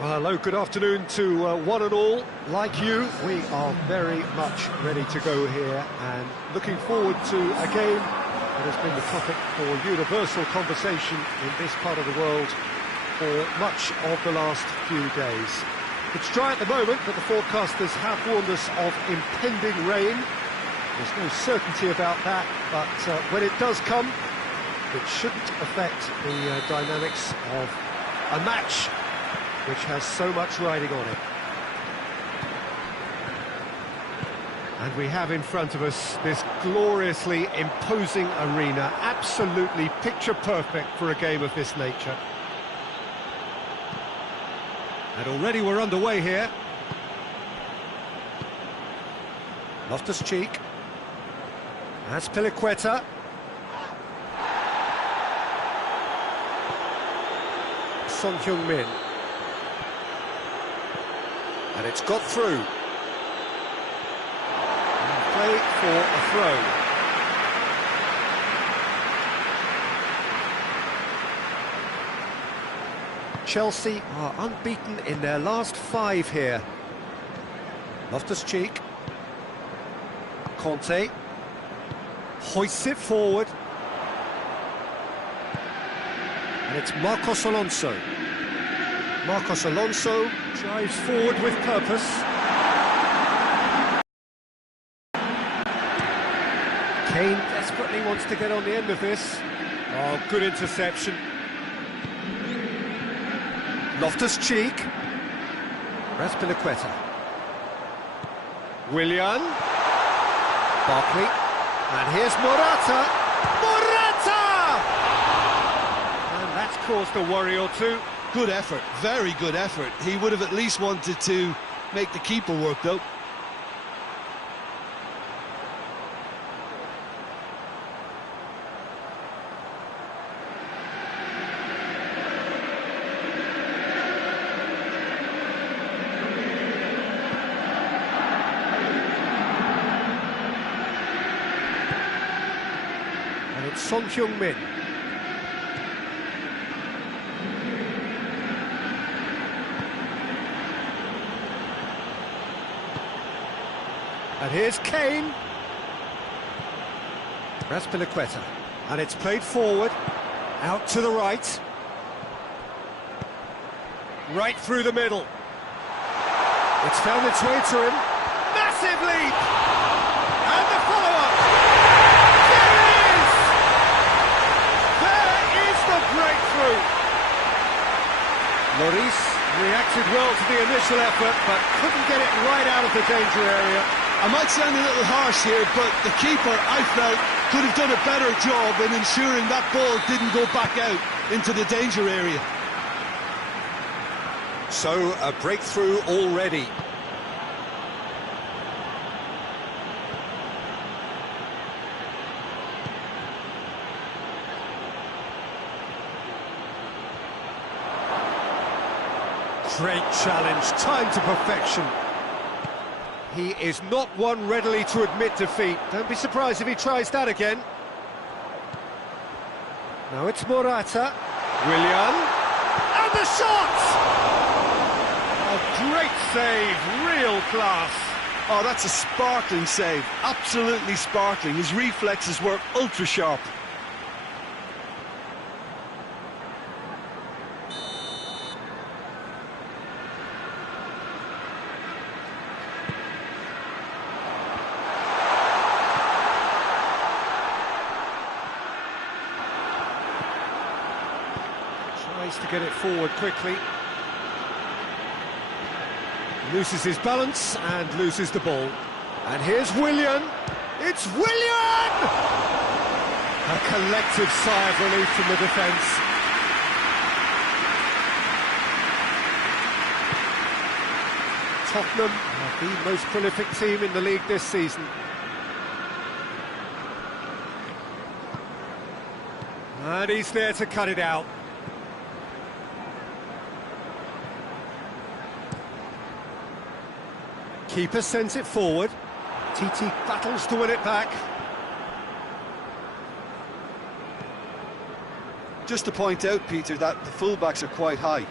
Well, hello, good afternoon to one and all. Like you, we are very much ready to go here and looking forward to a game that has been the topic for universal conversation in this part of the world for much of the last few days. It's dry at the moment, but the forecasters have warned us of impending rain. There's no certainty about that, but when it does come, it shouldn't affect the dynamics of a match which has so much riding on it. And we have in front of us this gloriously imposing arena, absolutely picture perfect for a game of this nature. And already we're underway here. Loftus-Cheek. That's pes2020. Son-Heung-min. And it's got through. And play for a throw. Chelsea are unbeaten in their last 5 here. Loftus-Cheek. Conte. Hoists it forward. And it's Marcos Alonso. Marcos Alonso drives forward with purpose. Kane desperately wants to get on the end of this. Oh, good interception. Loftus-Cheek. That's pes2020. Willian. Barkley. And here's Morata. Morata! And that's caused a worry or two. Good effort, very good effort. He would have at least wanted to make the keeper work, though. And it's Son-Heung-min. And here's Kane. That's pes2020. And it's played forward, out to the right. Right through the middle. It's found its way to him. Massive leap! And the follow-up! There it is! There is the breakthrough! Lloris reacted well to the initial effort, but couldn't get it right out of the danger area. I might sound a little harsh here, but the keeper, I felt, could have done a better job in ensuring that ball didn't go back out into the danger area. So, a breakthrough already. Great challenge, time to perfection. He is not one readily to admit defeat. Don't be surprised if he tries that again. Now it's Morata. Willian. And the shot! A great save, real class. Oh, that's a sparkling save, absolutely sparkling. His reflexes were ultra sharp. Tries to get it forward quickly. Loses his balance and loses the ball. And here's Willian. It's Willian! A collective sigh of relief from the defence. Tottenham are the most prolific team in the league this season. And he's there to cut it out. Keeper sends it forward. TT battles to win it back. Just to point out, Peter, that the fullbacks are quite high.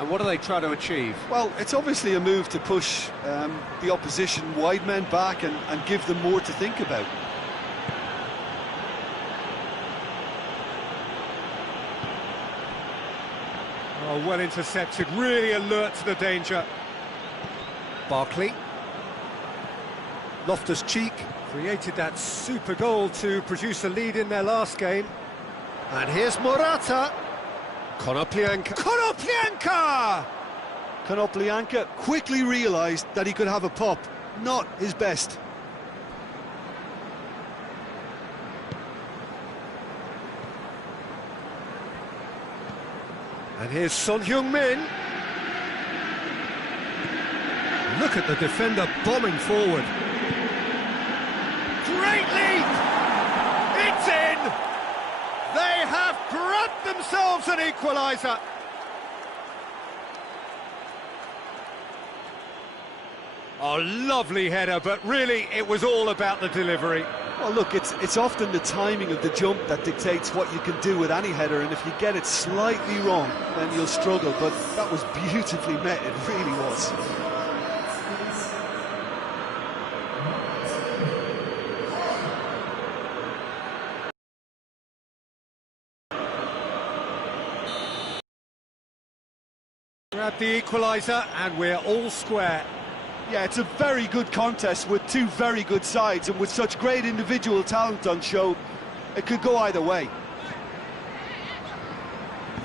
And what do they try to achieve? Well, it's obviously a move to push the opposition wide men back and give them more to think about. Oh, well intercepted, really alert to the danger. Barkley. Loftus-Cheek created that super goal to produce a lead in their last game. And here's Morata. Konoplyanka. Konoplyanka quickly realised that he could have a pop. Not his best. And here's Son Heung-min. Look at the defender bombing forward. Great leap! It's in! They have grabbed themselves an equaliser. Oh, lovely header, but really it was all about the delivery. Well, look, it's often the timing of the jump that dictates what you can do with any header, and if you get it slightly wrong, then you'll struggle, but that was beautifully met, it really was. Grab the equaliser, and we're all square. Yeah, it's a very good contest with two very good sides, and with such great individual talent on show, it could go either way.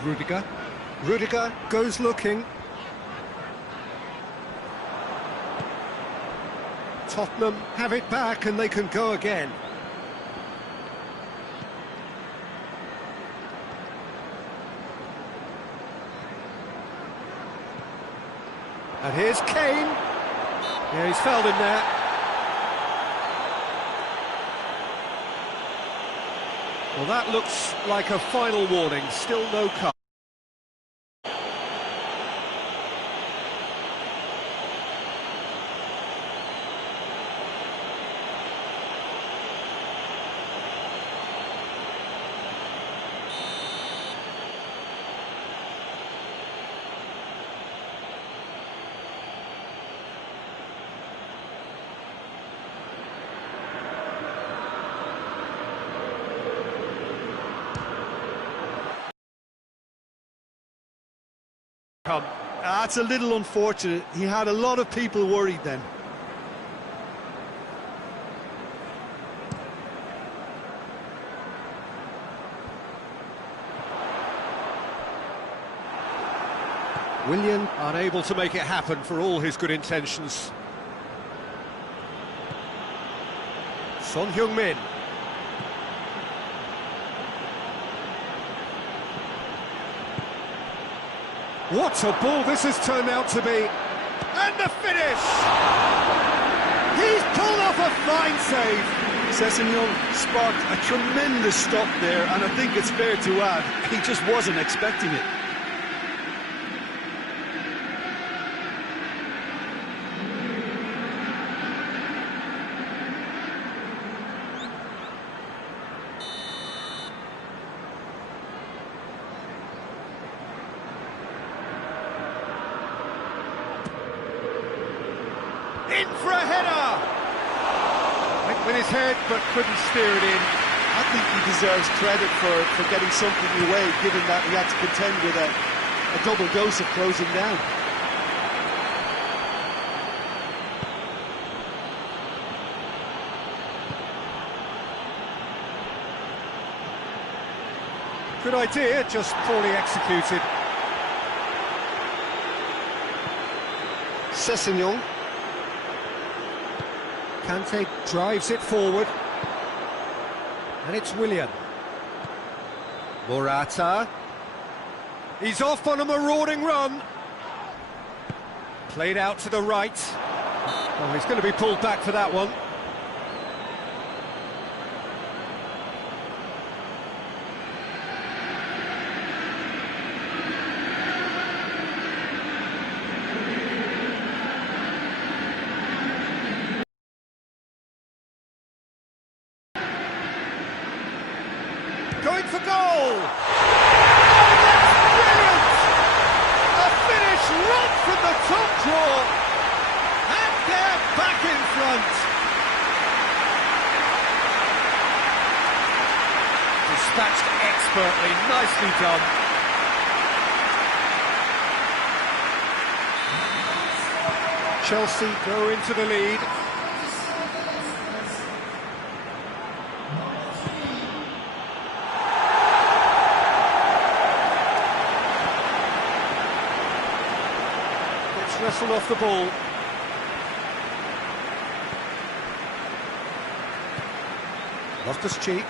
Rudiger goes looking. Tottenham have it back and they can go again. And here's Kane. Yeah, he's fouled him there. Well, that looks like a final warning. Still no cut. That's a little unfortunate. He had a lot of people worried then. Willian unable to make it happen for all his good intentions. Son Heung-min. What a ball this has turned out to be. And the finish! He's pulled off a fine save. Sessegnon sparked a tremendous stop there, and I think it's fair to add, he just wasn't expecting it. In for a header! Went with his head, but couldn't steer it in. I think he deserves credit for getting something away, given that he had to contend with a double dose of closing down. Good idea, just poorly executed. Sessegnon. Kante drives it forward. And it's Willian. Morata. He's off on a marauding run. Played out to the right. Oh, he's going to be pulled back for that one. Going for goal! Oh, that's brilliant! A finish expertly, nicely done. Chelsea go into the lead. It's wrestled off the ball. Loftus-Cheek.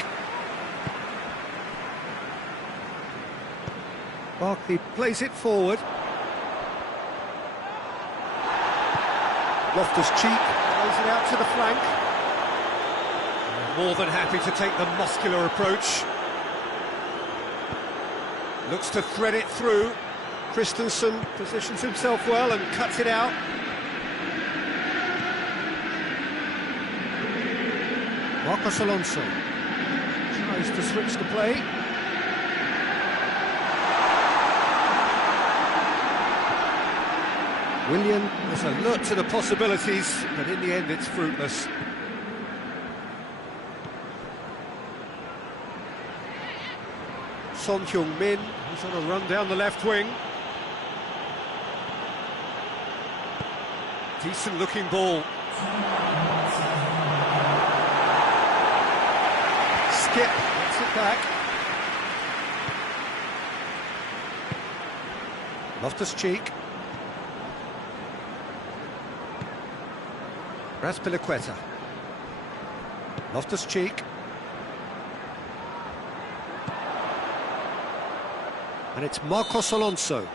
Barkley plays it forward. Loftus-Cheek throws it out to the flank. More than happy to take the muscular approach. Looks to thread it through. Christensen positions himself well and cuts it out. Marcos Alonso tries to switch the play. Willian is alert to the possibilities, but in the end it's fruitless. Son Heung-min, who's on a run down the left wing. Decent looking ball. Skip, gets it back. Loftus-Cheek. Raspilicueta. Loftus-Cheek. And it's Marcos Alonso. There's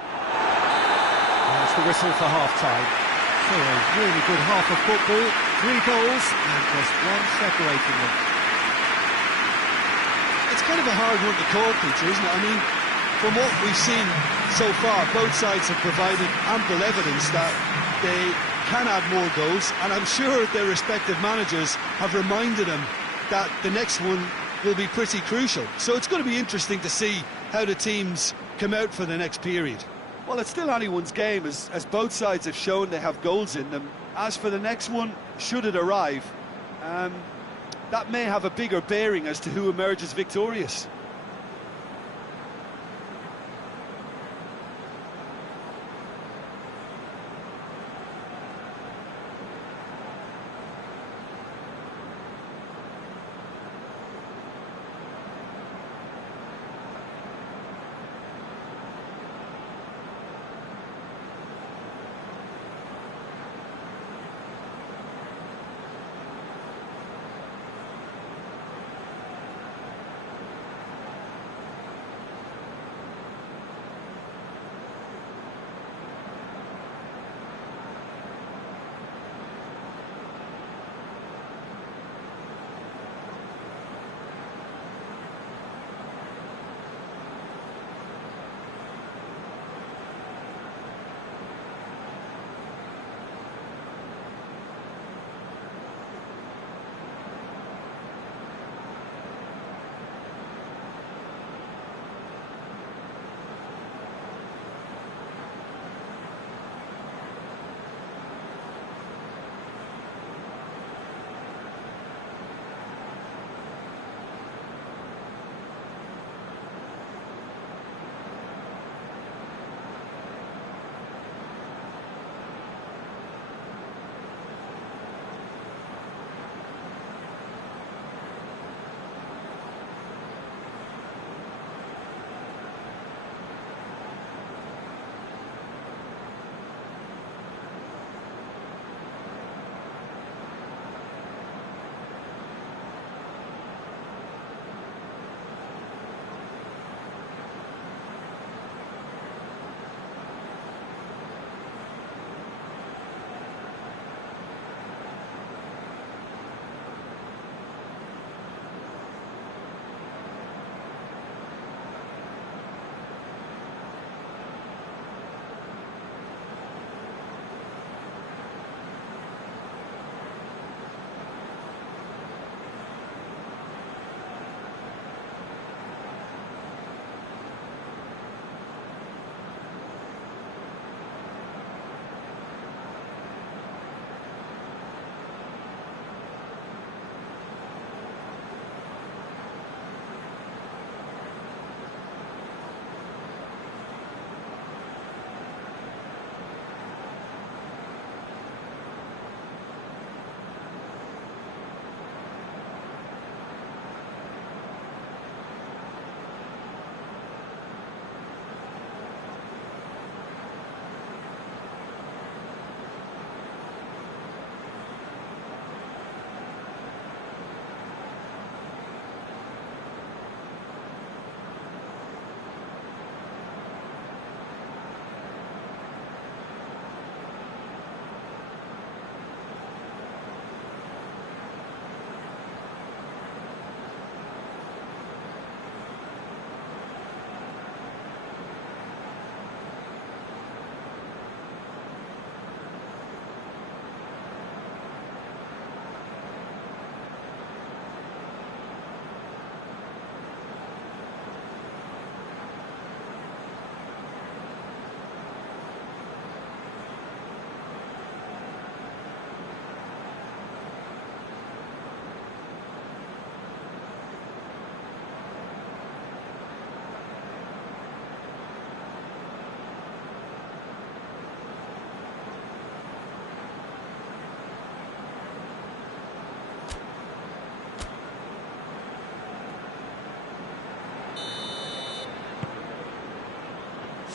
the whistle for half-time. So a really good half of football. 3 goals and just one separating them. It's kind of a hard one to call, Peter, isn't it? I mean, from what we've seen so far, both sides have provided ample evidence that they can add more goals, and I'm sure their respective managers have reminded them that the next one will be pretty crucial. So it's going to be interesting to see how the teams come out for the next period. Well, it's still anyone's game, as both sides have shown they have goals in them. As for the next one, should it arrive, that may have a bigger bearing as to who emerges victorious.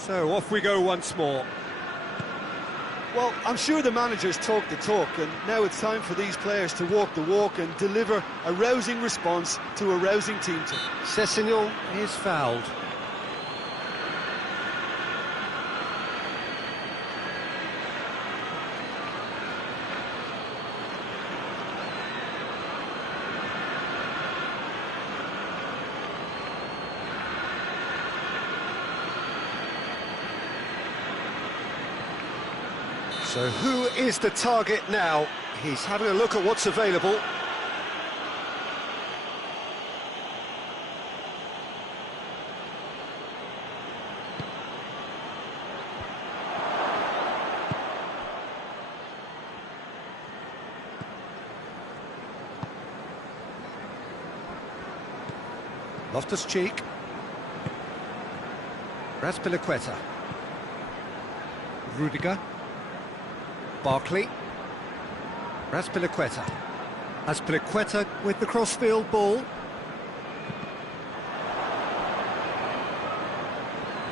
So off we go once more. Well, I'm sure the managers talk the talk, and now it's time for these players to walk the walk and deliver a rousing response to a rousing team. Sessegnon is fouled. So who is the target now? He's having a look at what's available. Loftus-Cheek. Azpilicueta. Rudiger. Barkley. Azpilicueta. Azpilicueta with the crossfield ball.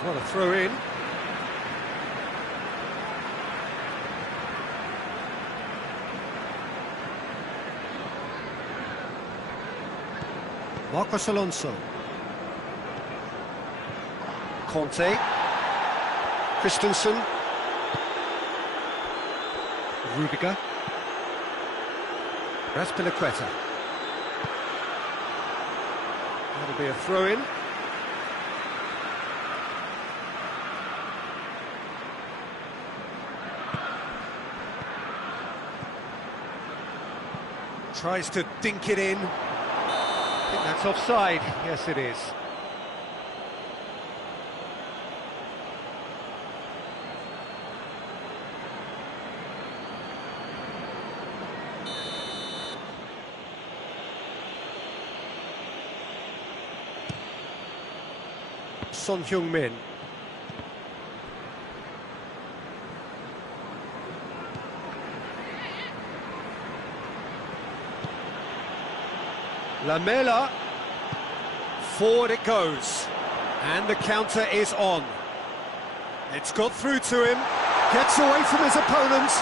What a throw in. Marcos Alonso. Conte. Christensen. Rudiger. Azpilicueta. That'll be a throw-in. Tries to dink it in. I think that's offside. Yes, it is. Son Heung-min. Lamela. Forward it goes. And the counter is on. It's got through to him. Gets away from his opponents.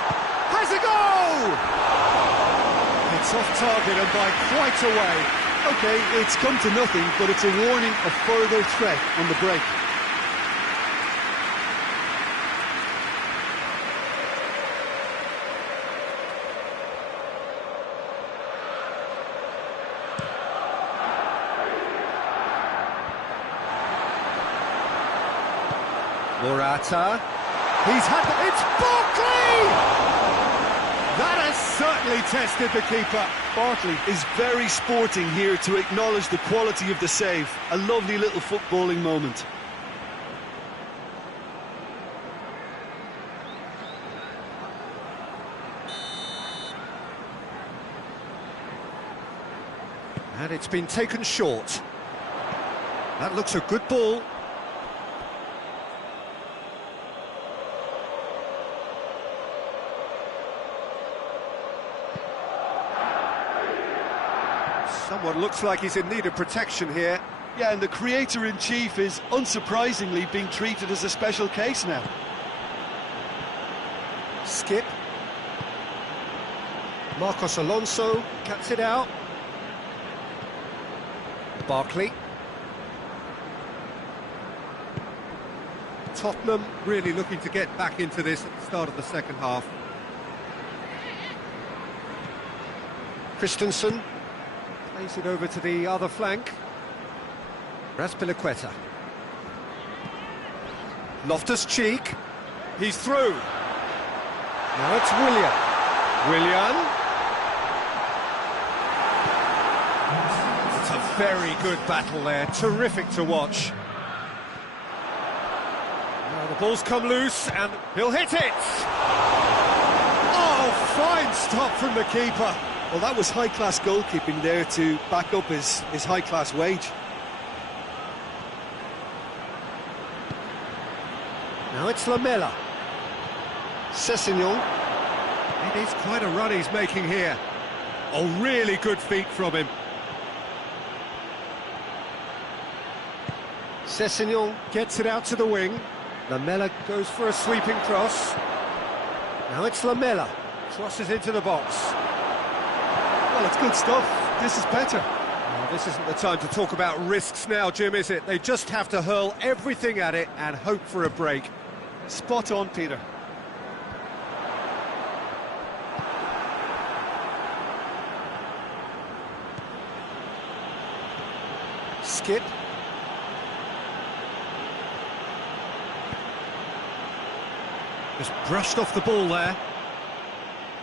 Has a goal! It's off target and by quite a way. OK, it's come to nothing, but it's a warning of further threat on the break. Morata. He's had the... It's Barkley! That has certainly tested the keeper. Barkley is very sporting here to acknowledge the quality of the save. A lovely little footballing moment. And it's been taken short. That looks a good ball. Someone looks like he's in need of protection here. Yeah, and the creator-in-chief is unsurprisingly being treated as a special case now. Skip. Marcos Alonso cuts it out. Barkley. Tottenham really looking to get back into this at the start of the second half. Christensen. Plays it over to the other flank. Azpilicueta. Loftus-Cheek. He's through. Now it's Willian. It's a very good battle there. Terrific to watch. Now the ball's come loose and he'll hit it. Oh, fine stop from the keeper. Well, that was high-class goalkeeping there to back up his high-class wage. Now it's Lamela. Sessegnon. It is quite a run he's making here. Oh, really good feet from him. Sessegnon gets it out to the wing. Lamela goes for a sweeping cross. Now it's Lamela. Crosses into the box. Well, it's good stuff. This is better. Well, this isn't the time to talk about risks now, Jim, is it? They just have to hurl everything at it and hope for a break. Spot on, Peter. Skip. Just brushed off the ball there.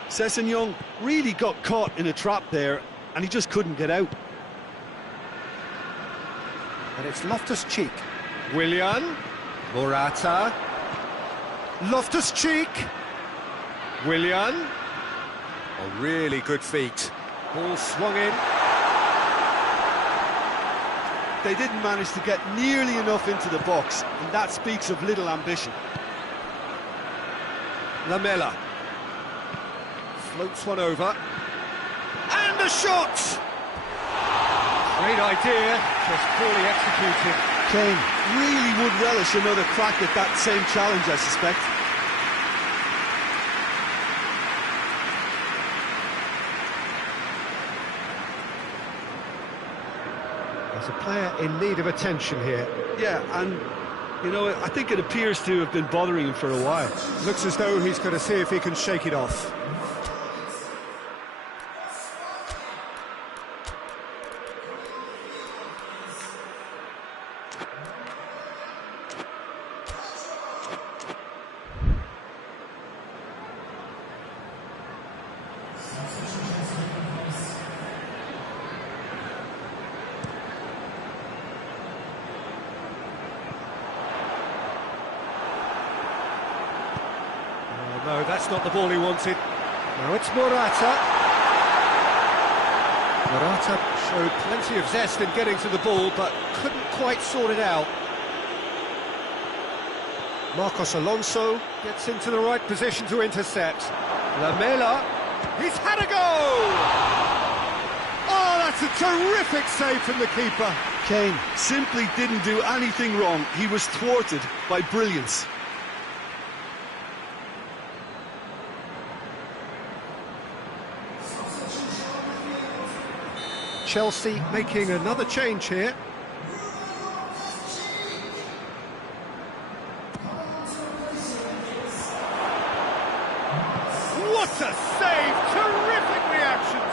Sessegnon really got caught in a trap there, and he just couldn't get out. And it's Loftus-Cheek. Willian. Morata. Loftus-Cheek. Willian. A really good feat. Ball swung in. They didn't manage to get nearly enough into the box, and that speaks of little ambition. Lamela. Floats one over. And a shot! Great idea, just poorly executed. Kane really would relish another crack at that same challenge, I suspect. There's a player in need of attention here. Yeah, and, you know, I think it appears to have been bothering him for a while. Looks as though he's going to see if he can shake it off. No, that's not the ball he wanted. Now it's Morata. Morata showed plenty of zest in getting to the ball, but couldn't quite sort it out. Marcos Alonso gets into the right position to intercept. Lamela, he's had a go! Oh, that's a terrific save from the keeper. Kane simply didn't do anything wrong. He was thwarted by brilliance. Chelsea making another change here. What a save! Terrific reactions!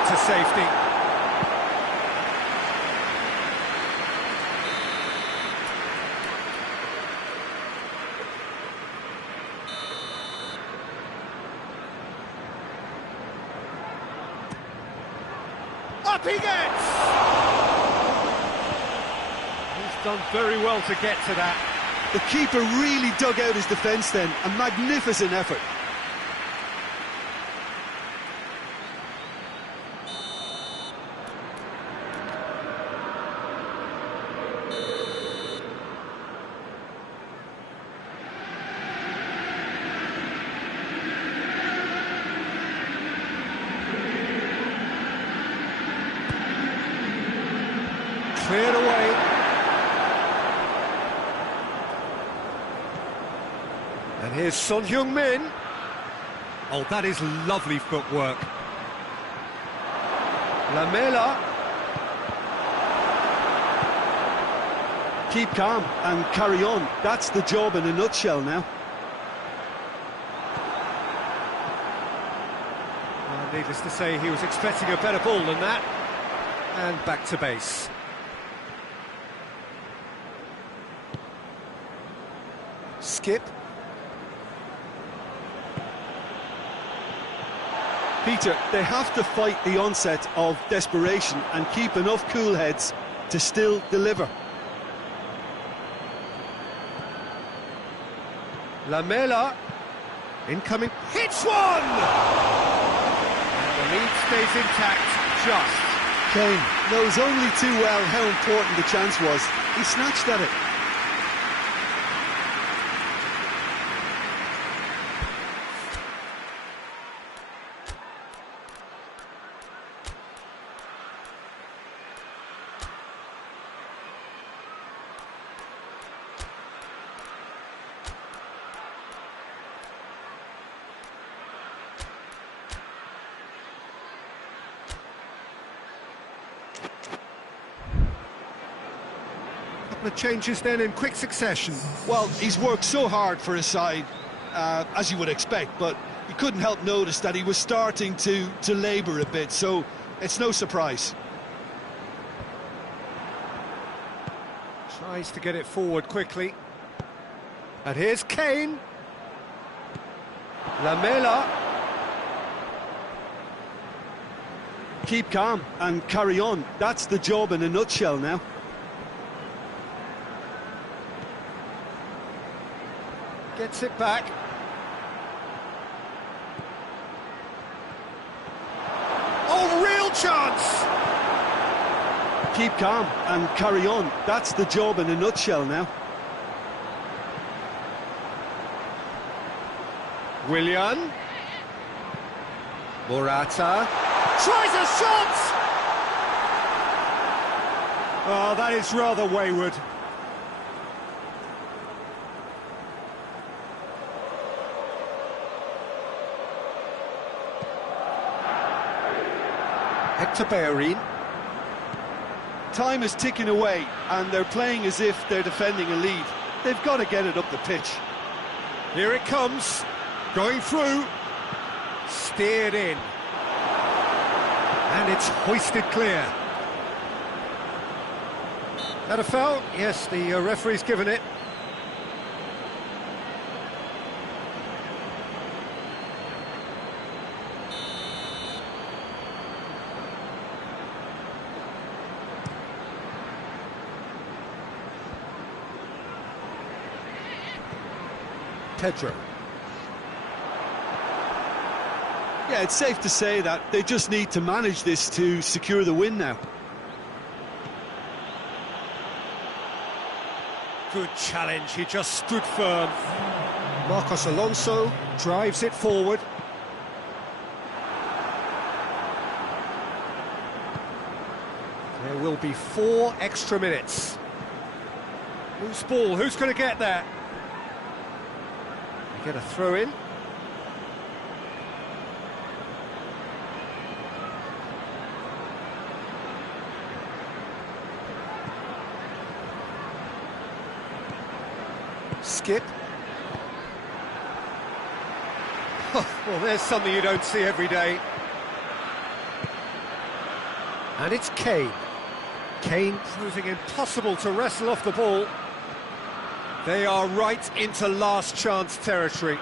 To safety. Up he gets! He's done very well to get to that. The keeper really dug out his defence then. A magnificent effort. Cleared away. And here's Son Heung-min. Oh, that is lovely footwork. Lamela. Keep calm and carry on. That's the job in a nutshell now. Well, needless to say, he was expecting a better ball than that. And back to base. Skip. Peter, they have to fight the onset of desperation and keep enough cool heads to still deliver. Lamela. Incoming. Hits one! The lead stays intact, just. Kane knows only too well how important the chance was. He snatched at it. The changes then in quick succession. Well, he's worked so hard for his side, as you would expect, but you couldn't help notice that he was starting to labour a bit, so it's no surprise. Tries to get it forward quickly. And here's Kane. Lamela. Keep calm and carry on. That's the job in a nutshell now. Gets it back. Oh, real chance! Keep calm and carry on. That's the job in a nutshell now. Willian. Morata. Tries a shot! Oh, that is rather wayward. Hector Bellerin. Time is ticking away, and they're playing as if they're defending a lead. They've got to get it up the pitch. Here it comes, going through, steered in, and it's hoisted clear. That a foul? Yes, the referee's given it. Pedro. Yeah, it's safe to say that they just need to manage this to secure the win now. Good challenge, he just stood firm. Marcos Alonso drives it forward. There will be 4 extra minutes. Loose ball, who's going to get that? Get a throw in. Skip. Well, there's something you don't see every day. And it's Kane. Kane proving impossible to wrestle off the ball. They are right into last chance territory.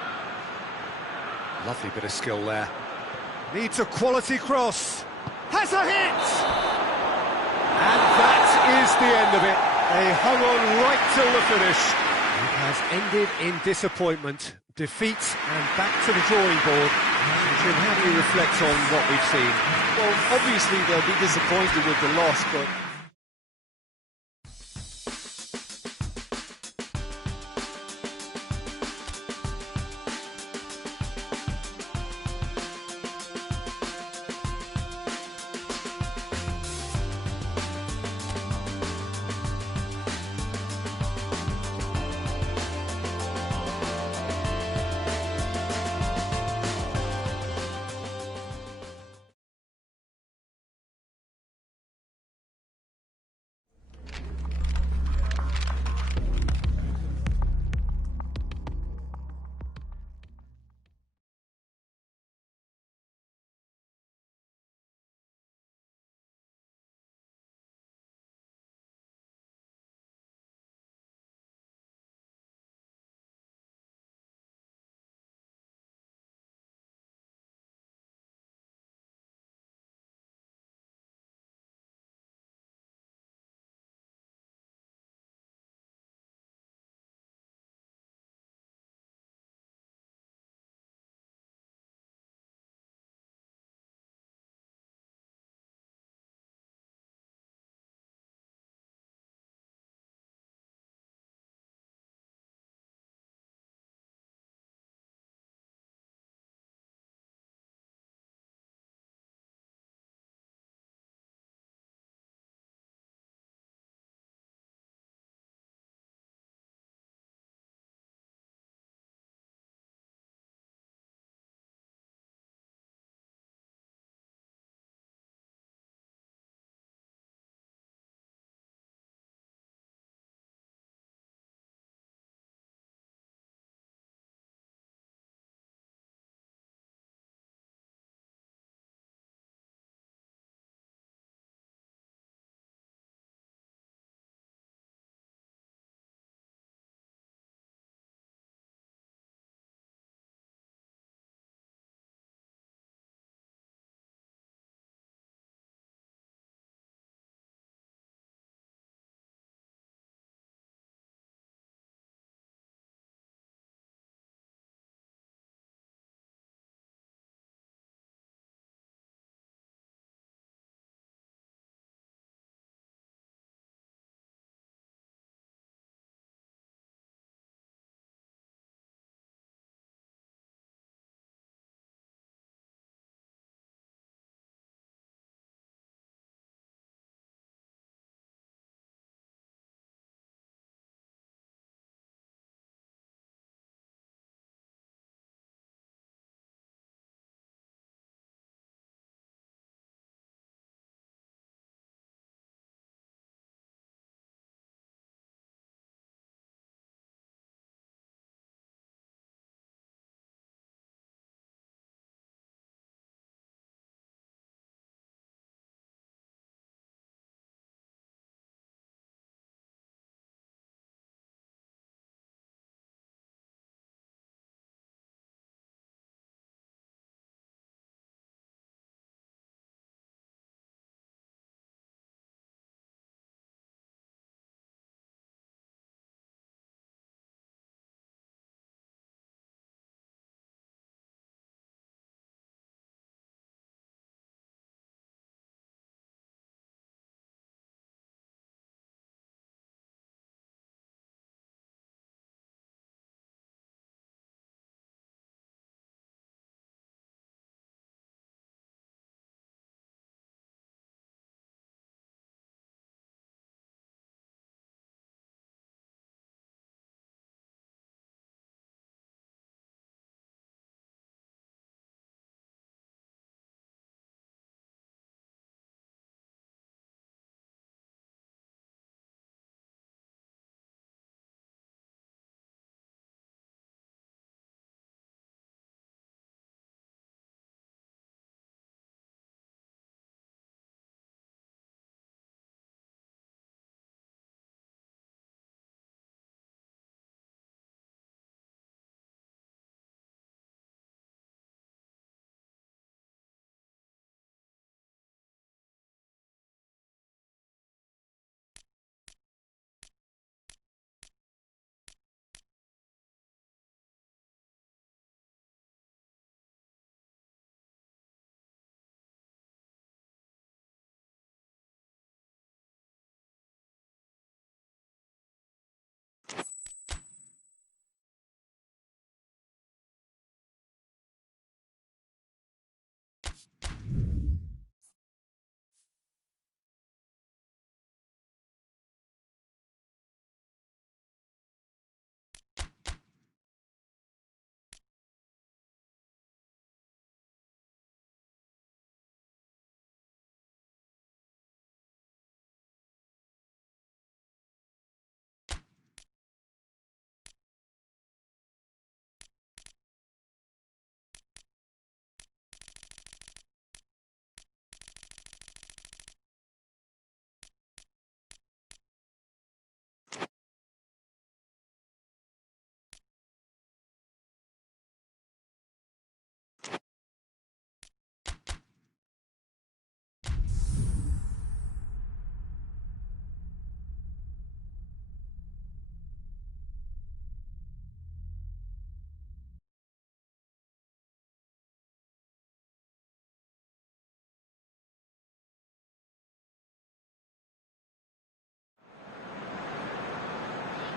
Lovely bit of skill there. Needs a quality cross. Has a hit! And that is the end of it. They hung on right till the finish. It has ended in disappointment, defeat, and back to the drawing board. Jim, how do you reflect on what we've seen? Well, obviously they'll be disappointed with the loss, but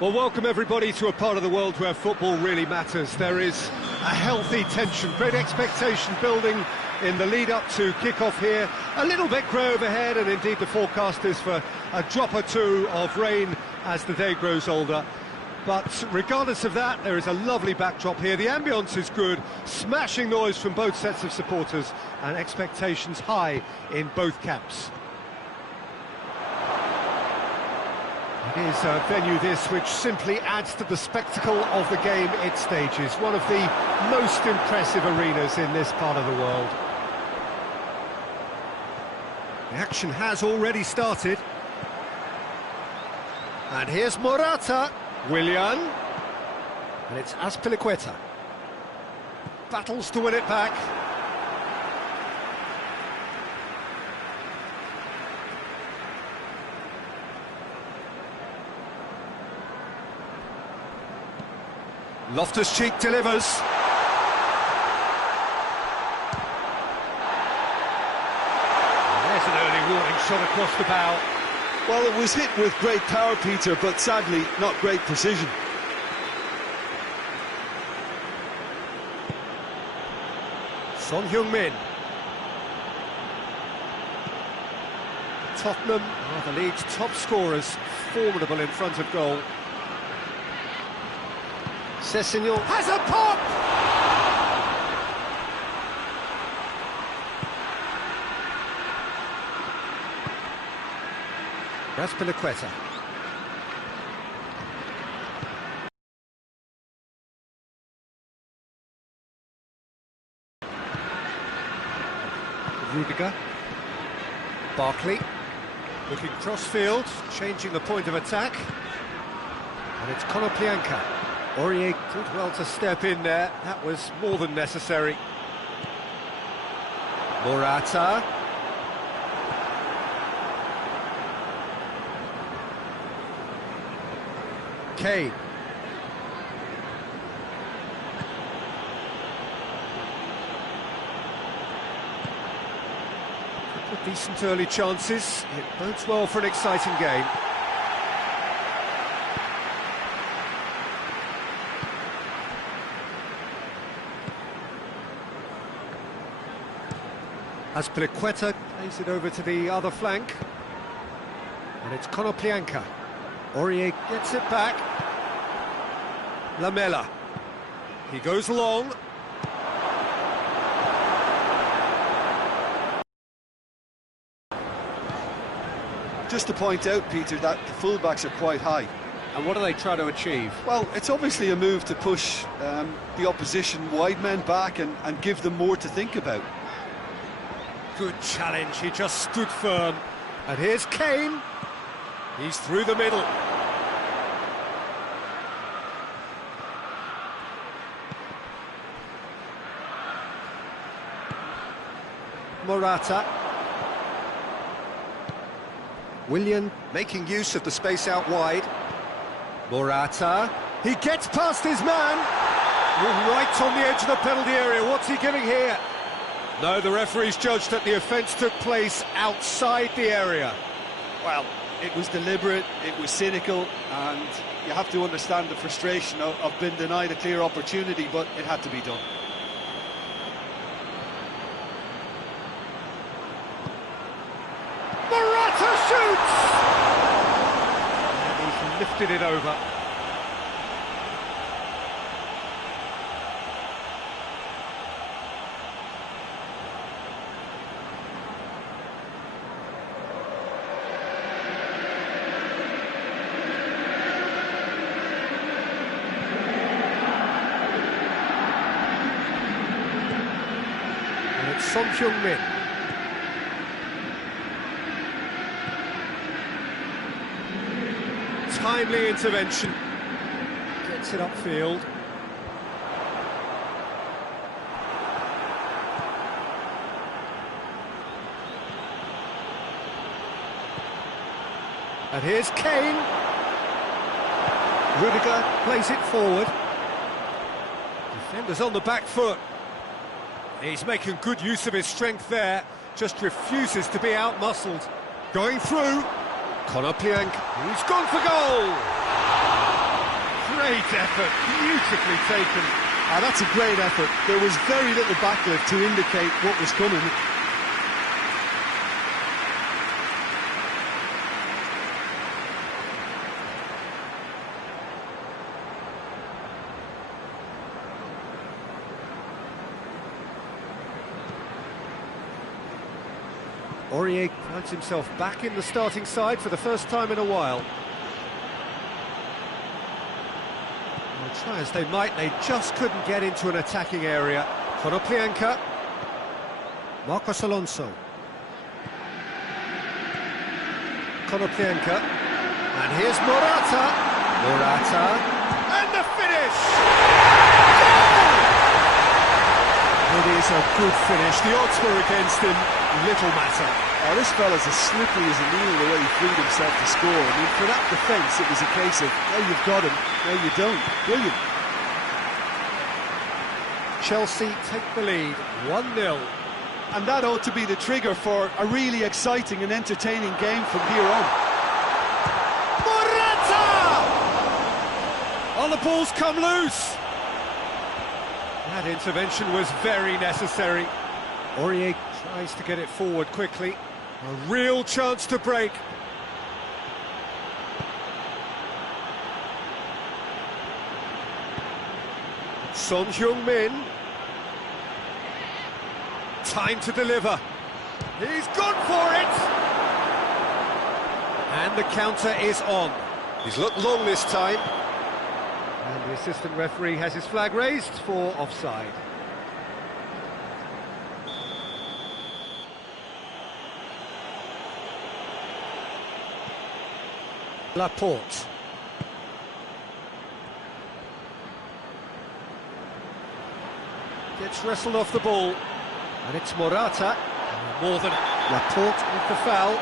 Well, welcome everybody to a part of the world where football really matters. There is a healthy tension, great expectation building in the lead-up to kick-off here. A little bit grey overhead, and indeed the forecast is for a drop or two of rain as the day grows older. But regardless of that, there is a lovely backdrop here. The ambience is good, smashing noise from both sets of supporters, and expectations high in both camps. It is a venue this which simply adds to the spectacle of the game it stages. One of the most impressive arenas in this part of the world. The action has already started. And here's Morata. Willian. And it's Azpilicueta. Battles to win it back. Loftus-Cheek delivers. There's an early warning shot across the bow. Well, it was hit with great power, Peter, but sadly not great precision. Son Heung-min. Tottenham are the league's top scorers, formidable in front of goal. Sessegnon has a pop! Azpilicueta. Rudiger. Barkley. Looking cross-field, changing the point of attack. And it's Konoplyanka. Aurier did well to step in there. That was more than necessary. Morata. Kane. Decent early chances. It bodes well for an exciting game. Azpilicueta plays it over to the other flank. And it's Konoplyanka. Aurier gets it back. Lamela. He goes long. Just to point out, Peter, that the fullbacks are quite high. And what are they trying to achieve? Well, it's obviously a move to push the opposition wide men back and give them more to think about. Good challenge, he just stood firm. And here's Kane. He's through the middle. Morata. Willian making use of the space out wide. Morata. He gets past his man. Right on the edge of the penalty area. What's he giving here? No, the referee's judged that the offence took place outside the area. Well, it was deliberate, it was cynical, and you have to understand the frustration of being denied a clear opportunity, but it had to be done. Morata shoots! And he's lifted it over. Son Heung-min. Timely intervention. Gets it upfield. And here's Kane. Rudiger plays it forward. Defenders on the back foot. He's making good use of his strength there, just refuses to be out-muscled. Going through, Konoplyanka, he's gone for goal! Great effort, beautifully taken. That's a great effort. There was very little backlift to indicate what was coming. Aurier finds himself back in the starting side for the first time in a while. Well, try as they might, they just couldn't get into an attacking area. Konoplyanka. Marcos Alonso. Konoplyanka. And here's Morata. Morata. And the finish! Goal! It is a good finish. The odds were against him. Little matter. Oh, this fella's as slippery as a needle the way he freed himself to score. I mean, for that defence, it was a case of, well, you've got him, no, you don't. Brilliant. Chelsea take the lead, 1-0. And that ought to be the trigger for a really exciting and entertaining game from here on. Morata! Oh, the ball's come loose. That intervention was very necessary. Aurier tries to get it forward quickly. A real chance to break. Son Heung-min. Time to deliver. He's gone for it! And the counter is on. He's looked long this time. And the assistant referee has his flag raised for offside. Laporte. Gets wrestled off the ball. And it's Morata. More than Laporte with the foul.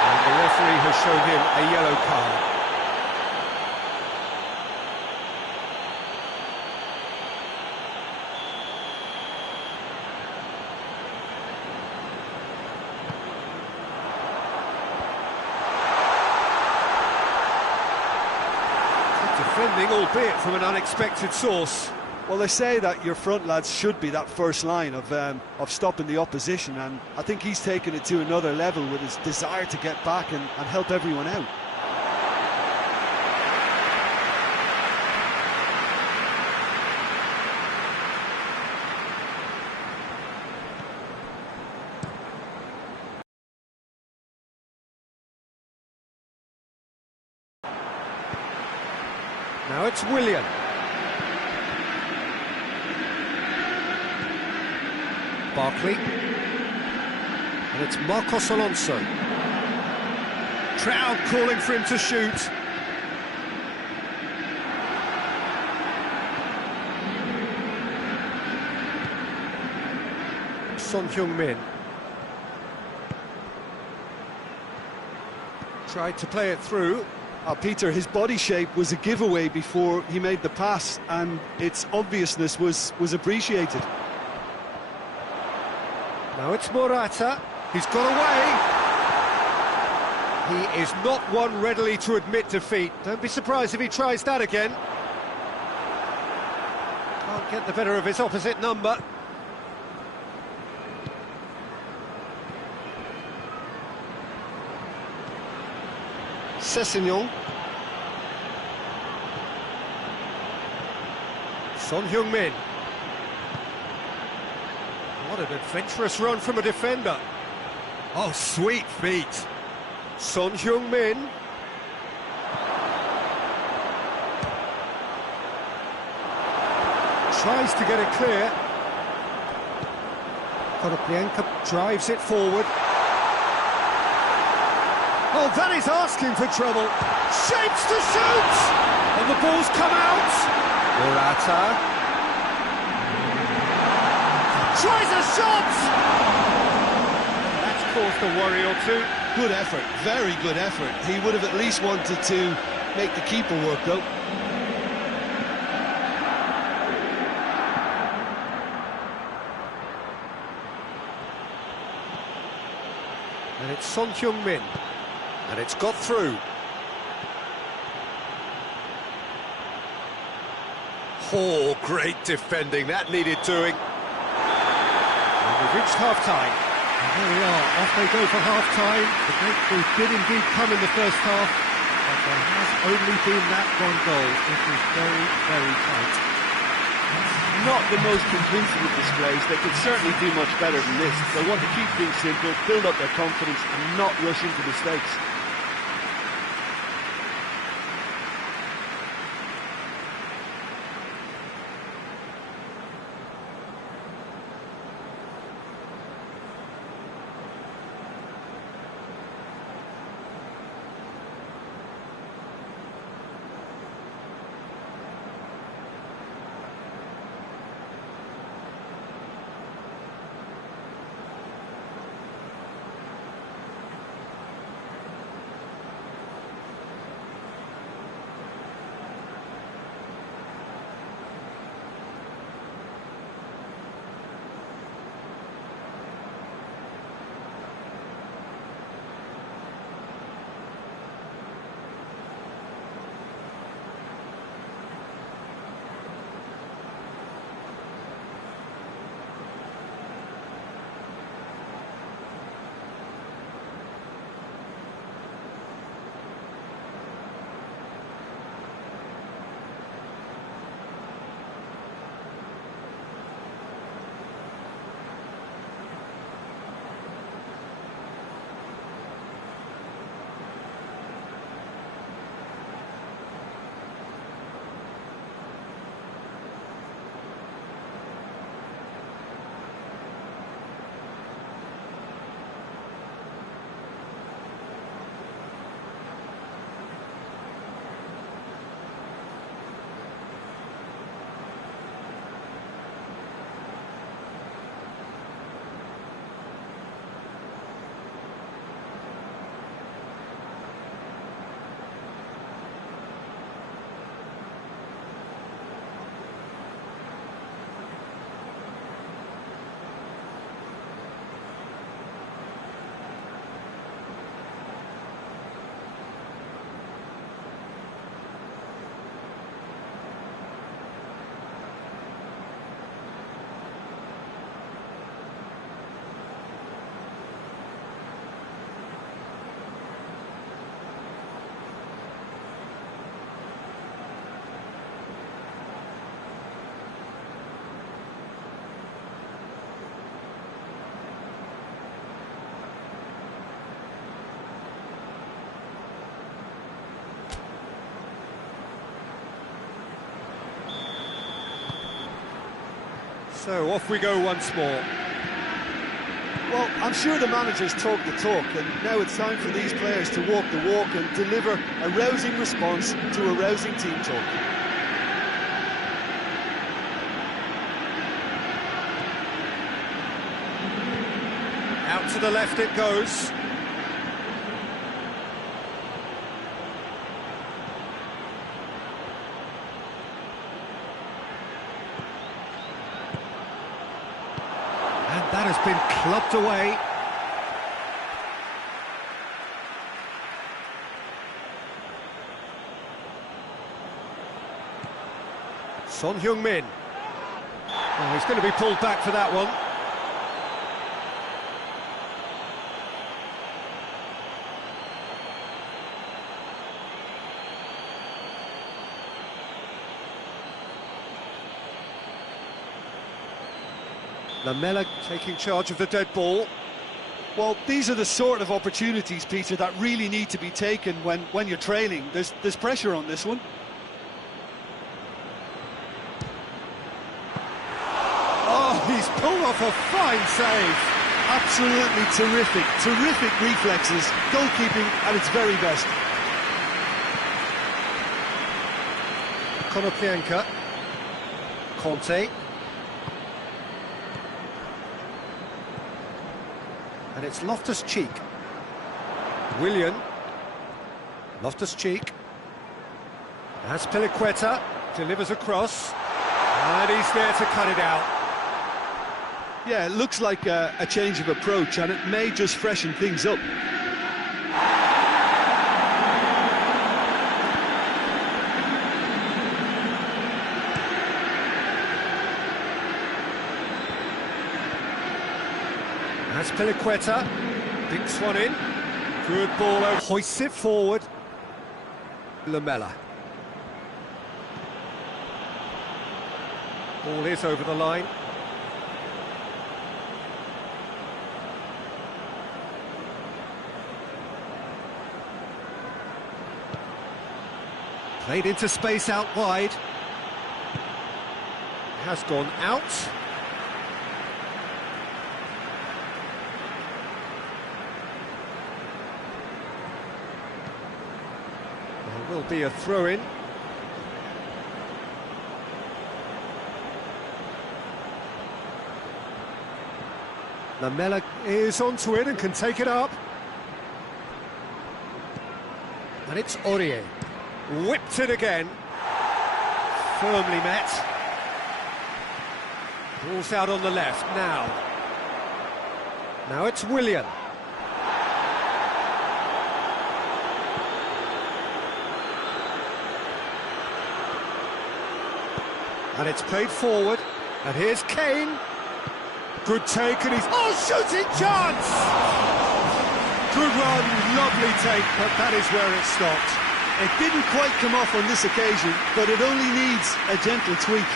And the referee has shown him a yellow card. Defending, albeit from an unexpected source. Well, they say that your front lads should be that first line of stopping the opposition, and I think he's taken it to another level with his desire to get back and help everyone out. Now it's Willian. Barkley. And it's Marcos Alonso. Crowd calling for him to shoot. Son Heung-min. Tried to play it through. Peter, his body shape was a giveaway before he made the pass, and its obviousness was appreciated. Now it's Morata. He's got away. He is not one readily to admit defeat. Don't be surprised if he tries that again. Can't get the better of his opposite number. Sessegnon. Son Heung-min. What an adventurous run from a defender. Oh, sweet feet. Son Heung-min. Tries to get it clear. Konoplyanka drives it forward. Oh, that is asking for trouble. Shapes to shoot! And the ball's come out. Morata. Tries a shot! That's caused a worry or two. Good effort, very good effort. He would have at least wanted to make the keeper work, though. And it's Son Heung-min. And it's got through. Oh, great defending, that needed doing. And we've reached half-time. And there we are, off they go for half-time. The breakthrough did indeed come in the first half, but there has only been that one goal. It was very, very tight. Not the most convincing of displays. They could certainly do much better than this. They want to keep things simple, build up their confidence and not rush into mistakes. So off we go once more. Well, I'm sure the managers talk the talk, and now it's time for these players to walk the walk and deliver a rousing response to a rousing team talk. Out to the left it goes. And that has been clubbed away. Son Heung-min. Oh, he's going to be pulled back for that one. Lamela taking charge of the dead ball. Well, these are the sort of opportunities, Peter, that really need to be taken when you're trailing. There's pressure on this one. Oh, he's pulled off a fine save. Absolutely terrific, terrific reflexes. Goalkeeping at its very best. Konoplyanka. Conte. And it's Loftus-Cheek. Willian. Loftus-Cheek. Azpilicueta delivers across. And he's there to cut it out. Yeah, it looks like a change of approach, and it may just freshen things up. That's Piliqueta, dinks one in, good ball out, hoists it forward, Lamela. Ball is over the line. Played into space out wide. Has gone out. There will be a throw-in. Lamela is onto it and can take it up. And it's Aurier. Whipped it again. Firmly met. Ball's out on the left now. Now it's Willian. And it's played forward. And here's Kane. Good take, and he's... Oh, shooting chance! Good run, lovely take, but that is where it stopped. It didn't quite come off on this occasion, but it only needs a gentle tweak.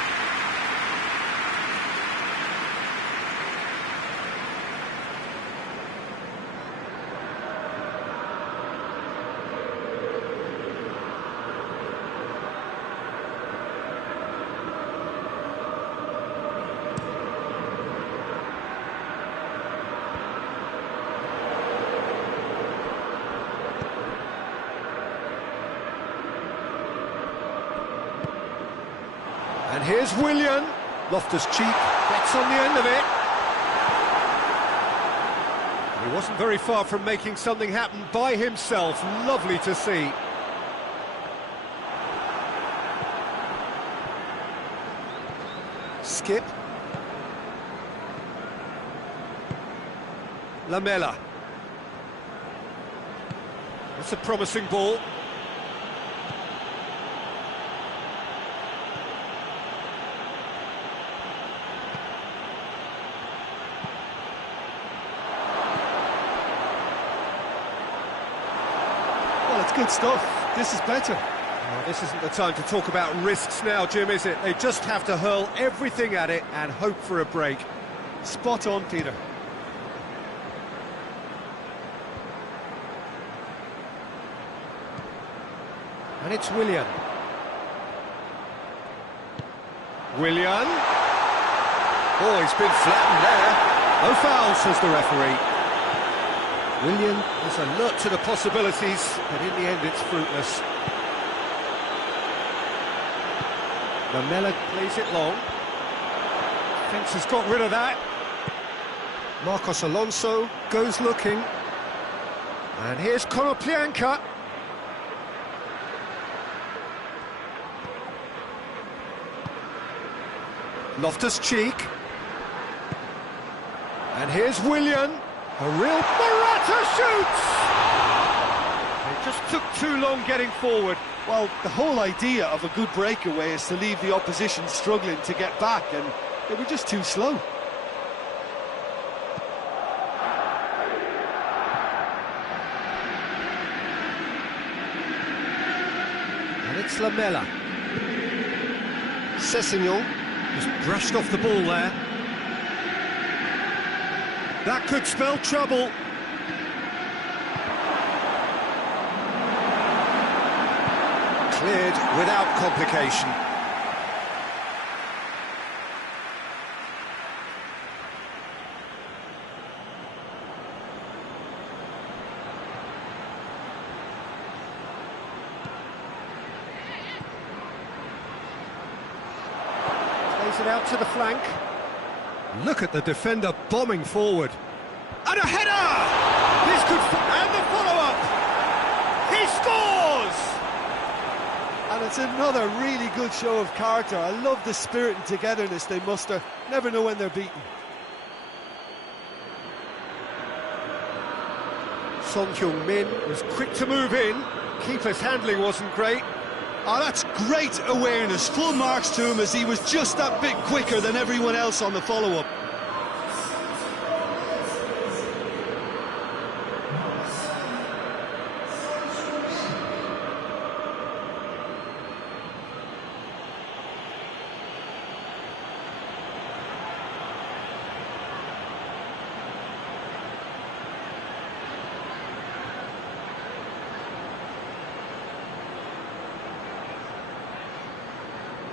And here's Willian. Loftus-Cheek gets on the end of it. He wasn't very far from making something happen by himself. Lovely to see. Skip. Lamela. That's a promising ball. Well, it's good stuff. This is better. Well, this isn't the time to talk about risks now, Jim, is it? They just have to hurl everything at it and hope for a break. Spot on, Peter. And it's Willian. Willian. Oh, he's been flattened there. No foul, says the referee. Willian is alert to the possibilities, but in the end it's fruitless. Lamela plays it long. Fence has got rid of that. Marcos Alonso goes looking. And here's Konoplyanka. Loftus-Cheek. And here's Willian. A real Morata shoots! It just took too long getting forward. Well, the whole idea of a good breakaway is to leave the opposition struggling to get back, and they were just too slow. And it's Lamela. Sessegnon just brushed off the ball there. That could spell trouble. Cleared without complication. Plays it out to the flank. Look at the defender bombing forward. And a header! This could... And the follow-up! He scores! And it's another really good show of character. I love the spirit and togetherness they muster. Never know when they're beaten. Son Heung-min was quick to move in. Keeper's handling wasn't great. Oh, that's great awareness. Full marks to him, as he was just that bit quicker than everyone else on the follow-up.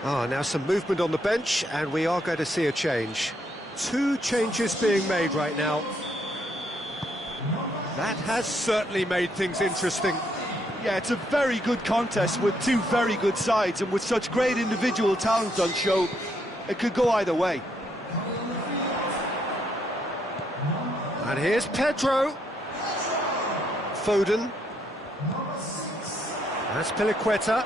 Now some movement on the bench, and we are going to see a change. Two changes being made right now. That has certainly made things interesting. Yeah, it's a very good contest with two very good sides, and with such great individual talent on show, it could go either way. And here's Pedro. Foden. That's Piliqueta.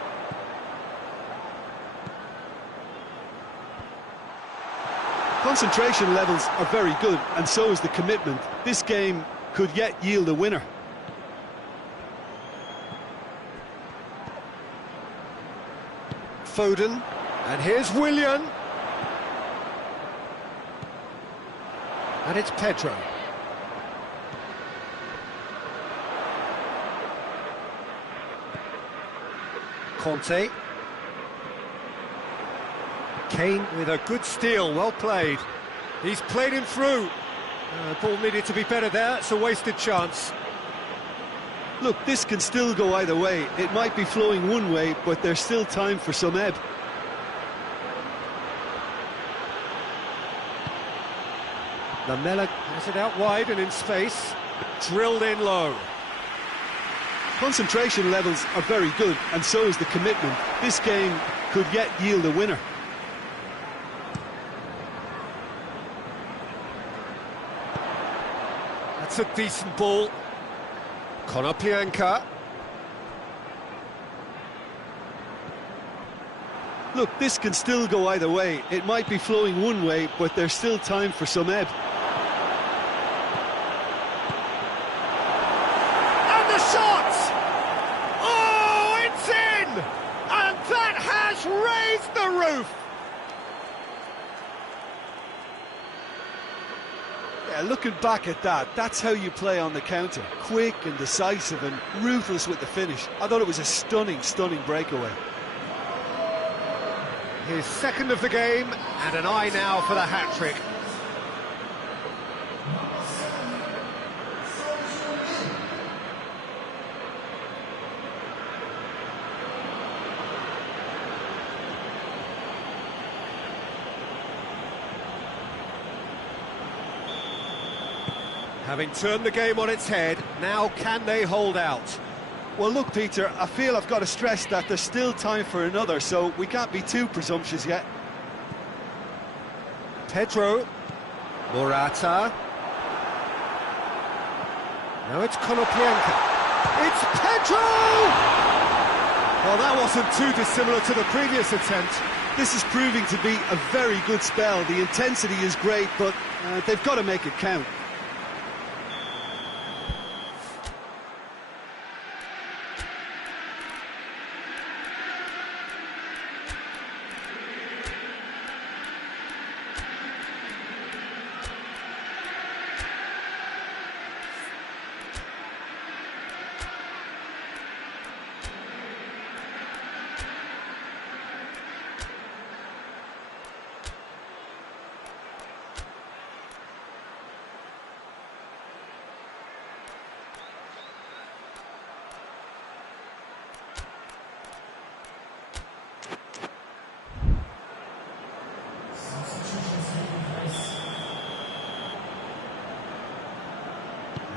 Concentration levels are very good, and so is the commitment. This game could yet yield a winner. Foden. And here's Willian. And it's Pedro. Conte. Kane with a good steal, well played. He's played him through. Ball needed to be better there, it's a wasted chance. Look, this can still go either way. It might be flowing one way, but there's still time for some ebb. Lamela has it out wide and in space. Drilled in low. Concentration levels are very good, and so is the commitment. This game could yet yield a winner. That's a decent ball. Konoplyanka. Look, this can still go either way. It might be flowing one way, but there's still time for some ebb. And the shot! Oh, it's in! And that has raised the roof! Yeah, looking back at that, that's how you play on the counter. Quick and decisive and ruthless with the finish. I thought it was a stunning, stunning breakaway. His second of the game, and an eye now for the hat-trick. Having turned the game on its head, now can they hold out? Well, look, Peter, I feel I've got to stress that there's still time for another, so we can't be too presumptuous yet. Pedro. Morata. Now it's Konoplyanka. It's Pedro! Well, that wasn't too dissimilar to the previous attempt. This is proving to be a very good spell. The intensity is great, but they've got to make it count.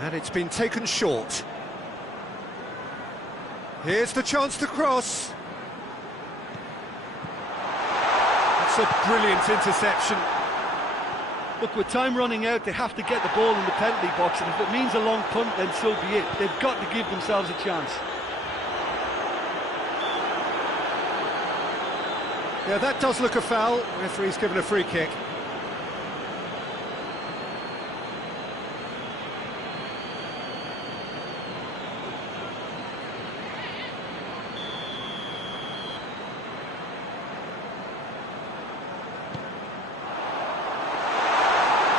And it's been taken short. Here's the chance to cross. That's a brilliant interception. Look, with time running out, they have to get the ball in the penalty box, and if it means a long punt, then so be it. They've got to give themselves a chance. Yeah, that does look a foul. Referee's given a free kick.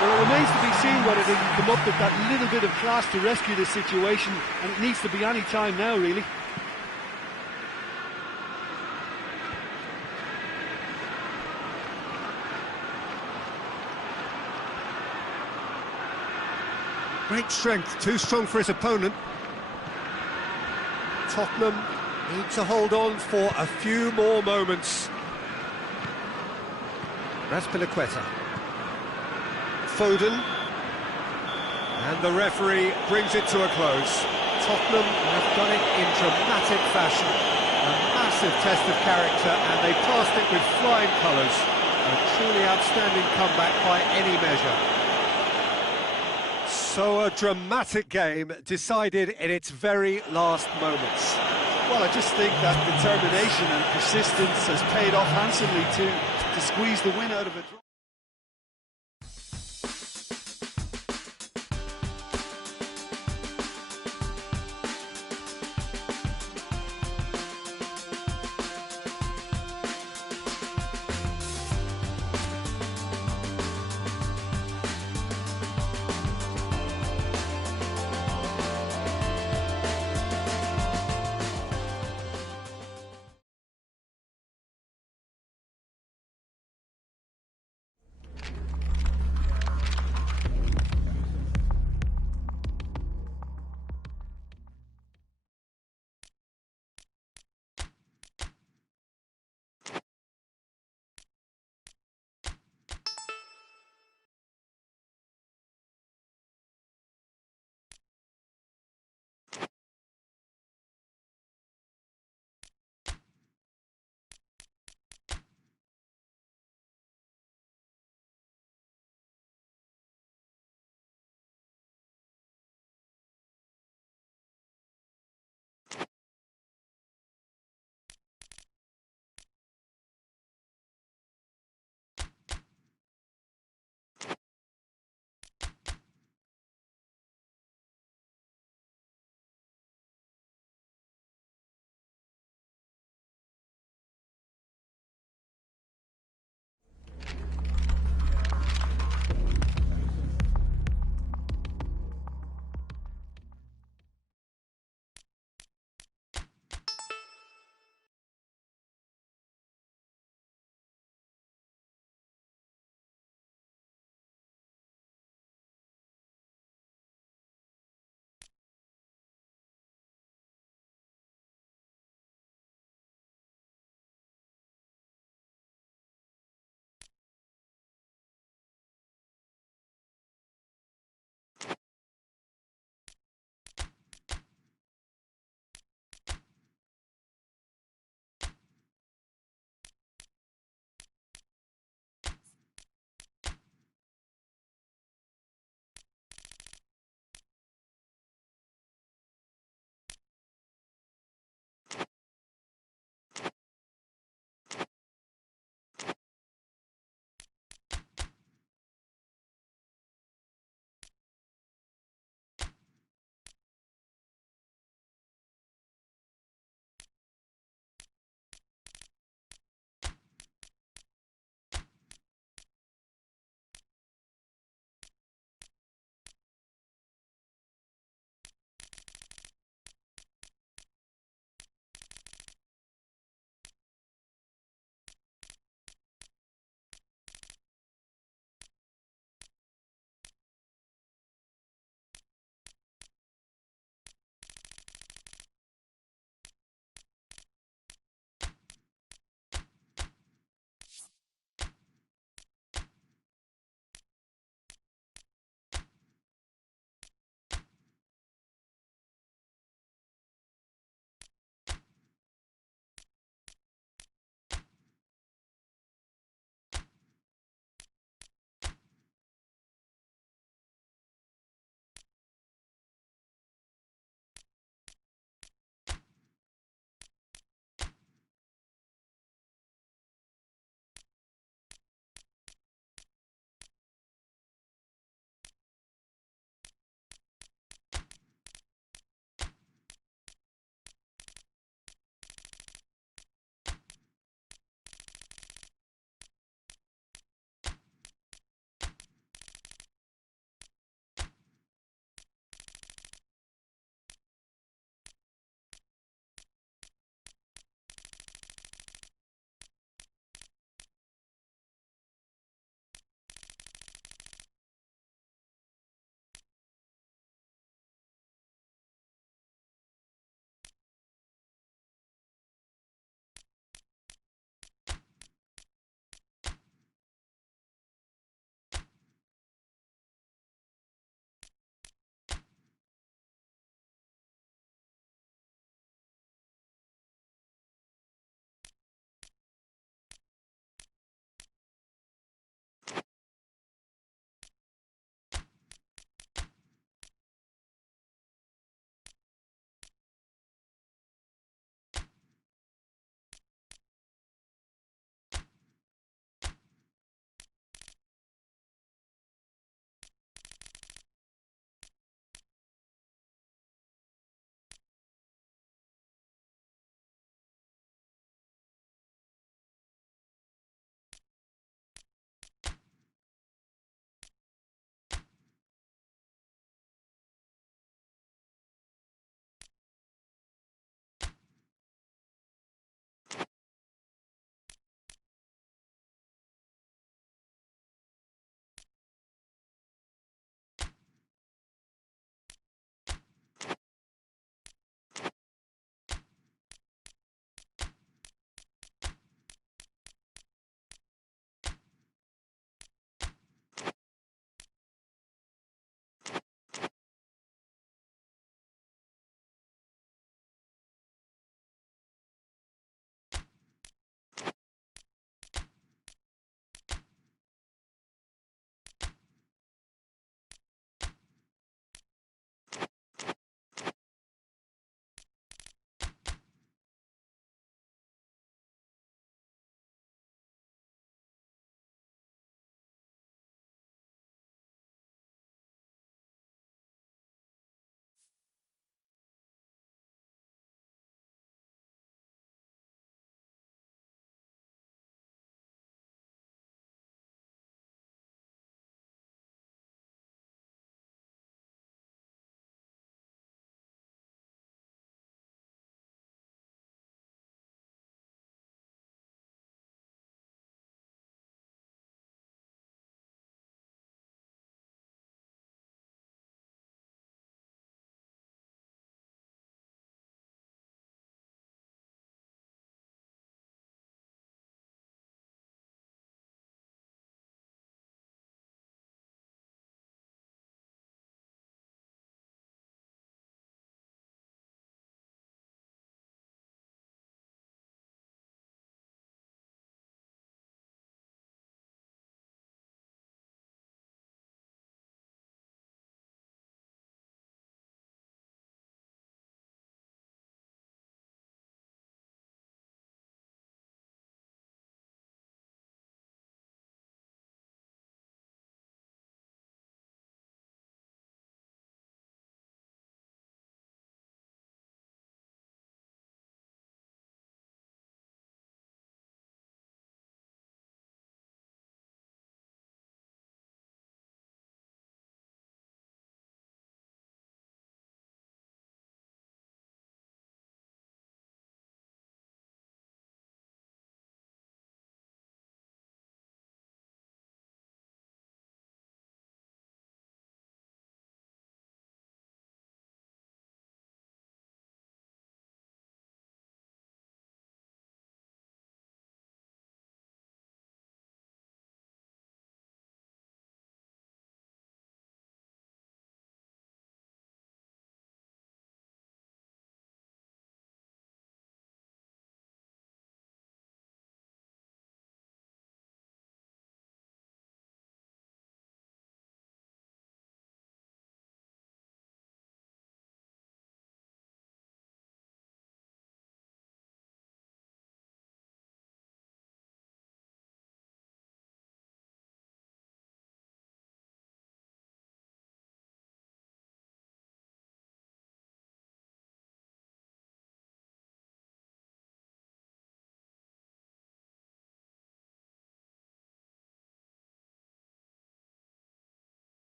Well, it remains to be seen whether they can come up with that little bit of class to rescue this situation, and it needs to be any time now, really. Great strength, too strong for his opponent. Tottenham need to hold on for a few more moments. Razpilicueta. Foden. And the referee brings it to a close. Tottenham have done it in dramatic fashion. A massive test of character, and they passed it with flying colours. A truly outstanding comeback by any measure. So a dramatic game decided in its very last moments. Well, I just think that determination and persistence has paid off handsomely to squeeze the win out of it.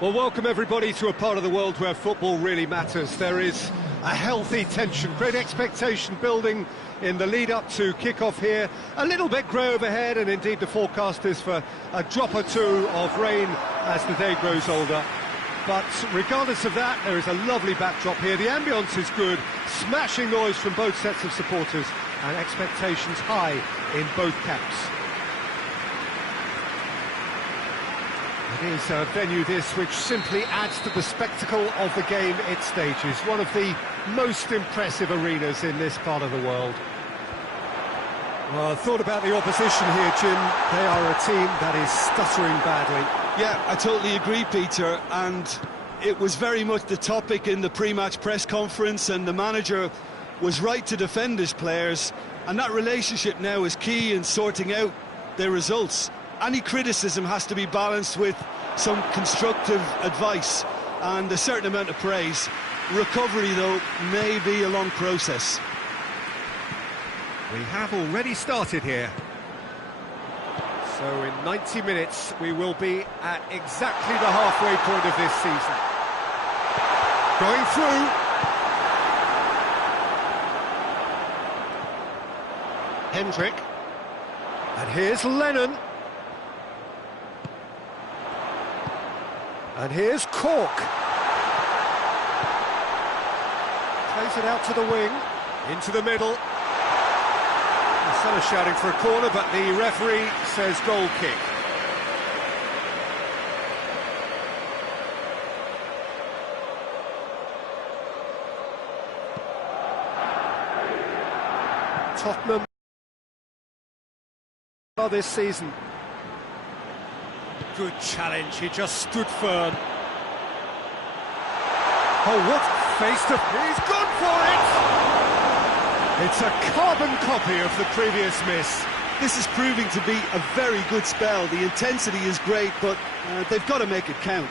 Well, welcome everybody to a part of the world where football really matters. There is a healthy tension, great expectation building in the lead-up to kick-off here. A little bit grey overhead, and indeed the forecast is for a drop or two of rain as the day grows older. But regardless of that, there is a lovely backdrop here. The ambience is good, smashing noise from both sets of supporters, and expectations high in both camps. It is a venue this which simply adds to the spectacle of the game it stages. One of the most impressive arenas in this part of the world. Well, I thought about the opposition here, Jim. They are a team that is stuttering badly. Yeah, I totally agree, Peter, and it was very much the topic in the pre-match press conference, and the manager was right to defend his players, and that relationship now is key in sorting out their results. Any criticism has to be balanced with some constructive advice and a certain amount of praise. Recovery, though, may be a long process. We have already started here. So in 90 minutes, we will be at exactly the halfway point of this season. Going through. Hendrick. And here's Lennon. And here's Cork. Plays it out to the wing, into the middle. The sun is shouting for a corner, but the referee says goal kick. Tottenham this season. Good challenge, he just stood firm. Oh, what face to... He's gone for it! It's a carbon copy of the previous miss. This is proving to be a very good spell. The intensity is great, but they've got to make it count.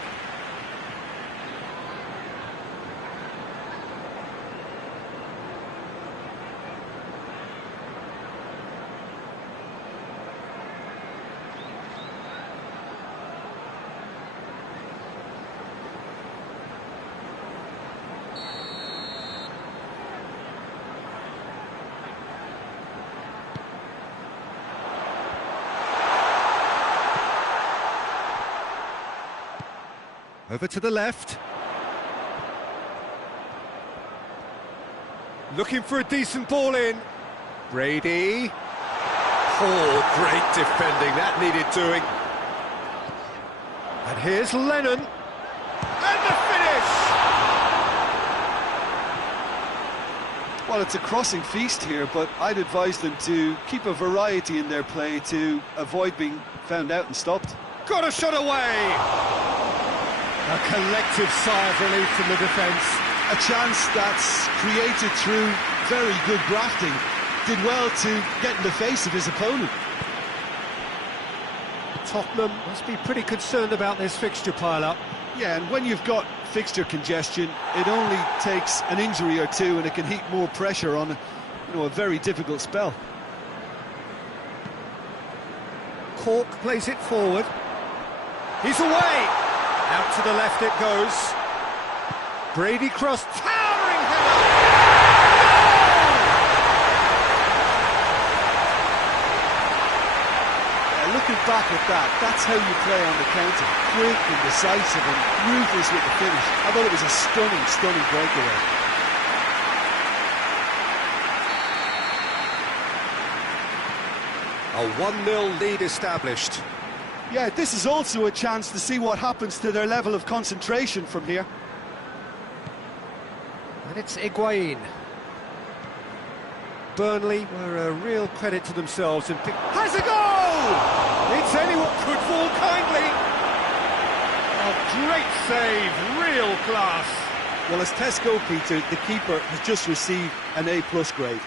Over to the left. Looking for a decent ball in. Brady. Oh, great defending. That needed doing. And here's Lennon. And the finish! Well, it's a crossing feast here, but I'd advise them to keep a variety in their play to avoid being found out and stopped. Got a shot away! A collective sigh of relief from the defence. A chance that's created through very good grafting. Did well to get in the face of his opponent. Tottenham must be pretty concerned about this fixture pile-up. Yeah, and when you've got fixture congestion, it only takes an injury or two and it can heap more pressure on a very difficult spell. Cork plays it forward. He's away! Out to the left it goes. Brady cross, towering header! Yeah, looking back at that, that's how you play on the counter. Quick and decisive and ruthless with the finish. I thought it was a stunning, stunning breakaway. A 1-0 lead established. Yeah, this is also a chance to see what happens to their level of concentration from here. And it's Higuain. Burnley were a real credit to themselves and has a goal! It's anyone could fall kindly. A great save, real class. Well, as Tesco, Peter, the keeper has just received an A+ grade.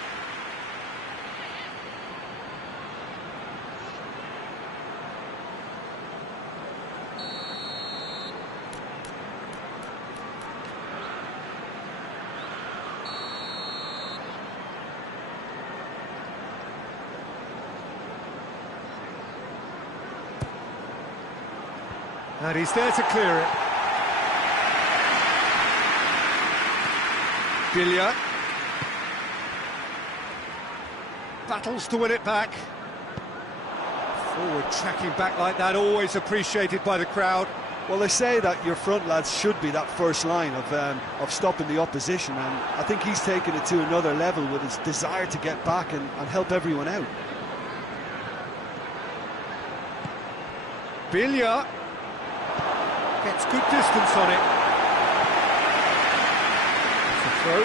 And he's there to clear it. Billia. Battles to win it back. Forward tracking back like that, always appreciated by the crowd. Well, they say that your front lads should be that first line of stopping the opposition, and I think he's taken it to another level with his desire to get back and help everyone out. Billia gets good distance on it. It's a throw.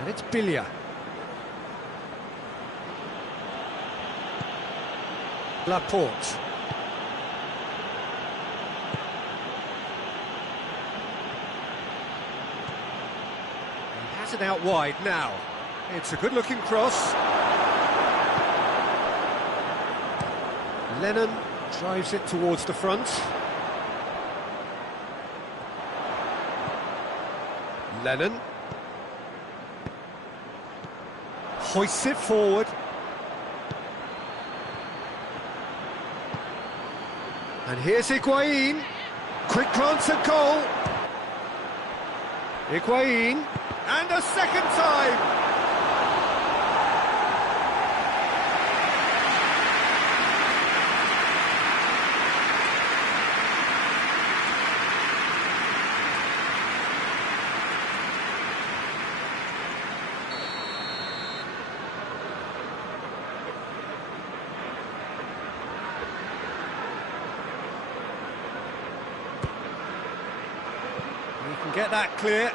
And it's Billia. Laporte. He has it out wide now. It's a good-looking cross. Lennon drives it towards the front. Lennon hoists it forward. And here's Higuain. Quick glance at goal. Higuain. And a second time. You can get that clear.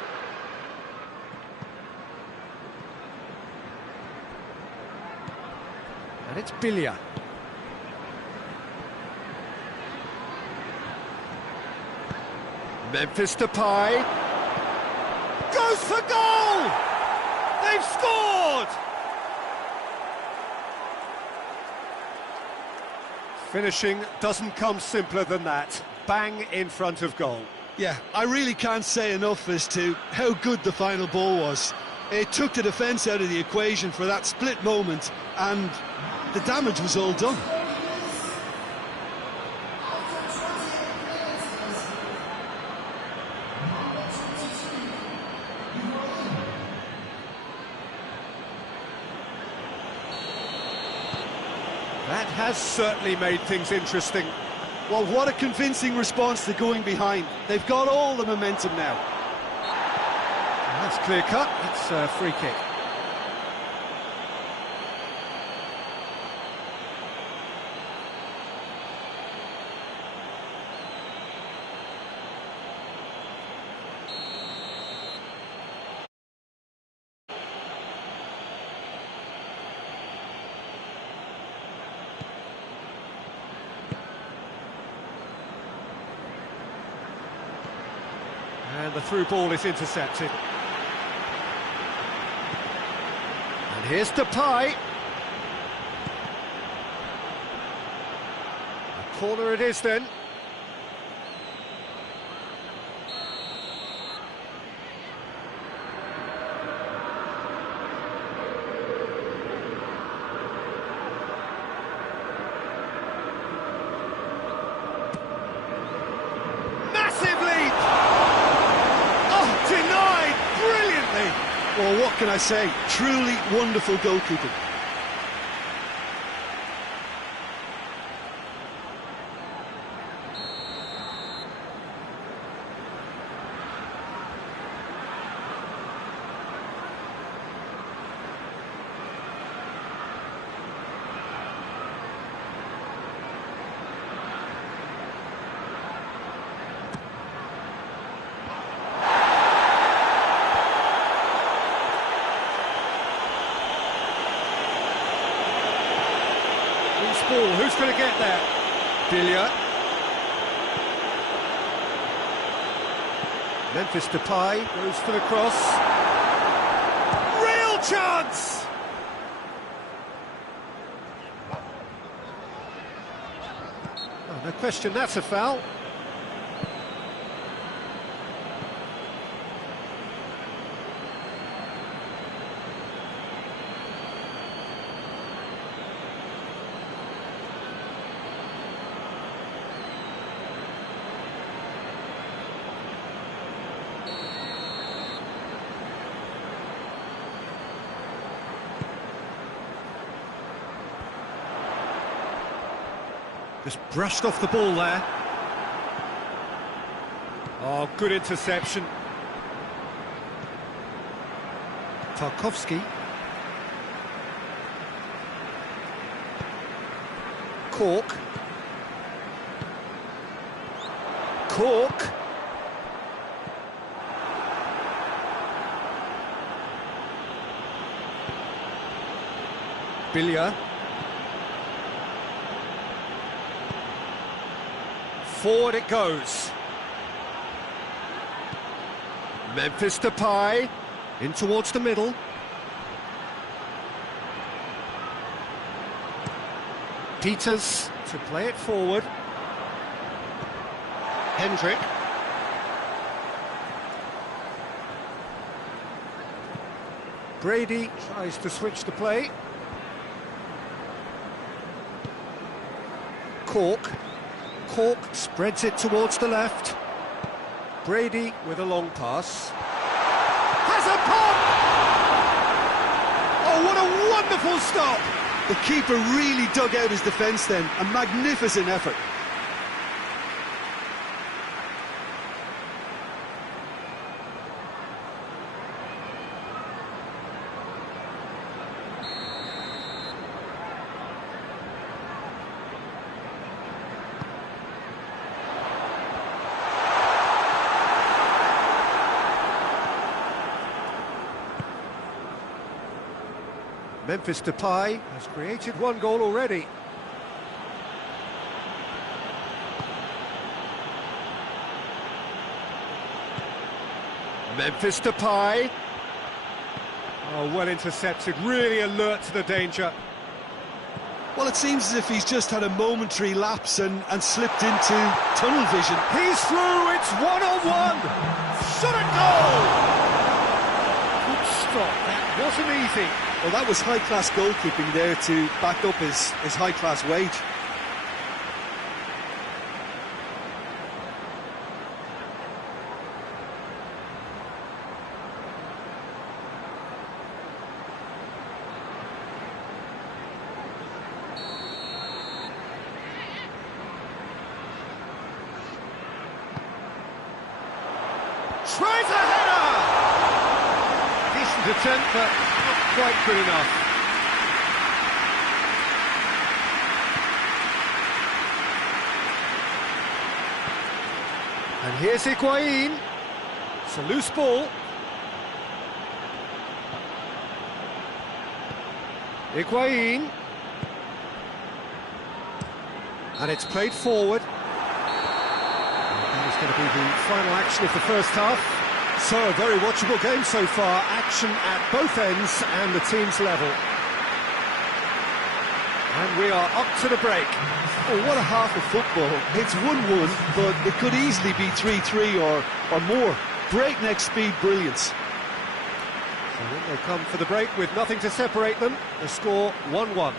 And it's Billia. Memphis Depay. Goes for goal! They've scored! Finishing doesn't come simpler than that. Bang in front of goal. Yeah, I really can't say enough as to how good the final ball was. It took the defence out of the equation for that split moment, and the damage was all done. That has certainly made things interesting. Well, what a convincing response to going behind. They've got all the momentum now. And that's clear cut. It's a free kick. And the through ball is intercepted. And here's Depay. A corner it is then. Well, what can I say? Truly wonderful goalkeeping. Ball. Who's going to get there? Billia. Memphis Depay goes for the cross. Real chance! Oh, no question, that's a foul. Just brushed off the ball there. Oh, good interception. Tarkowski. Cork. Billiard. Forward it goes. Memphis Depay in towards the middle. Peters to play it forward. Hendrick. Brady tries to switch the play. Cork spreads it towards the left. Brady with a long pass. Has a pop! Oh, what a wonderful stop! The keeper really dug out his defence then. A magnificent effort. Memphis Depay has created one goal already. Memphis Depay. Oh, well intercepted, really alert to the danger. Well, it seems as if he's just had a momentary lapse and slipped into tunnel vision. He's through, it's one-on-one! Shot and goal! Good stop, that wasn't easy. Well, that was high-class goalkeeping there to back up his high-class wage. Tries a header! Decent attempt, but not quite good enough. And here's Higuain. It's a loose ball. Higuain. And it's played forward. That is going to be the final action of the first half. So, a very watchable game so far. Action at both ends and the team's level. And we are up to the break. Oh, what a half of football. It's 1-1, but it could easily be 3-3 or more. Breakneck speed brilliance. So when they come for the break with nothing to separate them, the score 1-1.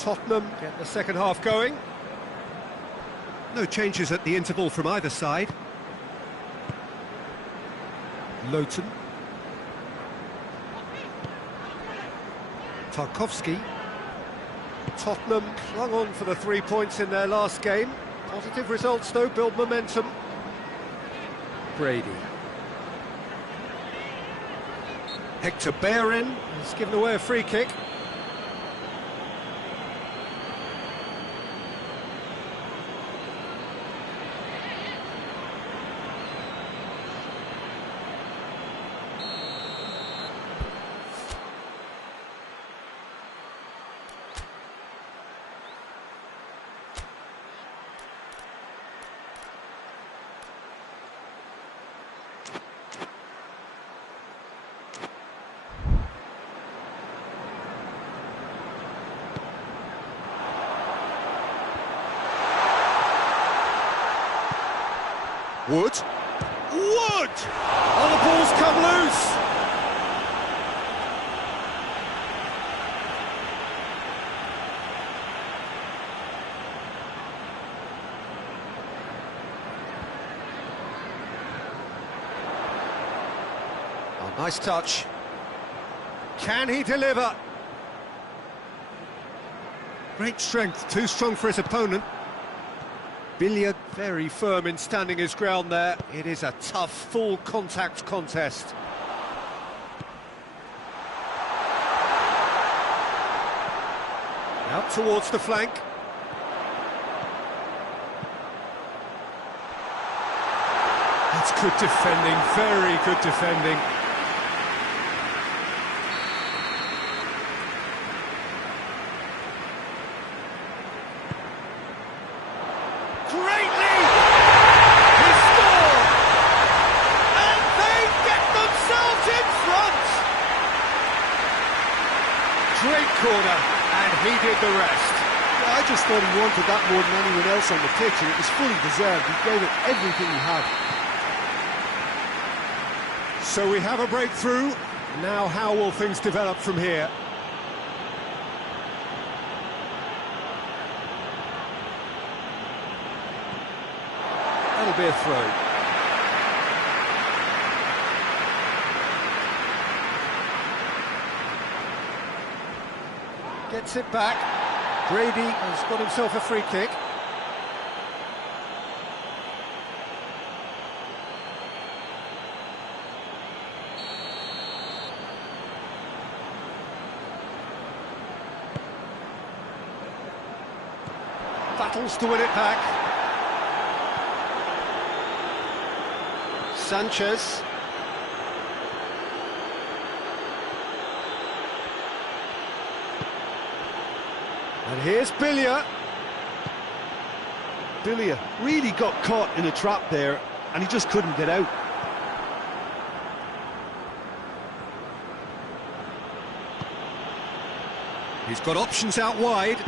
Tottenham get the second half going. No changes at the interval from either side. Lowton. Tarkowski. Tottenham clung on for the 3 points in their last game. Positive results though, build momentum. Brady. Hector Bellerin has given away a free kick. Wood. Wood! Oh, the ball's come loose! Oh, nice touch. Can he deliver? Great strength, too strong for his opponent. Billiard very firm in standing his ground there. It is a tough, full contact contest. Out towards the flank. That's good defending, very good defending. Great corner, and he did the rest. Yeah, I just thought he wanted that more than anyone else on the pitch, and it was fully deserved. He gave it everything he had. So we have a breakthrough. Now how will things develop from here? That'll be a throw. Gets it back. Brady has got himself a free kick. Battles to win it back. Sanchez. And here's Billiard. Billiard really got caught in a trap there, and he just couldn't get out. He's got options out wide.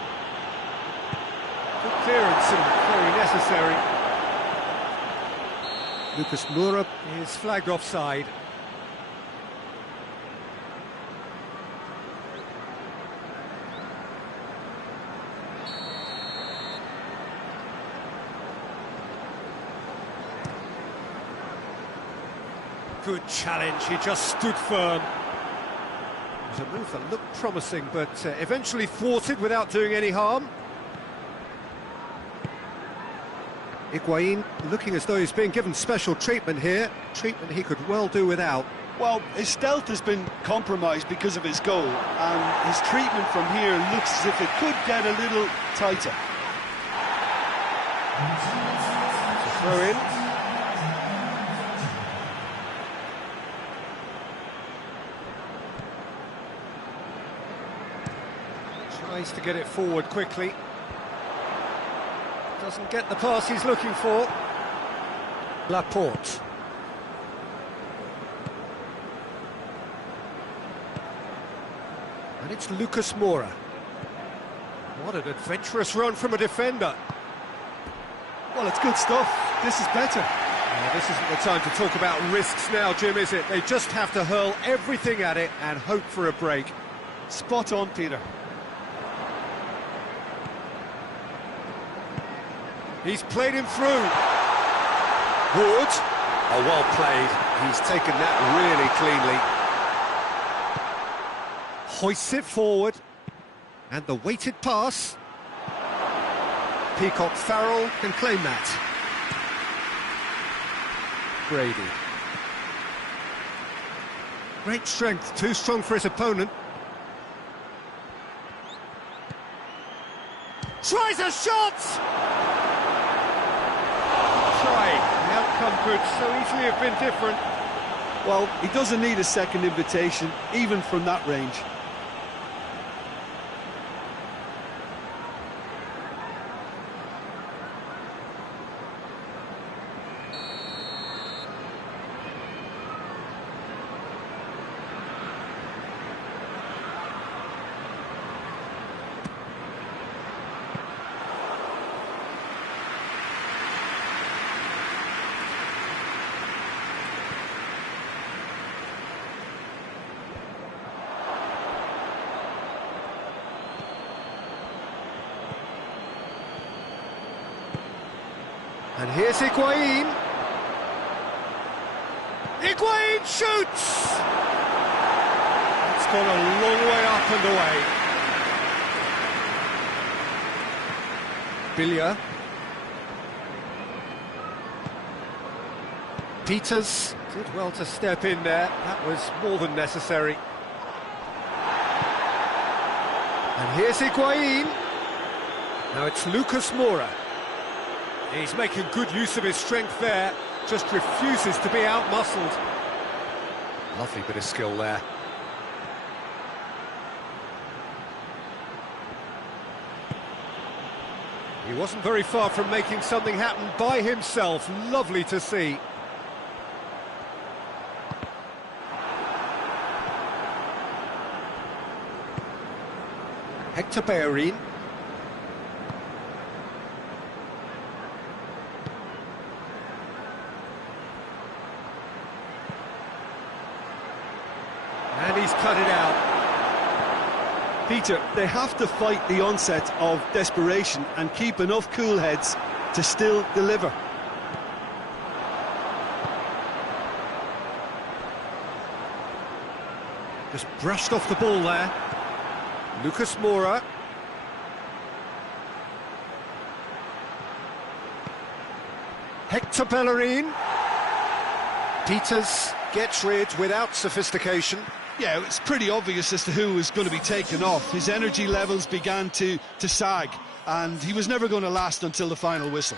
Good clearance and very necessary. Lucas Moura is flagged offside. Good challenge, he just stood firm. It was a move that looked promising, but eventually thwarted without doing any harm. Higuain looking as though he's being given special treatment here, treatment he could well do without. Well, his stealth has been compromised because of his goal, and his treatment from here looks as if it could get a little tighter. Throw in. Tries to get it forward quickly. Doesn't get the pass he's looking for. Laporte. And it's Lucas Moura. What an adventurous run from a defender. Well, it's good stuff. This is better. This isn't the time to talk about risks now, Jim, is it? They just have to hurl everything at it and hope for a break. Spot on, Peter. He's played him through. Wood. Oh, well played. He's taken that really cleanly. Hoists it forward. And the weighted pass. Peacock Farrell can claim that. Brady. Great strength, too strong for his opponent. Tries a shot! Try. The outcome could so easily have been different. Well, he doesn't need a second invitation, even from that range. And here's Higuain. Higuain shoots! It's gone a long way up and away. Billia. Peters did well to step in there. That was more than necessary. And here's Higuain. Now it's Lucas Moura. He's making good use of his strength there, just refuses to be outmuscled. Lovely bit of skill there. He wasn't very far from making something happen by himself. Lovely to see. Hector Bellerin. And he's cut it out. Peter, they have to fight the onset of desperation and keep enough cool heads to still deliver. Just brushed off the ball there. Lucas Moura. Hector Bellerin. Peters gets rid without sophistication. Yeah, it's pretty obvious as to who was going to be taken off. His energy levels began to sag, and he was never going to last until the final whistle.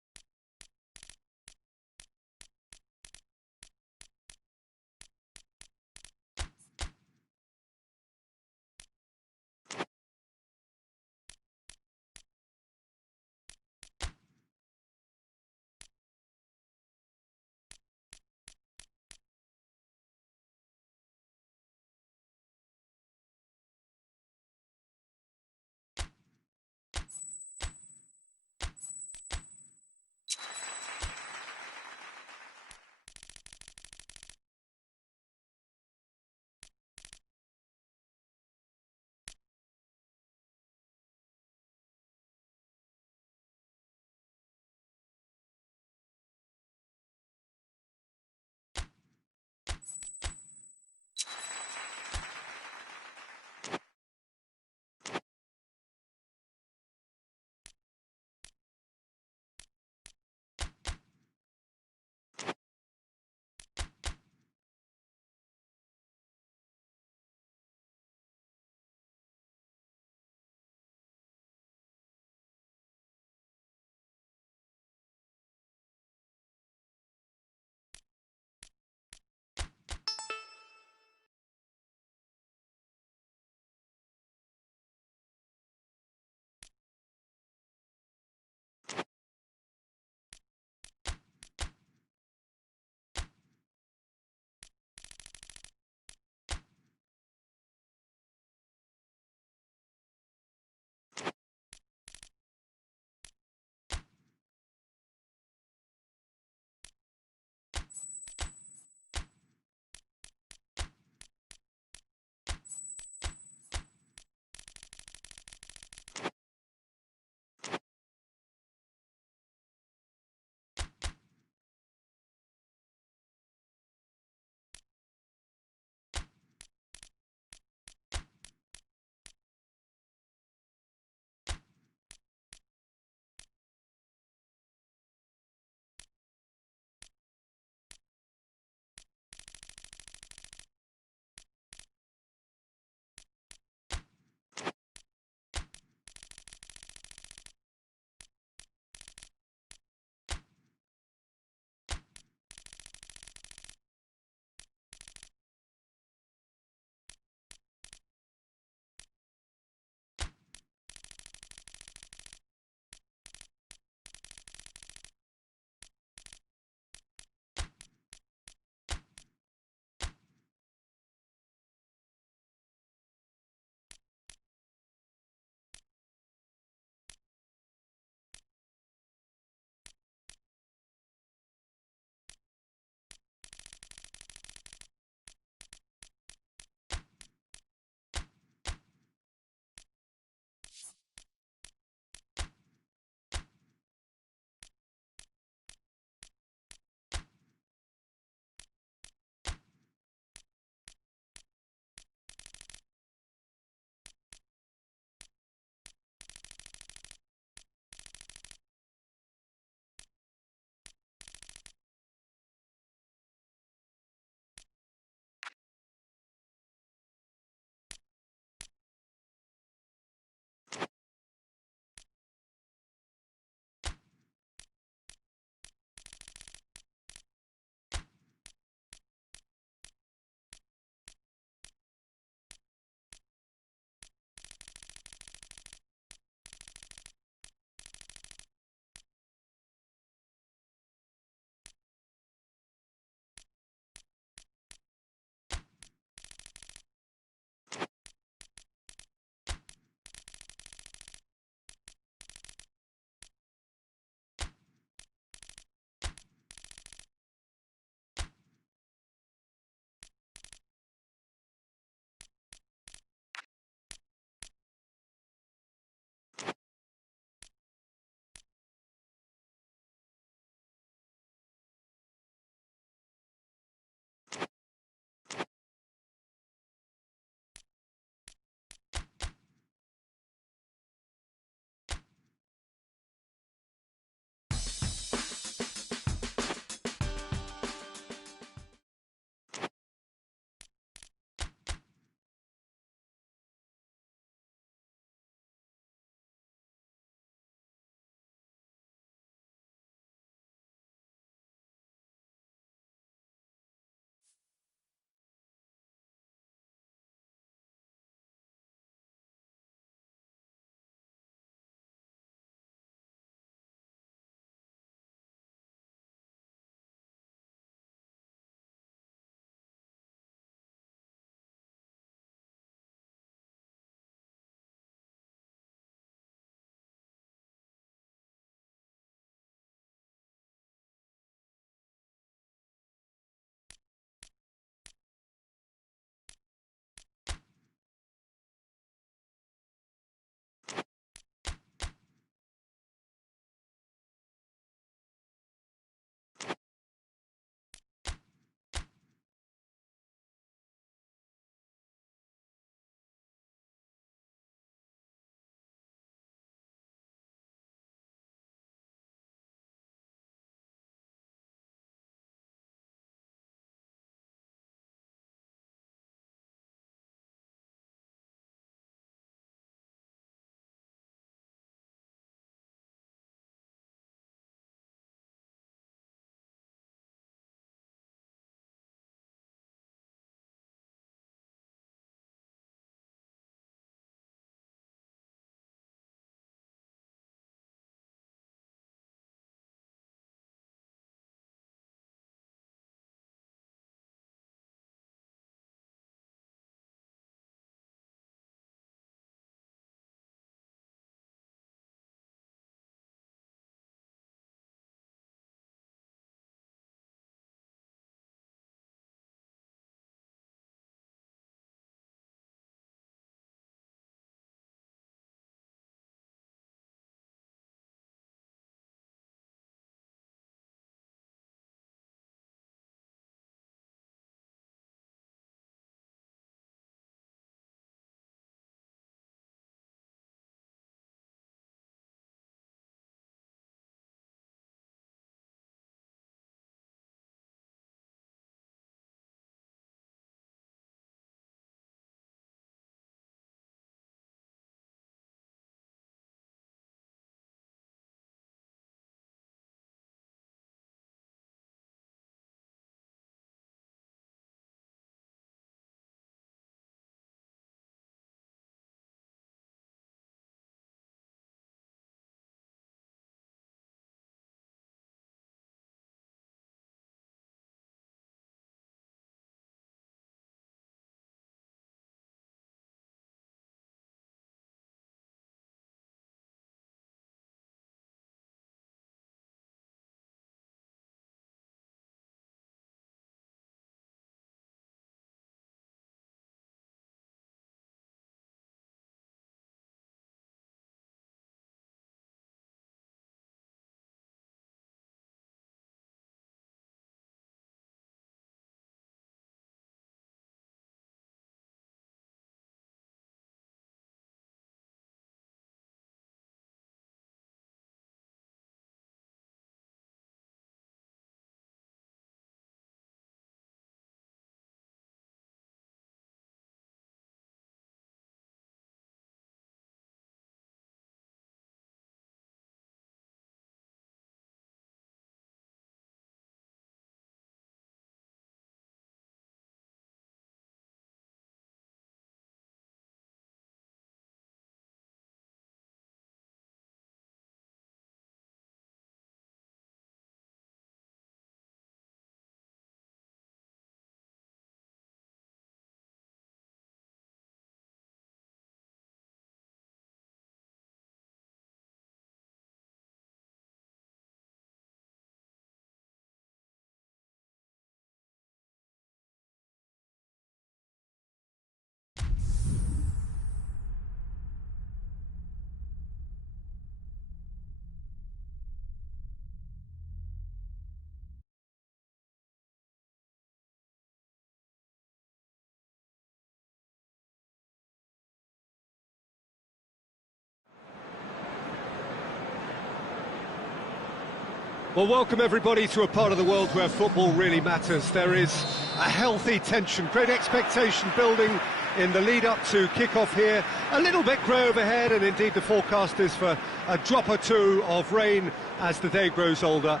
Well, welcome everybody to a part of the world where football really matters. There is a healthy tension, great expectation building in the lead-up to kick-off here. A little bit grey overhead, and indeed the forecast is for a drop or two of rain as the day grows older.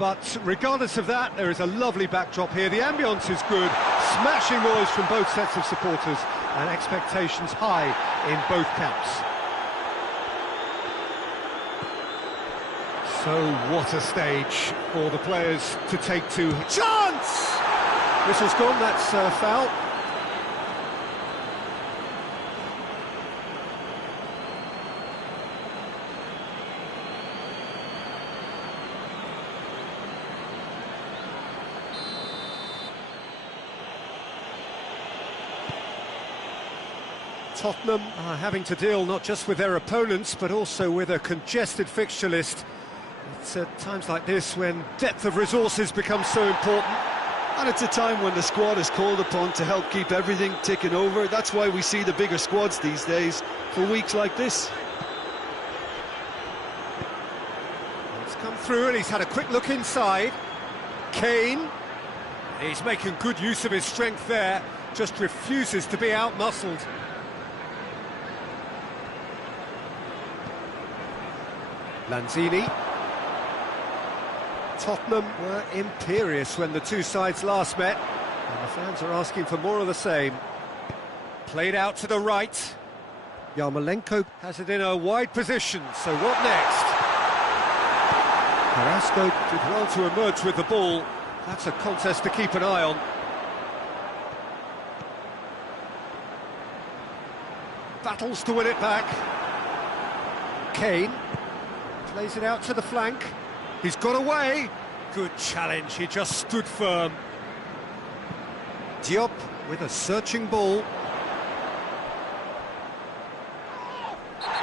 But regardless of that, there is a lovely backdrop here. The ambience is good, smashing noise from both sets of supporters, and expectations high in both camps. So what a stage for the players to take to. Chance! Whistle's gone, that's foul. Tottenham are having to deal not just with their opponents, but also with a congested fixture list. It's at times like this when depth of resources becomes so important. And it's a time when the squad is called upon to help keep everything ticking over. That's why we see the bigger squads these days for weeks like this. It's come through and he's had a quick look inside. Kane, he's making good use of his strength there, just refuses to be out-muscled. Lanzini. Tottenham were imperious when the two sides last met, and the fans are asking for more of the same. Played out to the right. Yarmolenko has it in a wide position, so what next? Carrasco did well to emerge with the ball. That's a contest to keep an eye on. Battles to win it back. Kane plays it out to the flank. He's got away. Good challenge, he just stood firm. Diop with a searching ball.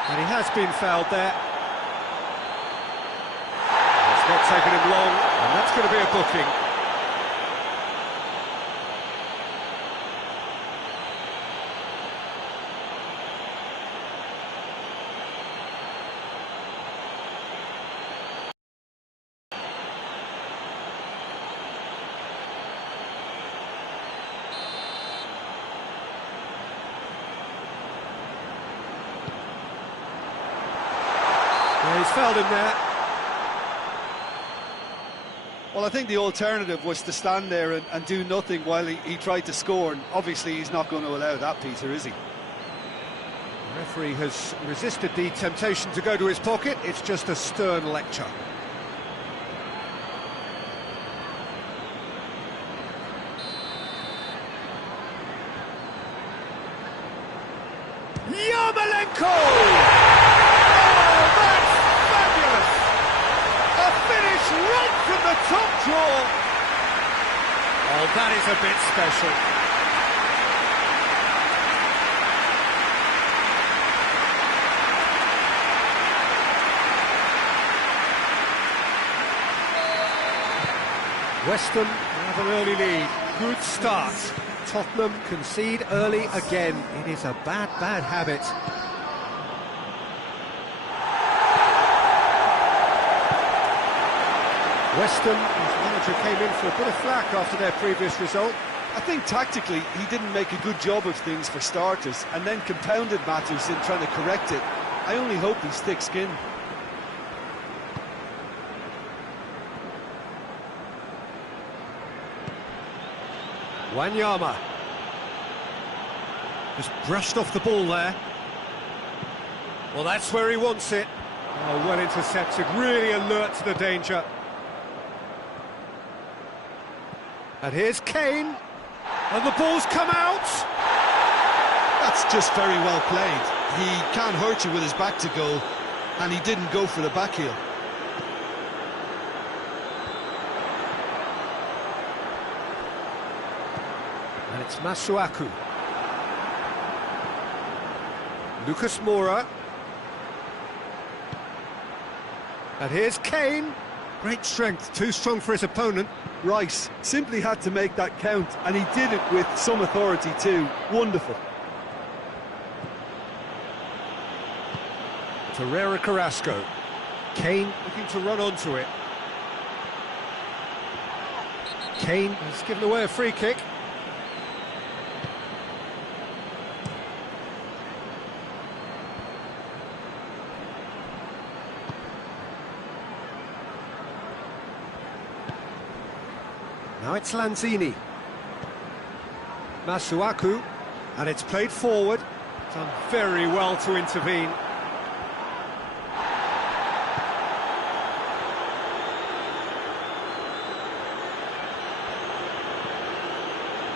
And he has been fouled there. It's not taken him long, and that's going to be a booking. Yeah, he's fouled him there. Well, I think the alternative was to stand there and do nothing while he tried to score, and obviously he's not going to allow that, Peter, is he? The referee has resisted the temptation to go to his pocket. It's just a stern lecture. Yarmolenko! Right from the top draw. Oh, that is a bit special. West Ham have an early lead. Good start. Tottenham concede early again. It is a bad habit. West Ham, his manager, came in for a bit of flack after their previous result. I think tactically he didn't make a good job of things for starters, and then compounded matters in trying to correct it. I only hope he's thick-skinned. Wanyama just brushed off the ball there. Well, that's where he wants it. Oh, well intercepted, really alert to the danger. And here's Kane, and the ball's come out. That's just very well played. He can't hurt you with his back to goal, and he didn't go for the back heel. And it's Masuaku. Lucas Moura. And here's Kane. Great strength, too strong for his opponent. Rice simply had to make that count, and he did it with some authority too. Wonderful. Torreira Carrasco. Kane looking to run onto it. Kane has given away a free kick. Now it's Lanzini. Masuaku, and it's played forward. Done very well to intervene.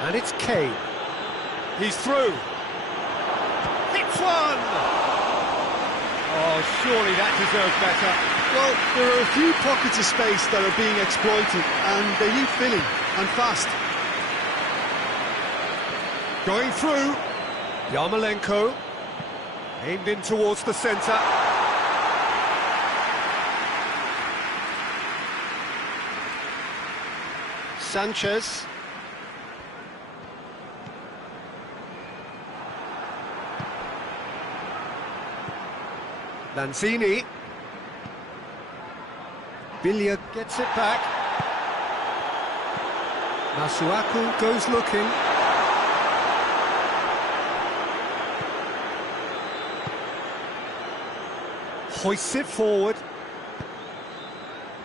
And it's Kane. He's through. Hits one! Oh, surely that deserved better. Well, there are a few pockets of space that are being exploited, and they need filling, and fast. Going through. Yarmolenko. Aimed in towards the centre. Sanchez. Lanzini. Billia gets it back. Masuaku goes looking. Hoists it forward.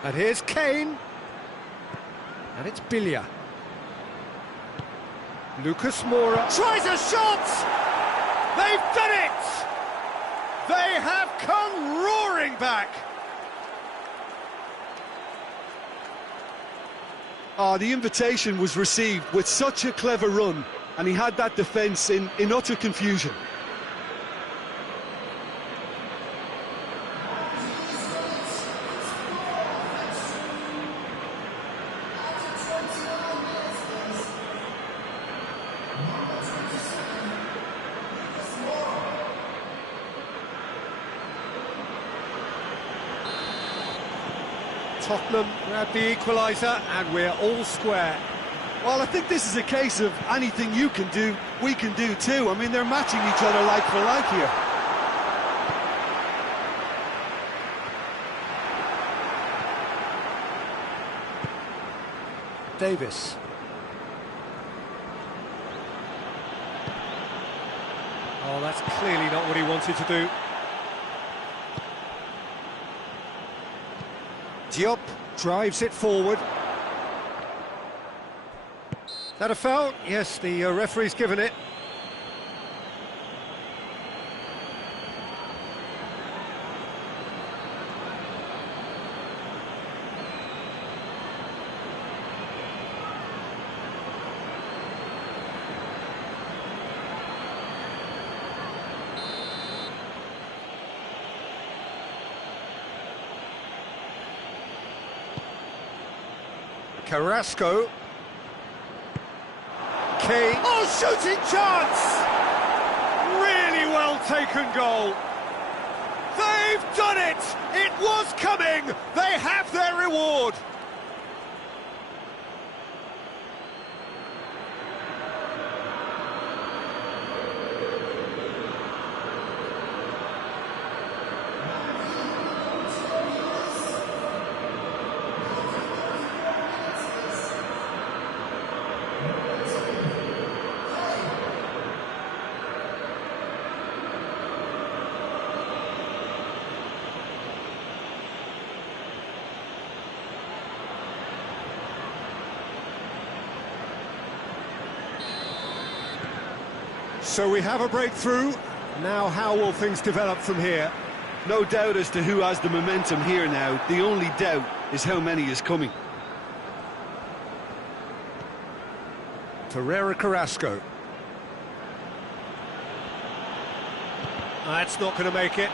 And here's Kane. And it's Billia. Lucas Moura tries a shot! They've done it! They have come roaring back! The invitation was received with such a clever run, and he had that defence in utter confusion. Tottenham grab the equaliser, and we're all square. Well, I think this is a case of anything you can do, we can do too. I mean, they're matching each other like for like here. Davis. Oh, that's clearly not what he wanted to do. Diop drives it forward. That a foul? Yes, the referee's given it. Carrasco. Kane. Oh, shooting chance! Really well taken goal. They've done it! It was coming! They have their reward! So we have a breakthrough. Now how will things develop from here? No doubt as to who has the momentum here now. The only doubt is how many is coming. Ferreira Carrasco. That's not going to make it.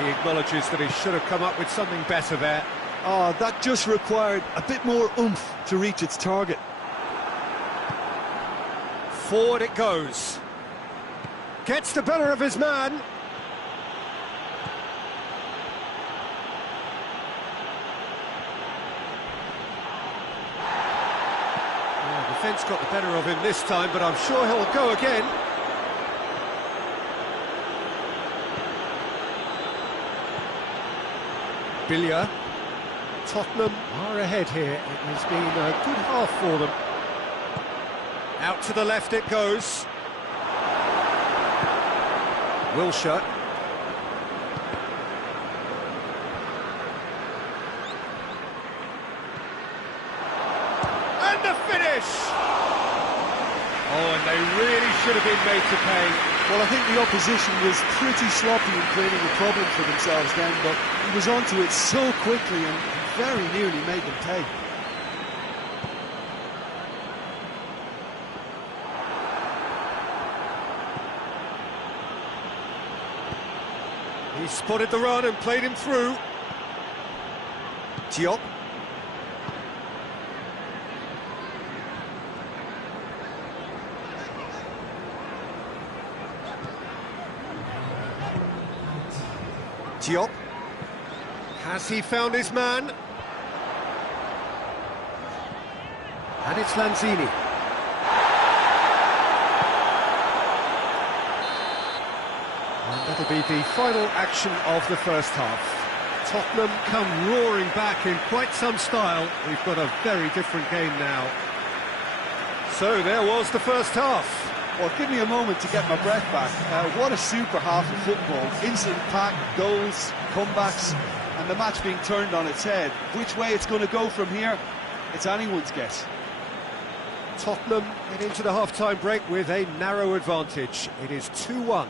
He acknowledges that he should have come up with something better there. That just required a bit more oomph to reach its target. Forward it goes. Gets the better of his man. Yeah, defence got the better of him this time, but I'm sure he'll go again. Billia Tottenham are ahead here. It has been a good half for them. Out to the left it goes. Wilshere. And the finish! Oh, and they really should have been made to pay. Well, I think the opposition was pretty sloppy in creating a problem for themselves then, but he was onto it so quickly and very nearly made them pay. He spotted the run and played him through. Diop. Diop. Has he found his man? And it's Lanzini. And that'll be the final action of the first half. Tottenham come roaring back in quite some style. We've got a very different game now. So there was the first half. Well, give me a moment to get my breath back. What a super half of football. Instant pack, goals, comebacks, and the match being turned on its head. Which way it's going to go from here, it's anyone's guess. Tottenham head into the half-time break with a narrow advantage. It is 2-1.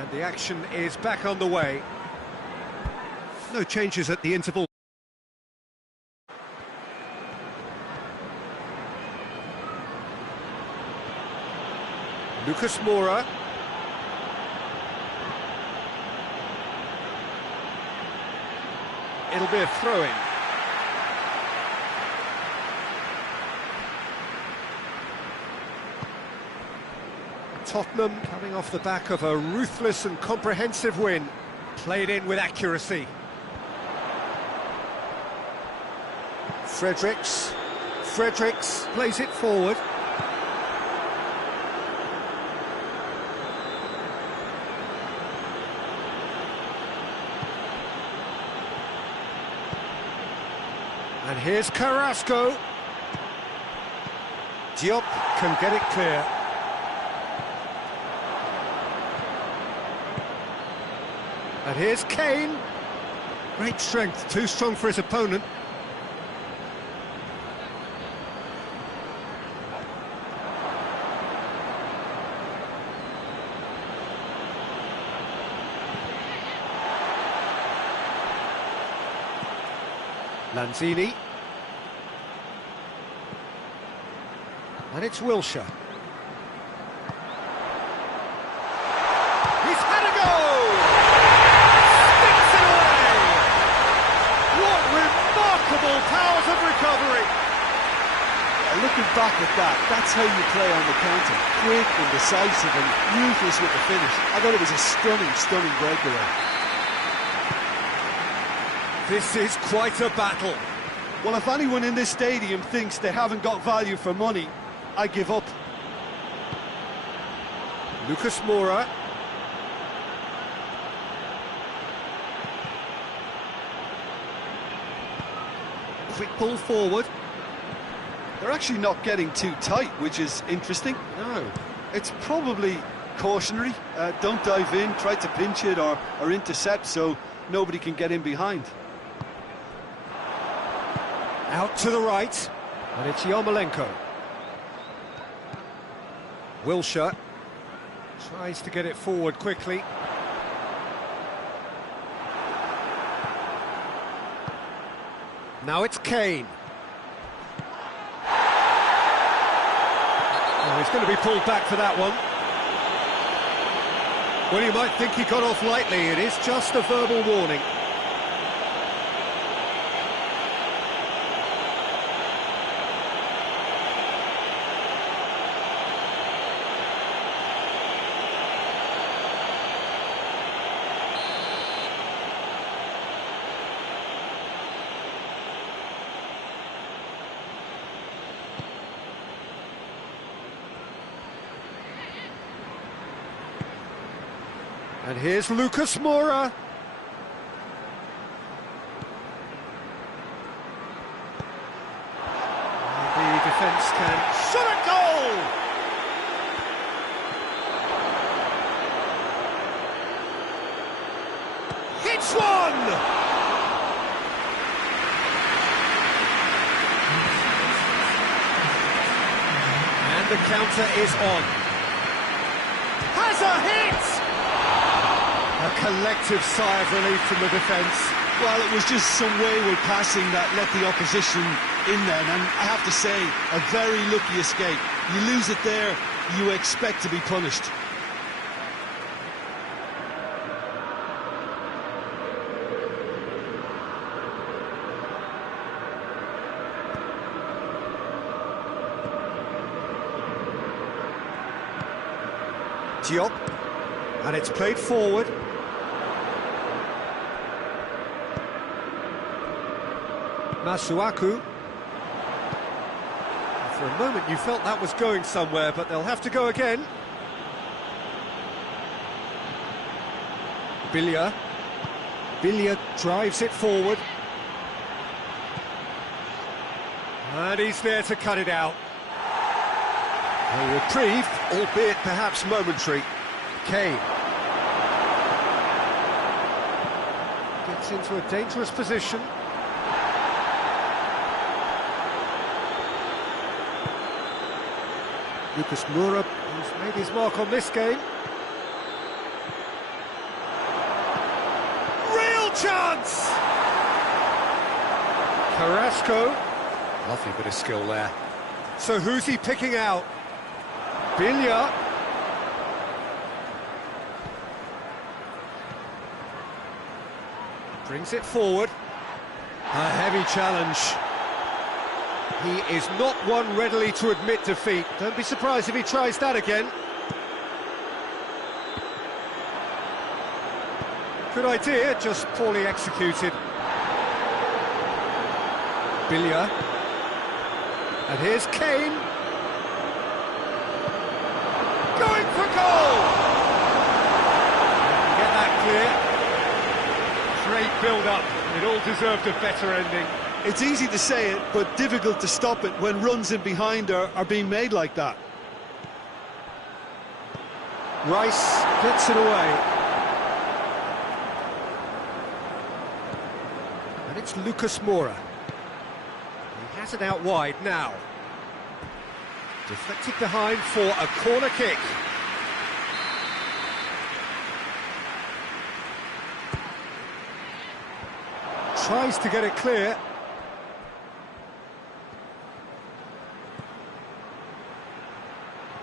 And the action is back on the way. No changes at the interval. Lucas Moura. It'll be a throw-in. Tottenham coming off the back of a ruthless and comprehensive win. Played in with accuracy. Fredericks plays it forward. And here's Carrasco. Diop can get it clear. And here's Kane. Great strength, too strong for his opponent. Lanzini. And it's Wilshere. He's had a go! Sticks it away! What remarkable powers of recovery! Looking back at that, that's how you play on the counter. Quick and decisive and ruthless with the finish. I thought it was a stunning breakaway. This is quite a battle. Well, if anyone in this stadium thinks they haven't got value for money, I give up. Lucas Moura. Quick pull forward. They're actually not getting too tight, which is interesting. No. It's probably cautionary. Don't dive in, try to pinch it or intercept so nobody can get in behind. Out to the right, and it's Yarmolenko. Wilshere tries to get it forward quickly. Now it's Kane. Oh, he's going to be pulled back for that one. Well, you might think he got off lightly. It is just a verbal warning. And here's Lucas Moura. The defence can shot a goal! Hits one! And the counter is on. Has a hit! A collective sigh of relief from the defence. Well, it was just some wayward passing that let the opposition in then, and I have to say, a very lucky escape. You lose it there, you expect to be punished. Diop, and it's played forward. Masuaku. For a moment you felt that was going somewhere, but they'll have to go again. Billia drives it forward. And he's there to cut it out. A reprieve, albeit perhaps momentary. Kane gets into a dangerous position. Lucas Moura, who's made his mark on this game. Real chance! Carrasco. Lovely bit of skill there. So who's he picking out? Bilya. Brings it forward. A heavy challenge. He is not one readily to admit defeat. Don't be surprised if he tries that again. Good idea, just poorly executed. Bilya. And here's Kane. Going for goal! Get that clear. Great build-up. It all deserved a better ending. It's easy to say it, but difficult to stop it when runs in behind are being made like that. Rice gets it away. And it's Lucas Moura. He has it out wide now. Deflected behind for a corner kick. Tries to get it clear.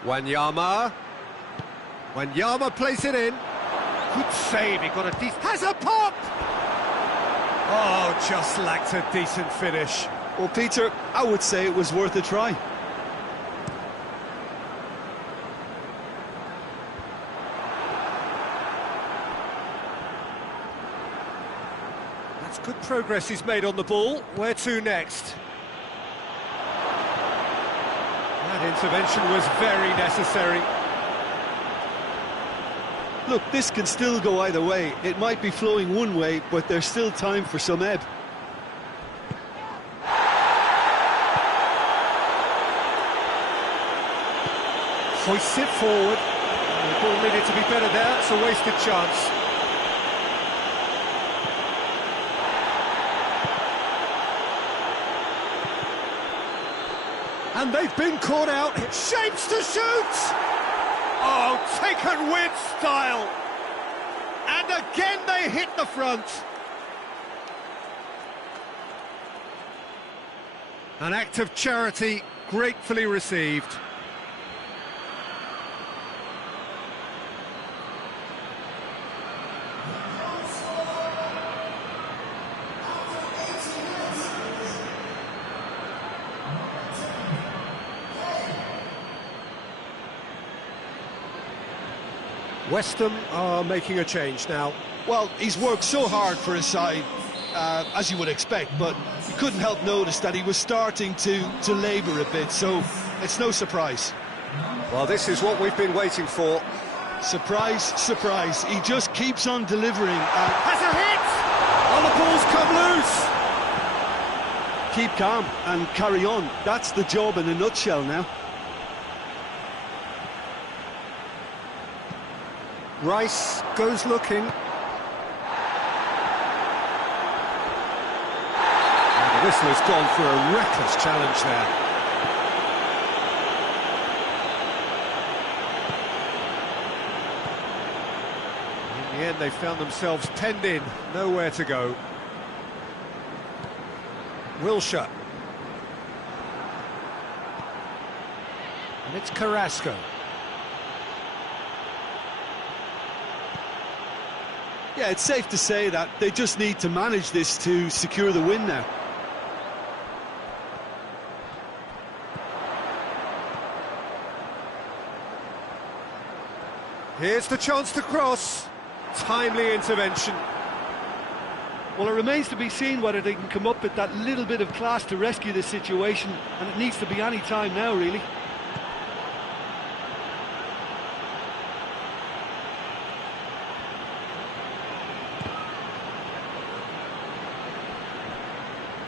Wanyama plays it in. Good save, he got a decent... Has a pop! Oh, just lacked a decent finish. Well, Peter, I would say it was worth a try. That's good progress he's made on the ball. Where to next? That intervention was very necessary. Look, this can still go either way. It might be flowing one way, but there's still time for some ebb. Hoists it forward. The ball needed to be better there. It's a wasted chance. And they've been caught out. Shapes to shoot! Oh, taken with style. And again they hit the front. An act of charity gratefully received. West Ham are making a change now. Well, he's worked so hard for his side, as you would expect, but you couldn't help notice that he was starting to labour a bit, so it's no surprise. Well, this is what we've been waiting for. Surprise, surprise. He just keeps on delivering. Has a hit! Oh, the ball's come loose! Keep calm and carry on. That's the job in a nutshell now. Rice goes looking. And the whistle has gone for a reckless challenge there. In the end, they found themselves penned in, nowhere to go. Wilshere. And it's Carrasco. Yeah, it's safe to say that they just need to manage this to secure the win now. Here's the chance to cross. Timely intervention. Well, it remains to be seen whether they can come up with that little bit of class to rescue this situation, and it needs to be any time now, really.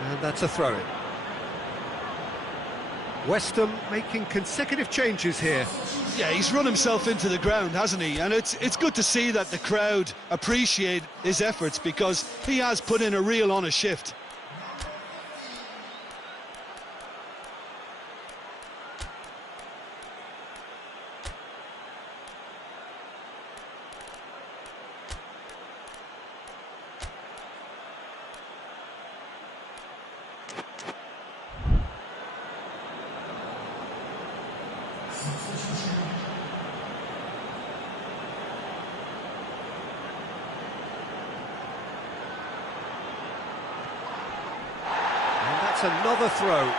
And that's a throw-in. West Ham making consecutive changes here. Yeah, he's run himself into the ground, hasn't he? And it's good to see that the crowd appreciate his efforts, because he has put in a real honest shift. It's another throw.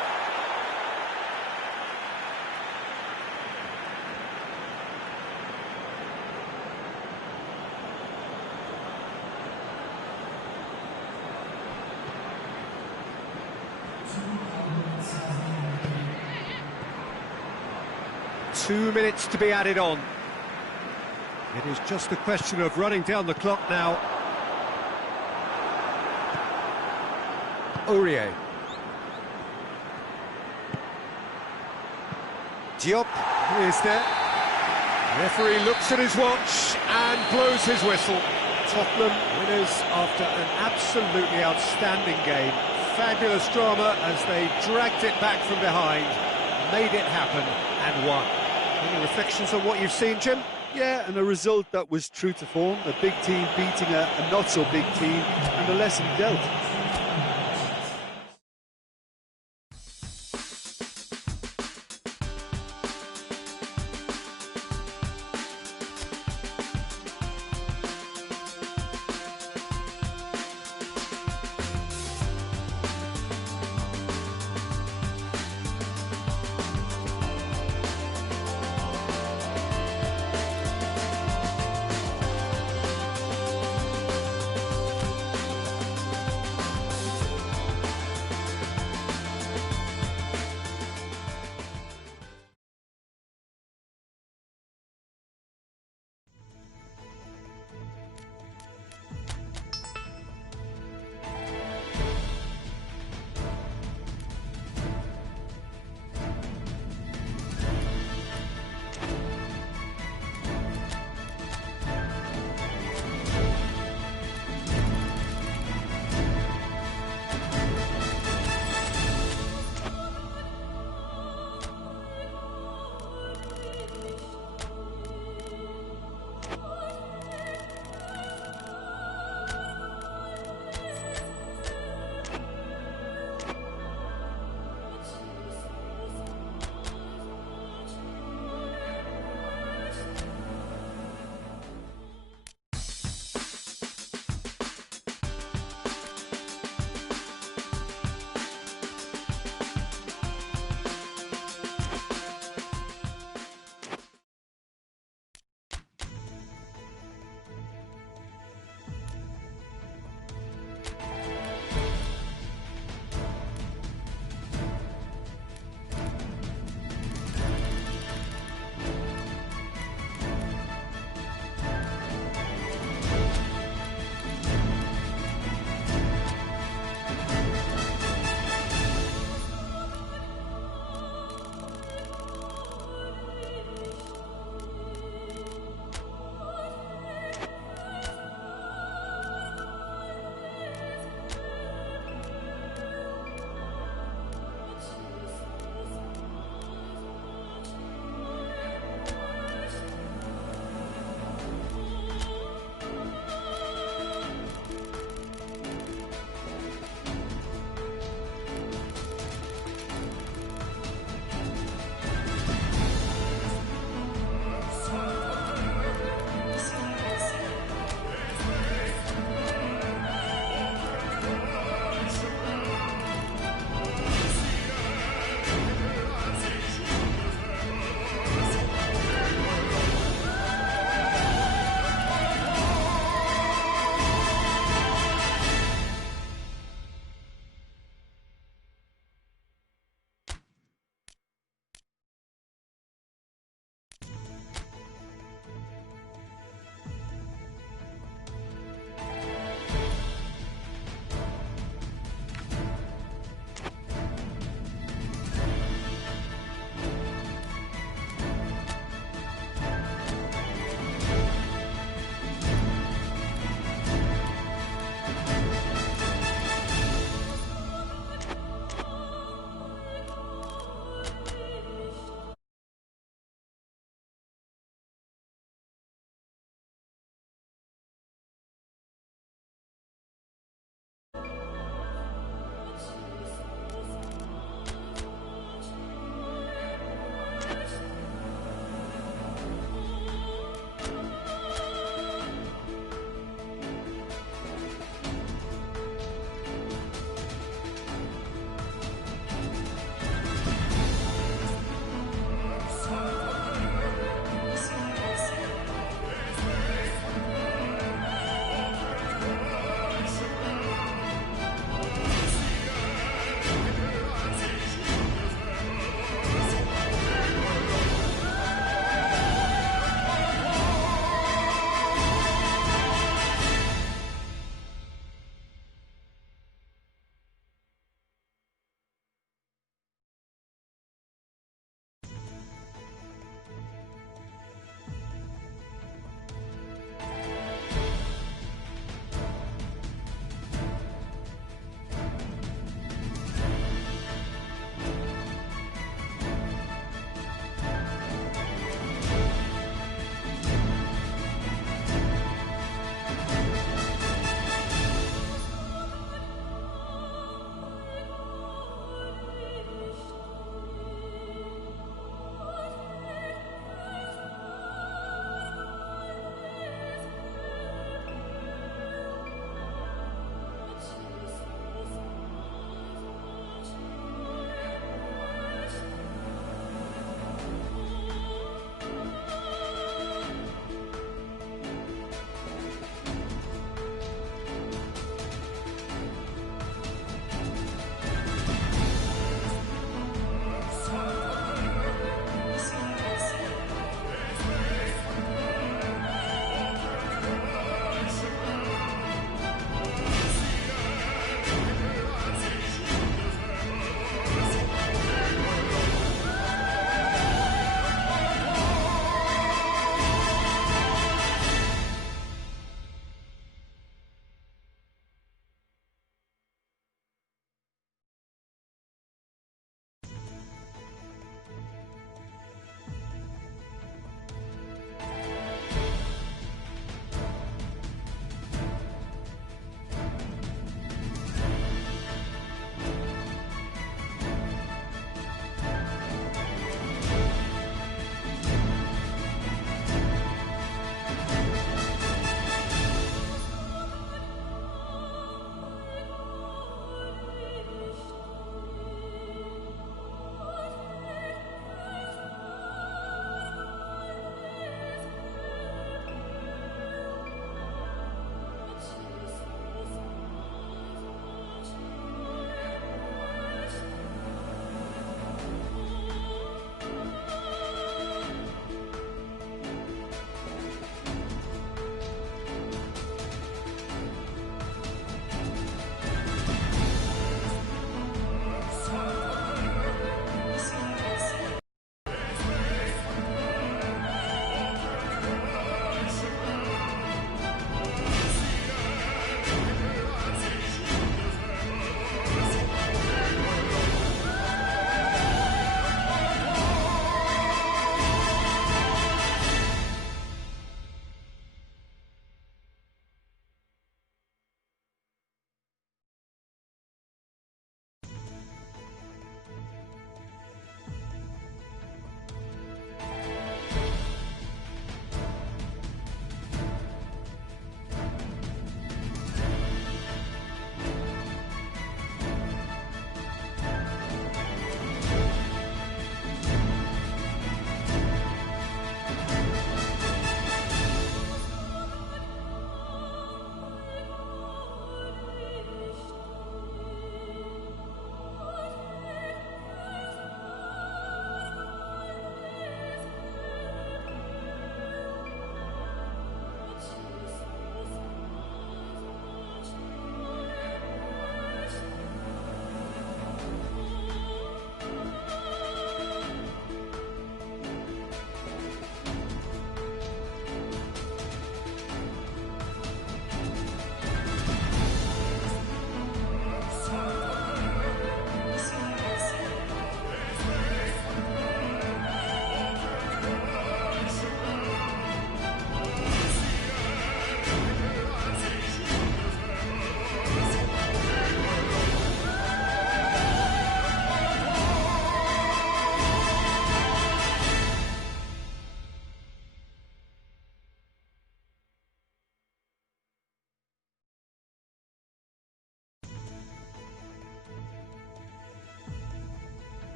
Two minutes to be added on. It is just a question of running down the clock now. Aurier. Diop is there. Referee looks at his watch and blows his whistle. Tottenham winners after an absolutely outstanding game. Fabulous drama as they dragged it back from behind, made it happen and won. Any reflections on what you've seen, Jim? Yeah, and a result that was true to form. A big team beating a not-so-big team, and the lesson dealt.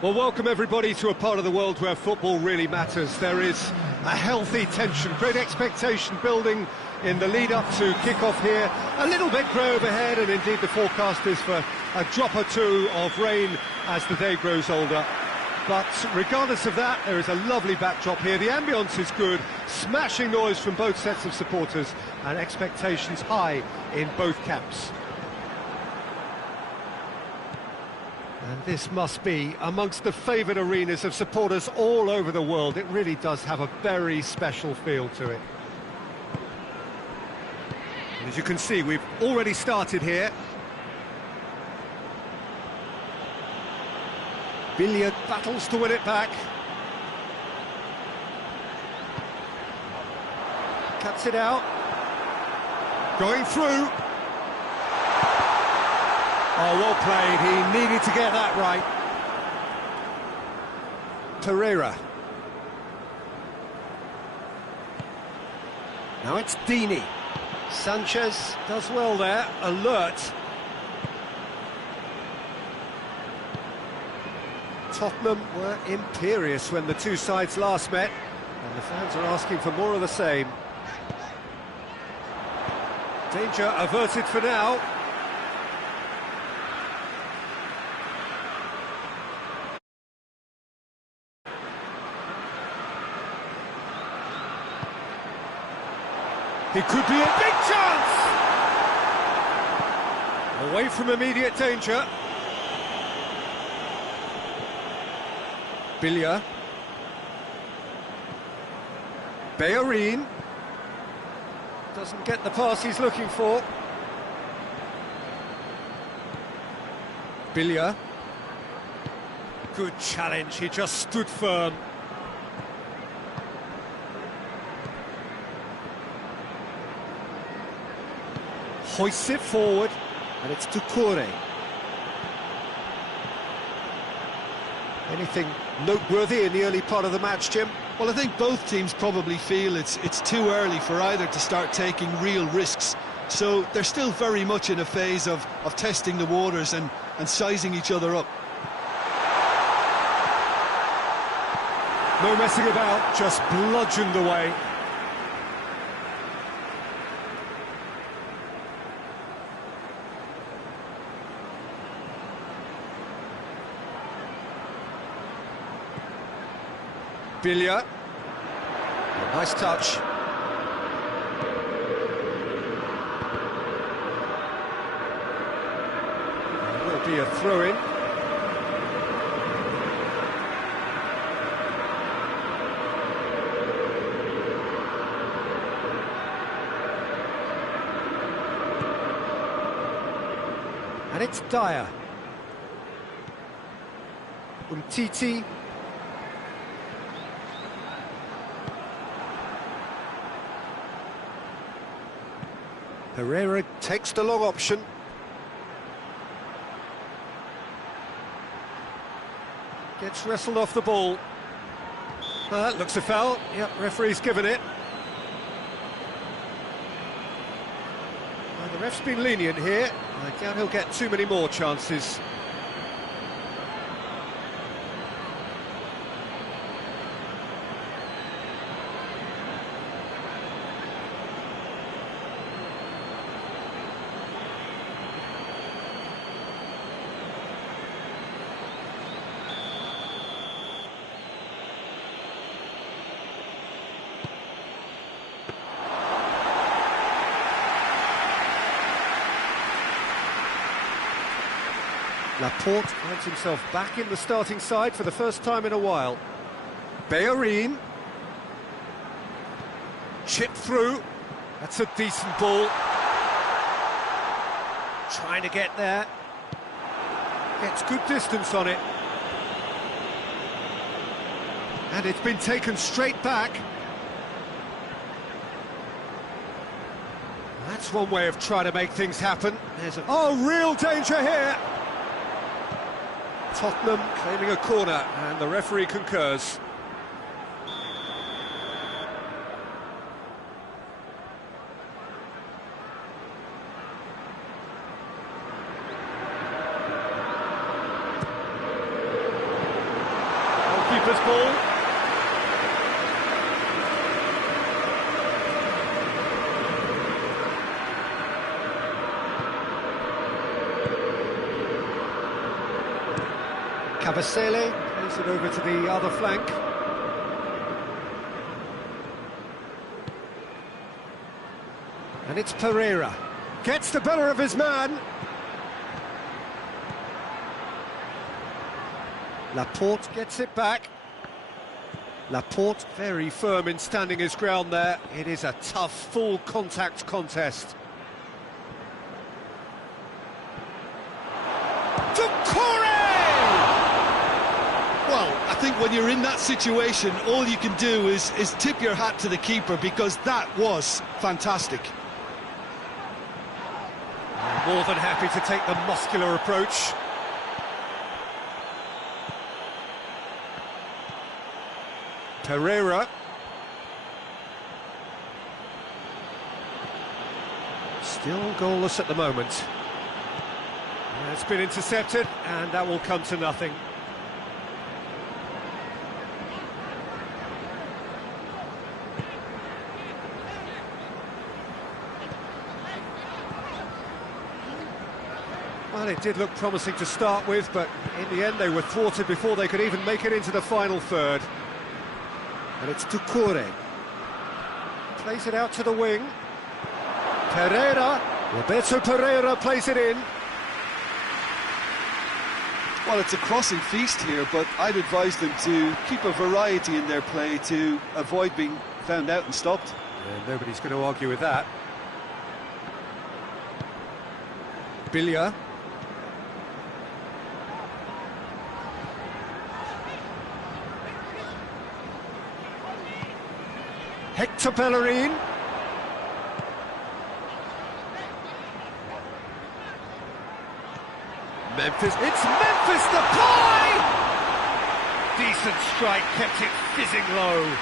Well, welcome everybody to a part of the world where football really matters. There is a healthy tension, great expectation building in the lead-up to kick-off here. A little bit grey overhead, and indeed the forecast is for a drop or two of rain as the day grows older. But regardless of that, there is a lovely backdrop here. The ambience is good, smashing noise from both sets of supporters, and expectations high in both camps. And this must be amongst the favoured arenas of supporters all over the world. It really does have a very special feel to it. And as you can see, we've already started here. Billiard battles to win it back. Cuts it out. Going through. Oh, well played. He needed to get that right. Pereira. Now it's Dini. Sanchez does well there. Alert. Tottenham were imperious when the two sides last met, and the fans are asking for more of the same. Danger averted for now. It could be a big chance! Away from immediate danger. Billiard. Bellerin. Doesn't get the pass he's looking for. Billiard. Good challenge, he just stood firm. Hoists it forward, and it's Doucouré. Anything noteworthy in the early part of the match, Jim? Well, I think both teams probably feel it's too early for either to start taking real risks. So they're still very much in a phase of testing the waters and sizing each other up. No messing about, just bludgeoned away. Billiard. Nice touch. It will be a throw-in. And it's Dyer. Umtiti. Herrera takes the long option. Gets wrestled off the ball. That looks a foul. Yep, referee's given it. The ref's been lenient here. I doubt he'll get too many more chances. Laporte finds himself back in the starting side for the first time in a while. Bellerin. Chipped through. That's a decent ball. Trying to get there. Gets good distance on it. And it's been taken straight back. That's one way of trying to make things happen. Oh, real danger here! Tottenham claiming a corner, and the referee concurs. goalkeeper's ball. Cavasele plays it over to the other flank. And it's Pereira. Gets the better of his man. Laporte gets it back. Laporte very firm in standing his ground there. It is a tough, full contact contest. Well, I think when you're in that situation, all you can do is tip your hat to the keeper, because that was fantastic. More than happy to take the muscular approach. Pereira. Still goalless at the moment. It's been intercepted, and that will come to nothing. Well, it did look promising to start with, but in the end they were thwarted before they could even make it into the final third. And it's Doucouré. Plays it out to the wing. Pereira. Roberto Pereira plays it in. Well, it's a crossing feast here, but I'd advise them to keep a variety in their play to avoid being found out and stopped. Yeah, nobody's going to argue with that. Billia. Hector Bellerin. Memphis, it's Memphis Depay! Decent strike, kept it fizzing low.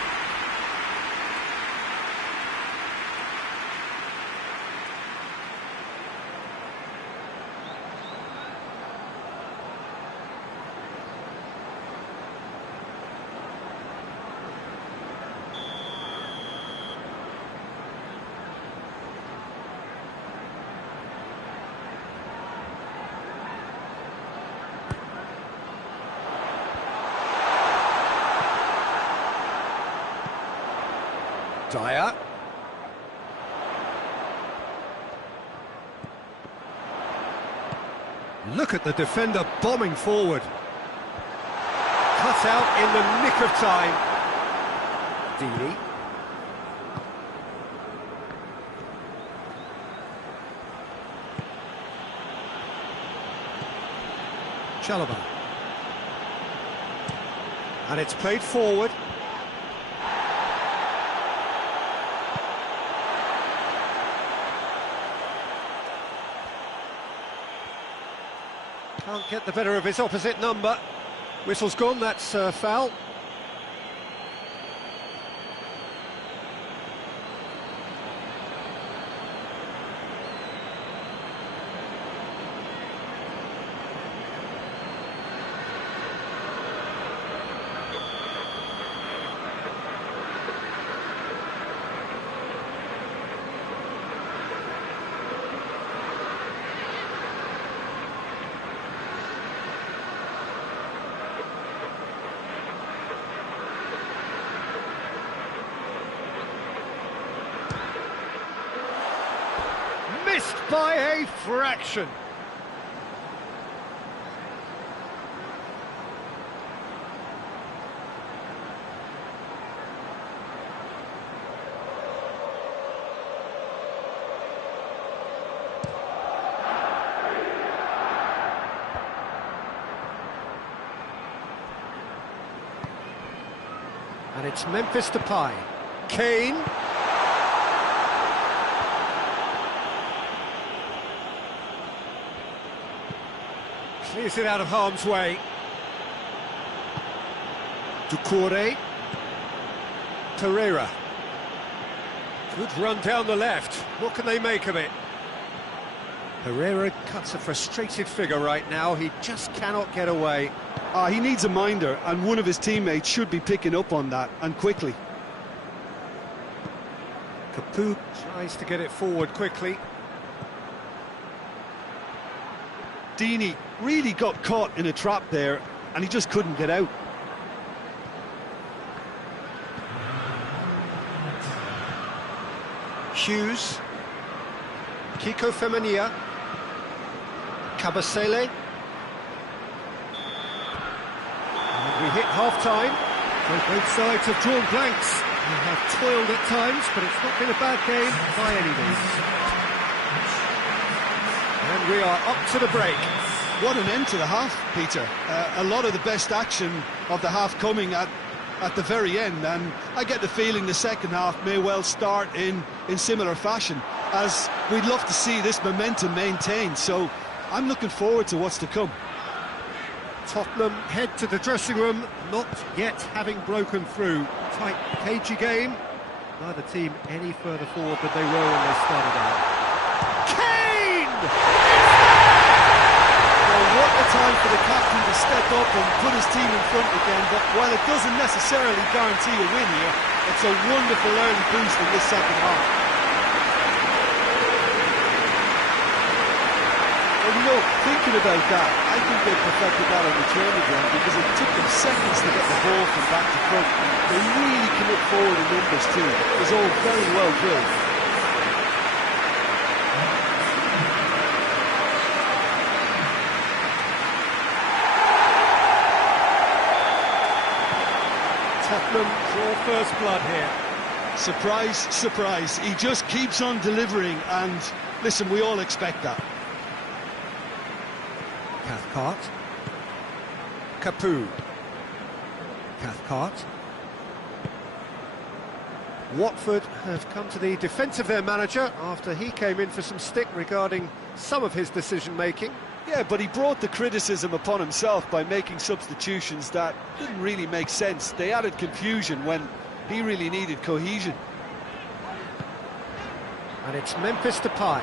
Dyer. Look at the defender bombing forward. Cut out in the nick of time. Deeney. Chalobah. And it's played forward. Can't get the better of his opposite number. Whistle's gone, that's foul. Missed by a fraction. And it's Memphis Depay. Kane. Clears it out of harm's way. Doucouré. Pereira. Good run down the left. What can they make of it? Herrera cuts a frustrated figure right now. He just cannot get away. He needs a minder, and one of his teammates should be picking up on that, and quickly. Capoue tries to get it forward quickly. Deeney really got caught in a trap there, and he just couldn't get out. Hughes. Kiko Femenia. Kabasele. And we hit half-time. Both sides have drawn blanks. They have toiled at times, but it's not been a bad game by any means. And we are up to the break. What an end to the half, Peter. A lot of the best action of the half coming at the very end, and I get the feeling the second half may well start in similar fashion, as we'd love to see this momentum maintained, so I'm looking forward to what's to come. Tottenham head to the dressing room, not yet having broken through. Tight, cagey game. Neither team any further forward than they were when they started out. Kane! Well, what a time for the captain to step up and put his team in front again, but while it doesn't necessarily guarantee a win here, it's a wonderful early boost in this second half. Well, you know, thinking about that, I think they perfected that on the training ground because it took them seconds to get the ball from back to front. They really commit forward in numbers too. It was all very well drilled. Tottenham draw first blood here. Surprise, surprise. He just keeps on delivering, and listen, we all expect that. Cathcart. Capoue. Cathcart. Watford have come to the defence of their manager after he came in for some stick regarding some of his decision-making. Yeah, but he brought the criticism upon himself by making substitutions that didn't really make sense. They added confusion when he really needed cohesion. And it's Memphis Depay.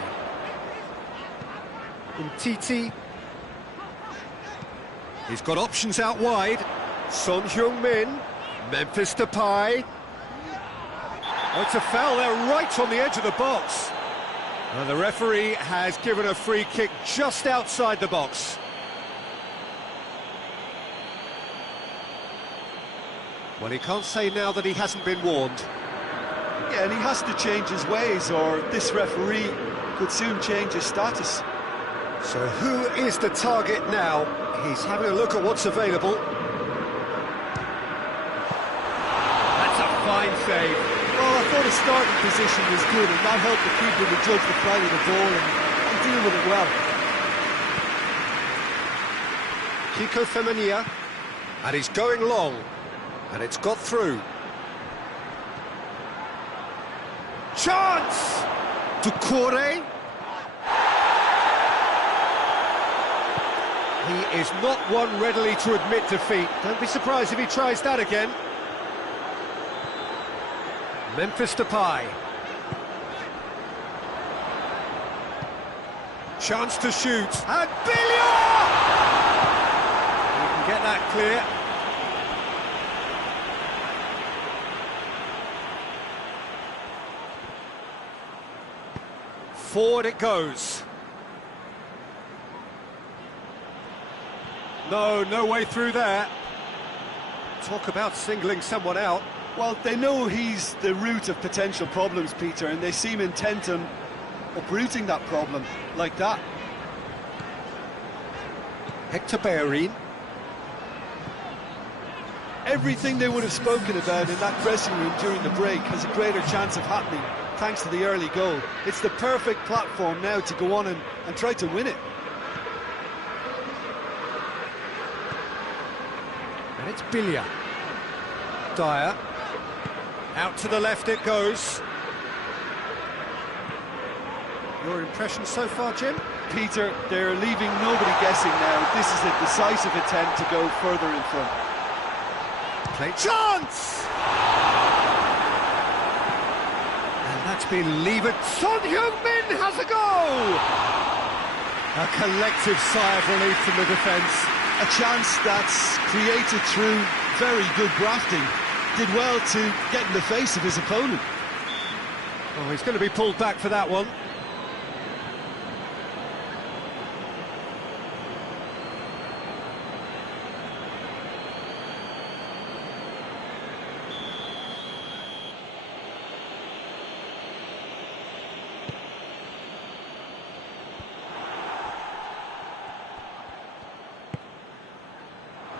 Umtiti. He's got options out wide. Son Heung-min. Memphis Depay. Oh, it's a foul there right on the edge of the box. And the referee has given a free kick just outside the box. Well, he can't say now that he hasn't been warned. Yeah, and he has to change his ways, or this referee could soon change his status. So who is the target now? He's having a look at what's available. That's a fine save. Well, I thought his starting position was good, and that helped the keeper to judge the flight of the ball and deal with it well. Kiko Femenia, and he's going long, and it's got through. Chance! Doucouré. He is not one readily to admit defeat. Don't be surprised if he tries that again. Memphis Depay. Chance to shoot. And Billiard! You can get that clear. Forward it goes. No way through there. Talk about singling someone out. Well, they know he's the root of potential problems, Peter, and they seem intent on uprooting that problem like that. Hector Bellerin. Everything they would have spoken about in that dressing room during the break has a greater chance of happening thanks to the early goal. It's the perfect platform now to go on and try to win it. And it's Billiard. Dyer. Out to the left it goes. Your impression so far, Jim? Peter, they're leaving nobody guessing now. This is a decisive attempt to go further in front. Play chance! And that's been levered. Son Heung-min has a goal! A collective sigh of relief from the defence. A chance that's created through very good grafting. Did well to get in the face of his opponent. Oh, he's going to be pulled back for that one.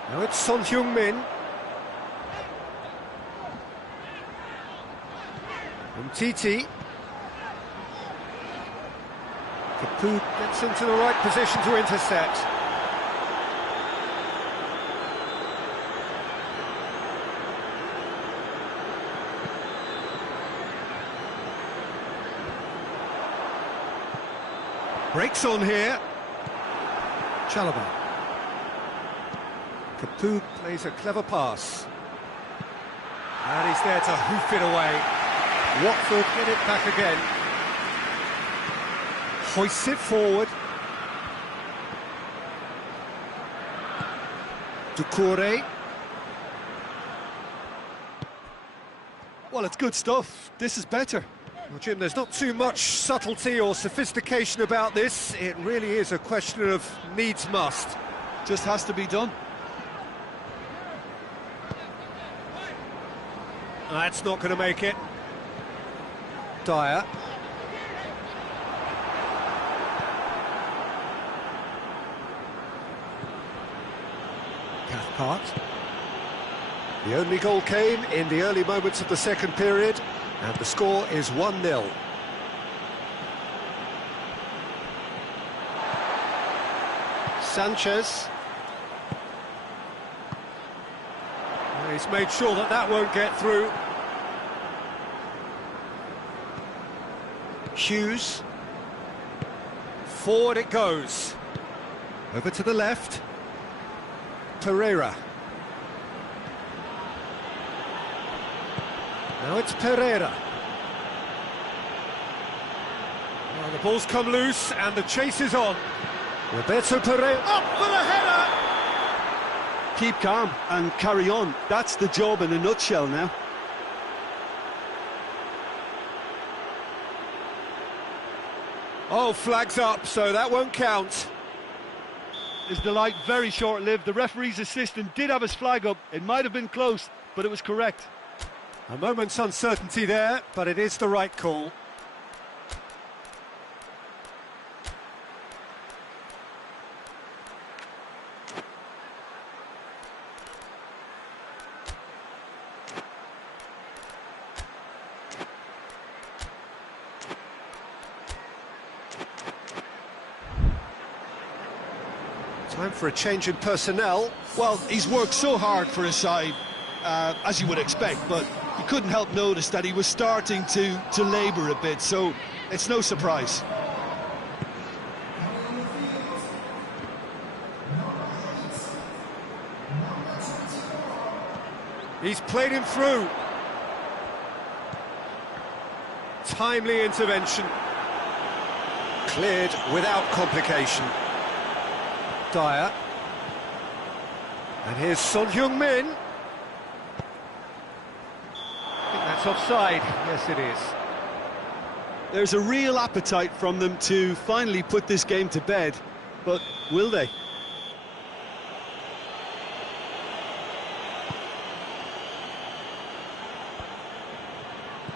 Now it's Son Heung-min. Titi. Capoue gets into the right position to intercept. Breaks on here. Chalobah. Capoue plays a clever pass. And he's there to hoof it away. Watford get it back again. Hoists it forward. Doucouré. Well, it's good stuff. This is better. Well, Jim, there's not too much subtlety or sophistication about this. It really is a question of needs must. Just has to be done. That's not going to make it. Dyer. Cathcart. The only goal came in the early moments of the second period, and the score is 1-0. Sanchez. Well, he's made sure that that won't get through. Hughes. Forward it goes. Over to the left. Pereira. Now it's Pereira. Well, the ball's come loose and the chase is on. Roberto Pereira up for the header! Keep calm and carry on. That's the job in a nutshell now. Oh, flags up, so that won't count. His delight very short-lived. The referee's assistant did have his flag up. It might have been close, but it was correct. A moment's uncertainty there, but it is the right call. Time for a change in personnel. Well, he's worked so hard for his side, as you would expect, but you couldn't help notice that he was starting to labour a bit, so it's no surprise. He's played him through. Timely intervention. Cleared without complication. Dyer. And here's Son Heung-min. I think that's offside. Yes, it is. There's a real appetite from them to finally put this game to bed, but will they?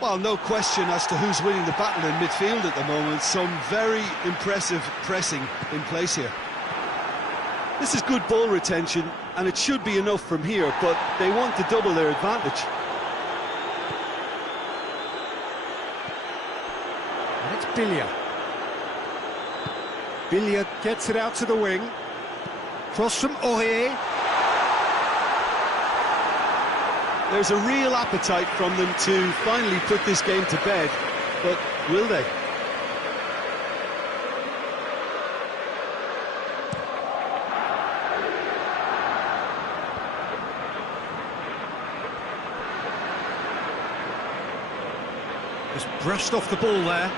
Well, no question as to who's winning the battle in midfield at the moment. Some very impressive pressing in place here. This is good ball retention, and it should be enough from here, but they want to double their advantage. And it's Billia. Billia gets it out to the wing. Cross from Aurier. There's a real appetite from them to finally put this game to bed, but will they? Just brushed off the ball there.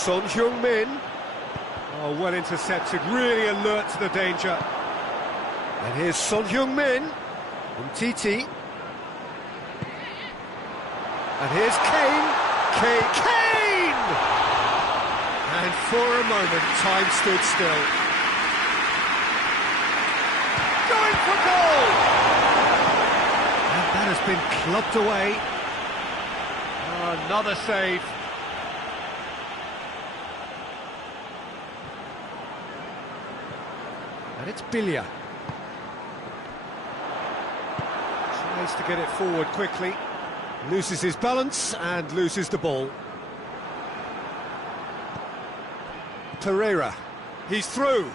Son Heung-min. Oh, well intercepted, really alert to the danger. And here's Son Heung-min. Titi. And here's Kane. Kane! And for a moment, time stood still. Going for goal! And that has been clubbed away. Another save. And it's Billia. Tries to get it forward quickly. Loses his balance and loses the ball. Pereira. He's through.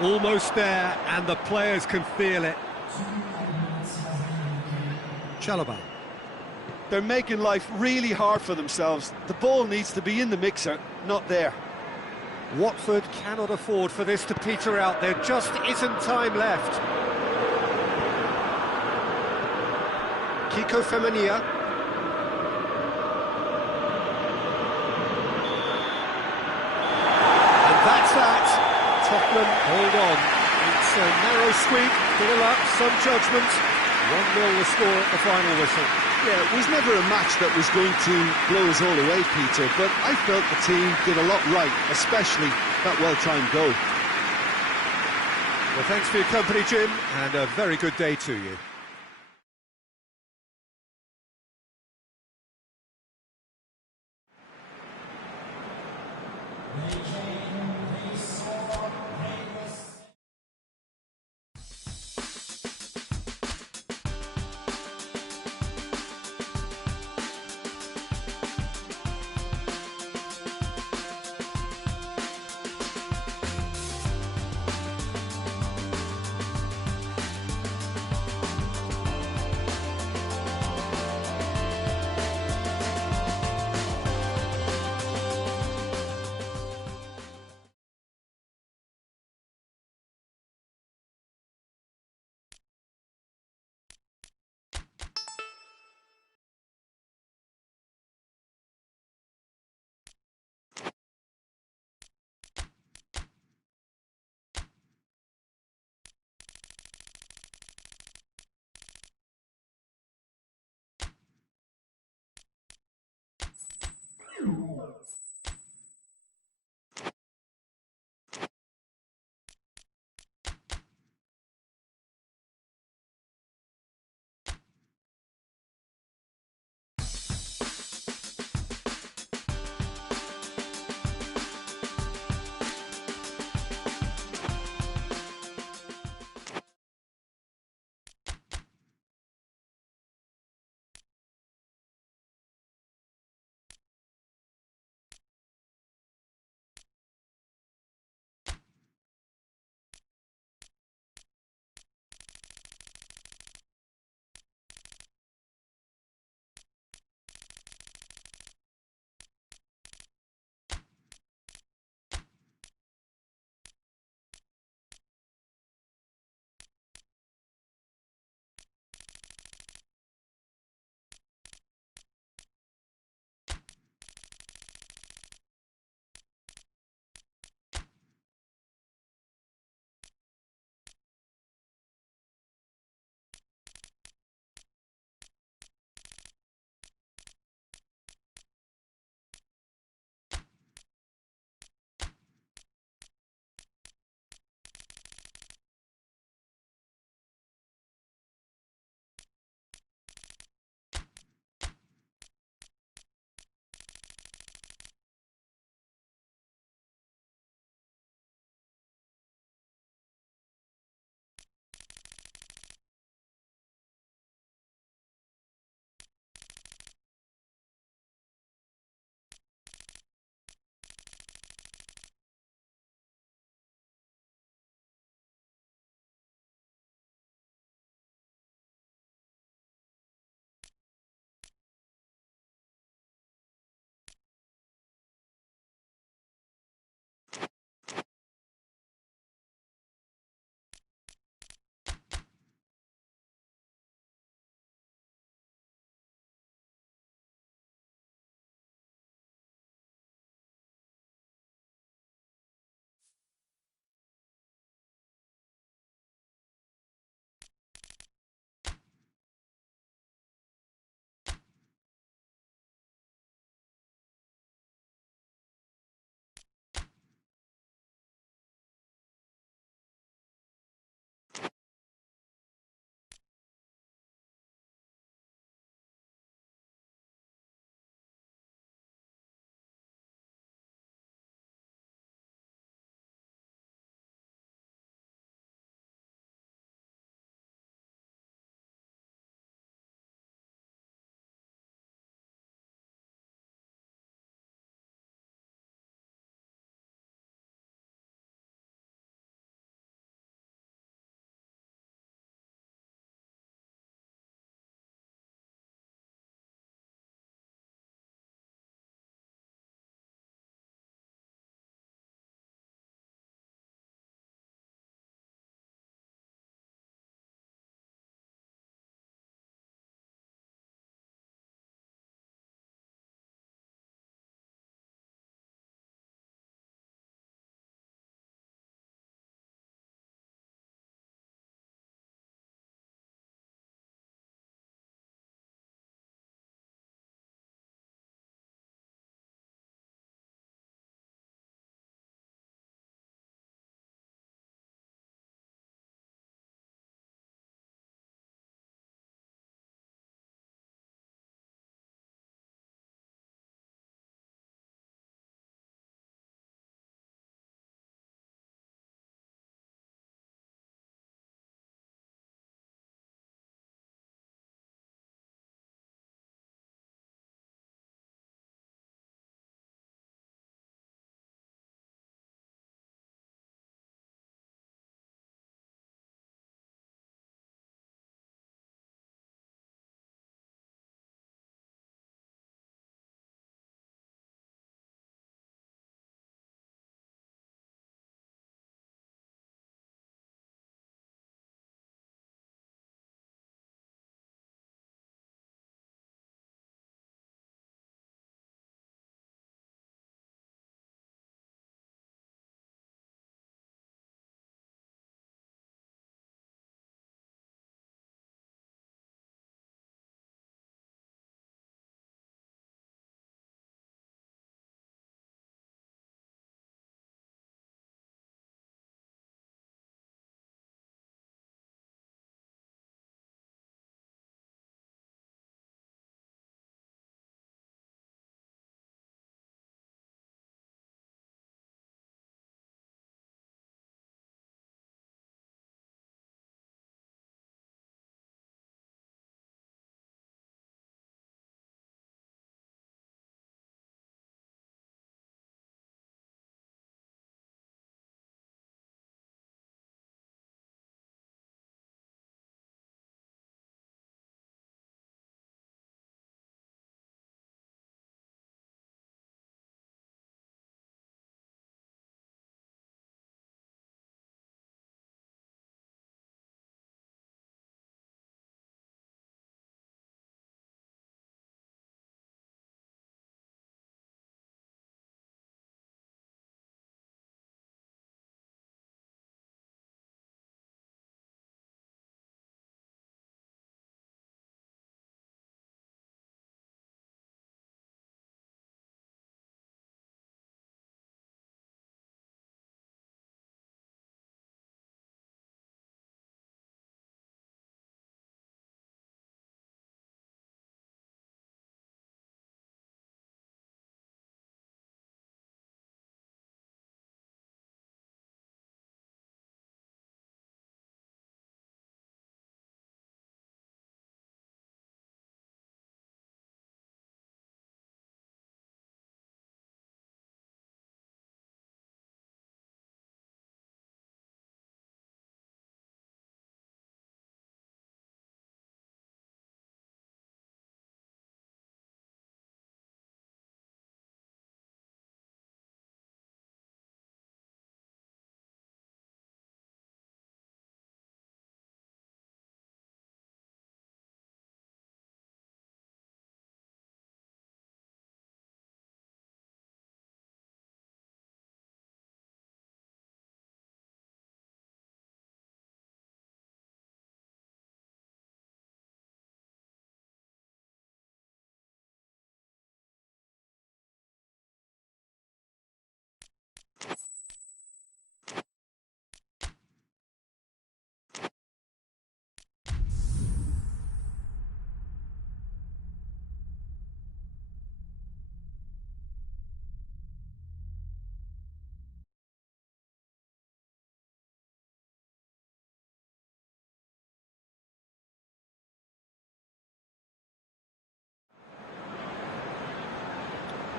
Almost there, and the players can feel it. Chalobah. They're making life really hard for themselves. The ball needs to be in the mixer, not there. Watford cannot afford for this to peter out. There just isn't time left. Kiko Femenia. And that's that. Tottenham hold on. It's a narrow squeak, bit of luck, some judgment. 1-0 the score at the final whistle. Yeah, it was never a match that was going to blow us all away, Peter, but I felt the team did a lot right, especially that well-timed goal. Well, thanks for your company, Jim, and a very good day to you.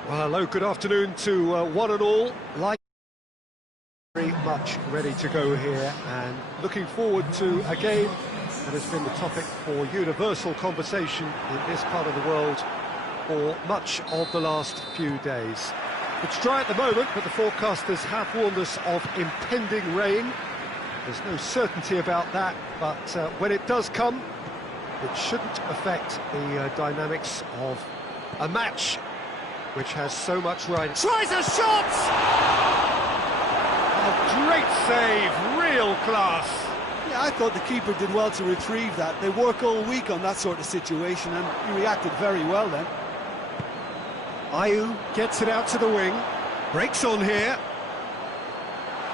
Well, hello, good afternoon to one and all. Very much ready to go here and looking forward to a game that has been the topic for universal conversation in this part of the world for much of the last few days. It's dry at the moment, but the forecasters have warned us of impending rain. There's no certainty about that, but when it does come, it shouldn't affect the dynamics of a match which has so much right. Tries a shot! A great save, real class. Yeah, I thought the keeper did well to retrieve that. They work all week on that sort of situation, and he reacted very well then. Ayew gets it out to the wing, breaks on here.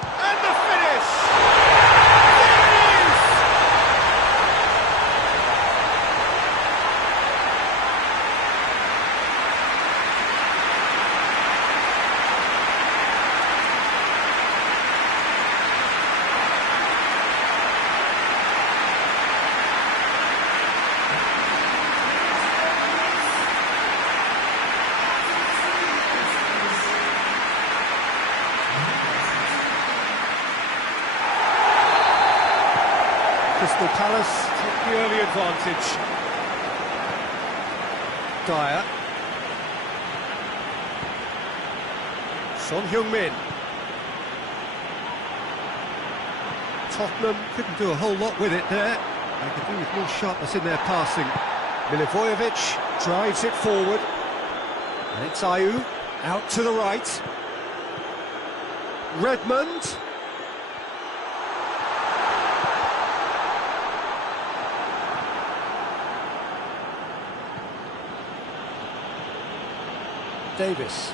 And the finish! There it is! Crystal Palace take the early advantage. Dyer. Son Heung-min. Tottenham couldn't do a whole lot with it there. They could do with more sharpness in their passing. Milivojevic drives it forward. And it's Ayew out to the right. Redmond. Davis.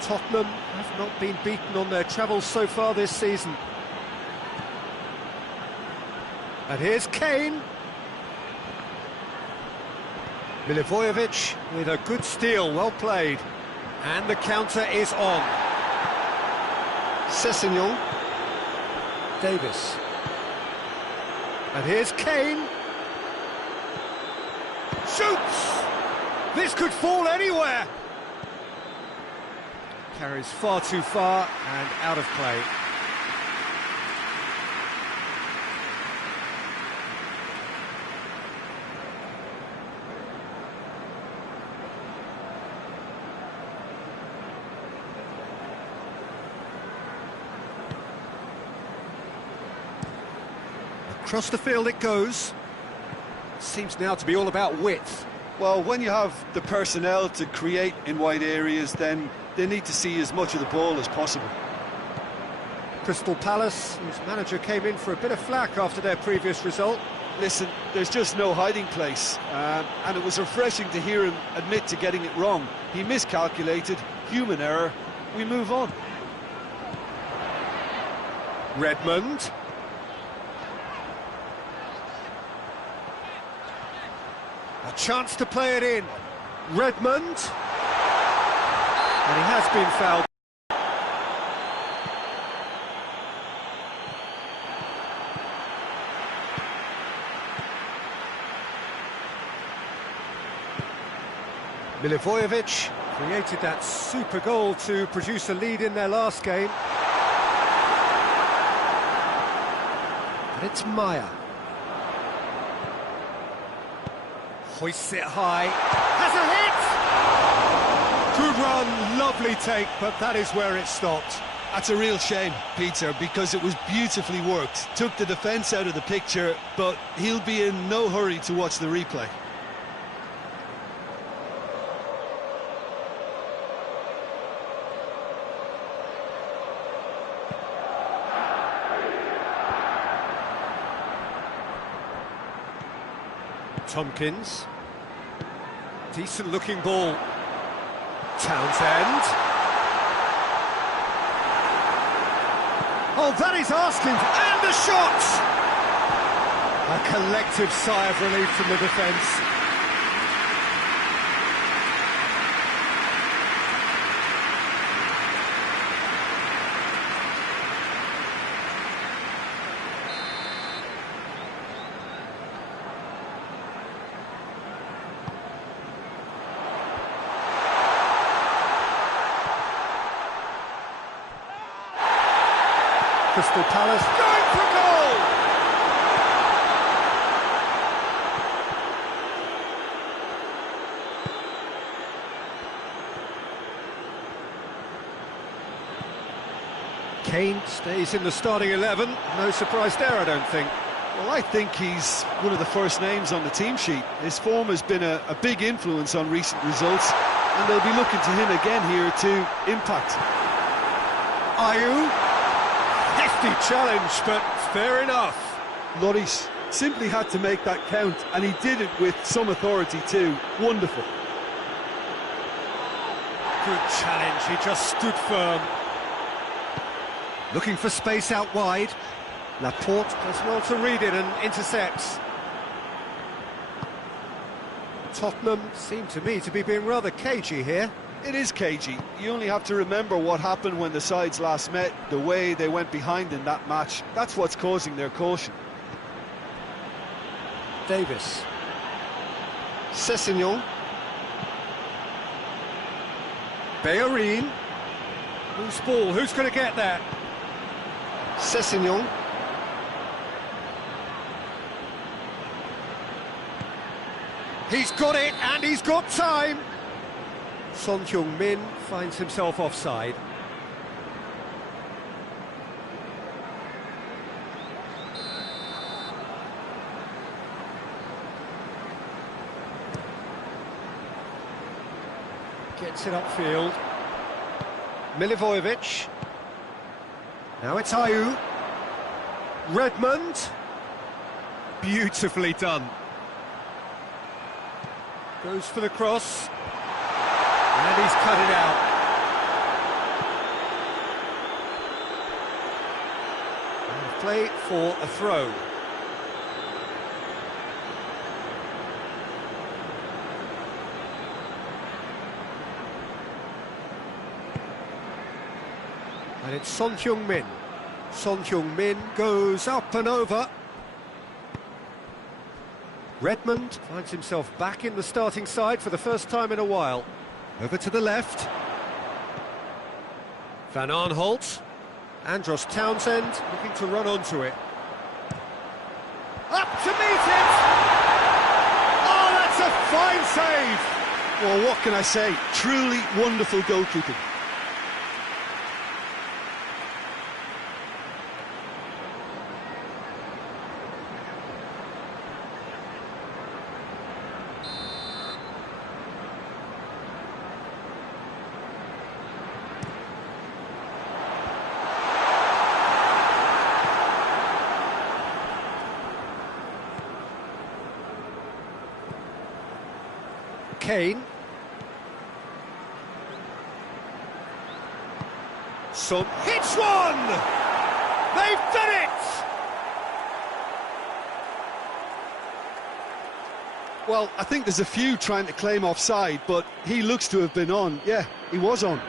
Tottenham have not been beaten on their travels so far this season. And here's Kane. Milivojevic with a good steal, well played. And the counter is on. Sessegnon. Davis. And here's Kane. Shoots! This could fall anywhere! Carries far too far and out of play. Across the field it goes. Seems now to be all about width. Well, when you have the personnel to create in wide areas, then they need to see as much of the ball as possible. Crystal Palace, whose manager came in for a bit of flack after their previous result. Listen, there's just no hiding place, and it was refreshing to hear him admit to getting it wrong. He miscalculated, human error, we move on. Redmond. A chance to play it in. Redmond. And he has been fouled. Milivojevic created that super goal to produce a lead in their last game. And it's Maya. Hoists it high. Has a hit! Good run, lovely take, but that is where it stopped. That's a real shame, Peter, because it was beautifully worked. Took the defence out of the picture, but he'll be in no hurry to watch the replay. Tompkins. Decent looking ball. Townsend. Oh, that is asking, and the shot! A collective sigh of relief from the defence. Crystal Palace going for goal! Kane stays in the starting 11. No surprise there, I don't think. Well, I think he's one of the first names on the team sheet. His form has been a big influence on recent results, and they'll be looking to him again here to impact. Ayew. Hefty challenge, but fair enough. Lloris simply had to make that count, and he did it with some authority too. Wonderful. Good challenge, he just stood firm. Looking for space out wide. Laporte does well to read it and intercepts. Tottenham seem to me to be being rather cagey here. It is cagey. You only have to remember what happened when the sides last met, the way they went behind in that match. That's what's causing their caution. Davis. Sessegnon. Bellerin. Who's ball? Who's going to get that? Sessegnon. He's got it, and he's got time. Son Heung-min finds himself offside. Gets it upfield. Milivojevic. Now it's Ayew. Redmond. Beautifully done. Goes for the cross. And he's cut it out. And play for a throw. And it's Son Heung-min. Son Heung-min goes up and over. Redmond finds himself back in the starting side for the first time in a while. Over to the left. Van Aanholt. Andros Townsend looking to run onto it. Up to meet it! Oh, that's a fine save! Well, what can I say? Truly wonderful goalkeeping. Kane. Son hits one! They've done it! Well, I think there's a few trying to claim offside, but he looks to have been on. Yeah, he was on.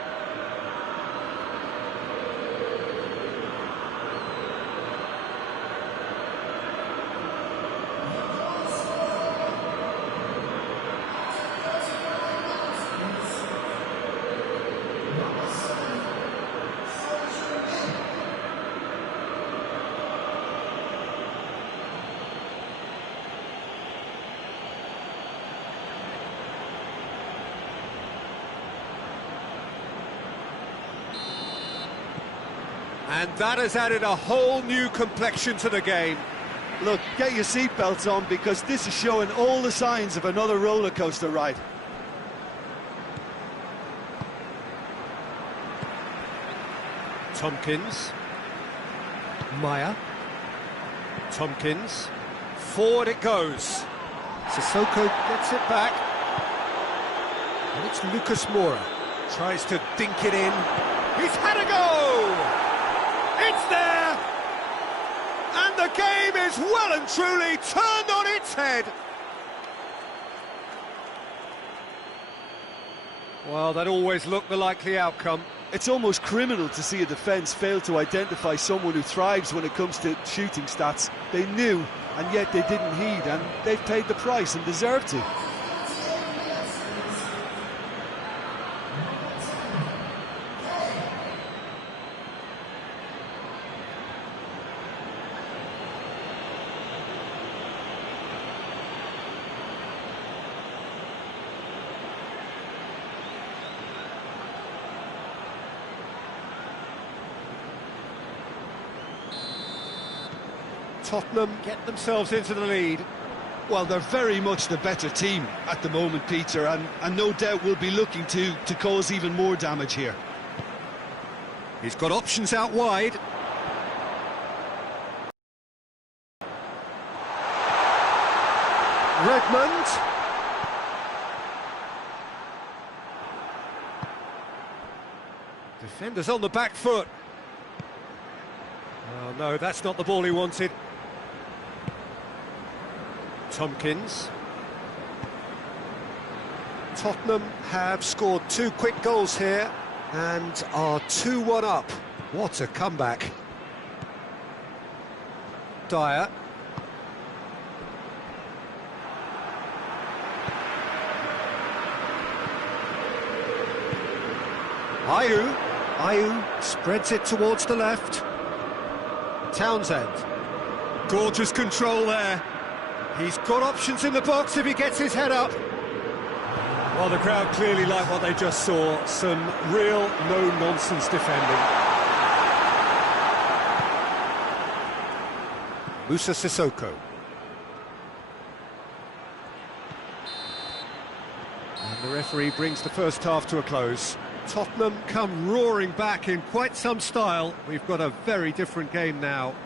And that has added a whole new complexion to the game. Look, get your seatbelts on, because this is showing all the signs of another roller coaster ride. Tompkins. Meyer. Tompkins. Forward it goes. Sissoko gets it back. And it's Lucas Moura. Tries to dink it in. He's had a go! It's there! And the game is well and truly turned on its head. Well, that always looked the likely outcome. It's almost criminal to see a defence fail to identify someone who thrives when it comes to shooting stats. They knew, and yet they didn't heed, and they've paid the price and deserve to. Tottenham get themselves into the lead. Well, they're very much the better team at the moment, Peter, and no doubt will be looking to cause even more damage here. He's got options out wide. Redmond. Defenders on the back foot. Oh no, that's not the ball he wanted. Tompkins. Tottenham have scored 2 quick goals here and are 2-1 up. What a comeback. Dyer. Ayew spreads it towards the left. Townsend. Gorgeous control there. He's got options in the box if he gets his head up. Well, the crowd clearly like what they just saw. Some real no-nonsense defending. Musa Sissoko. And the referee brings the first half to a close. Tottenham come roaring back in quite some style. We've got a very different game now.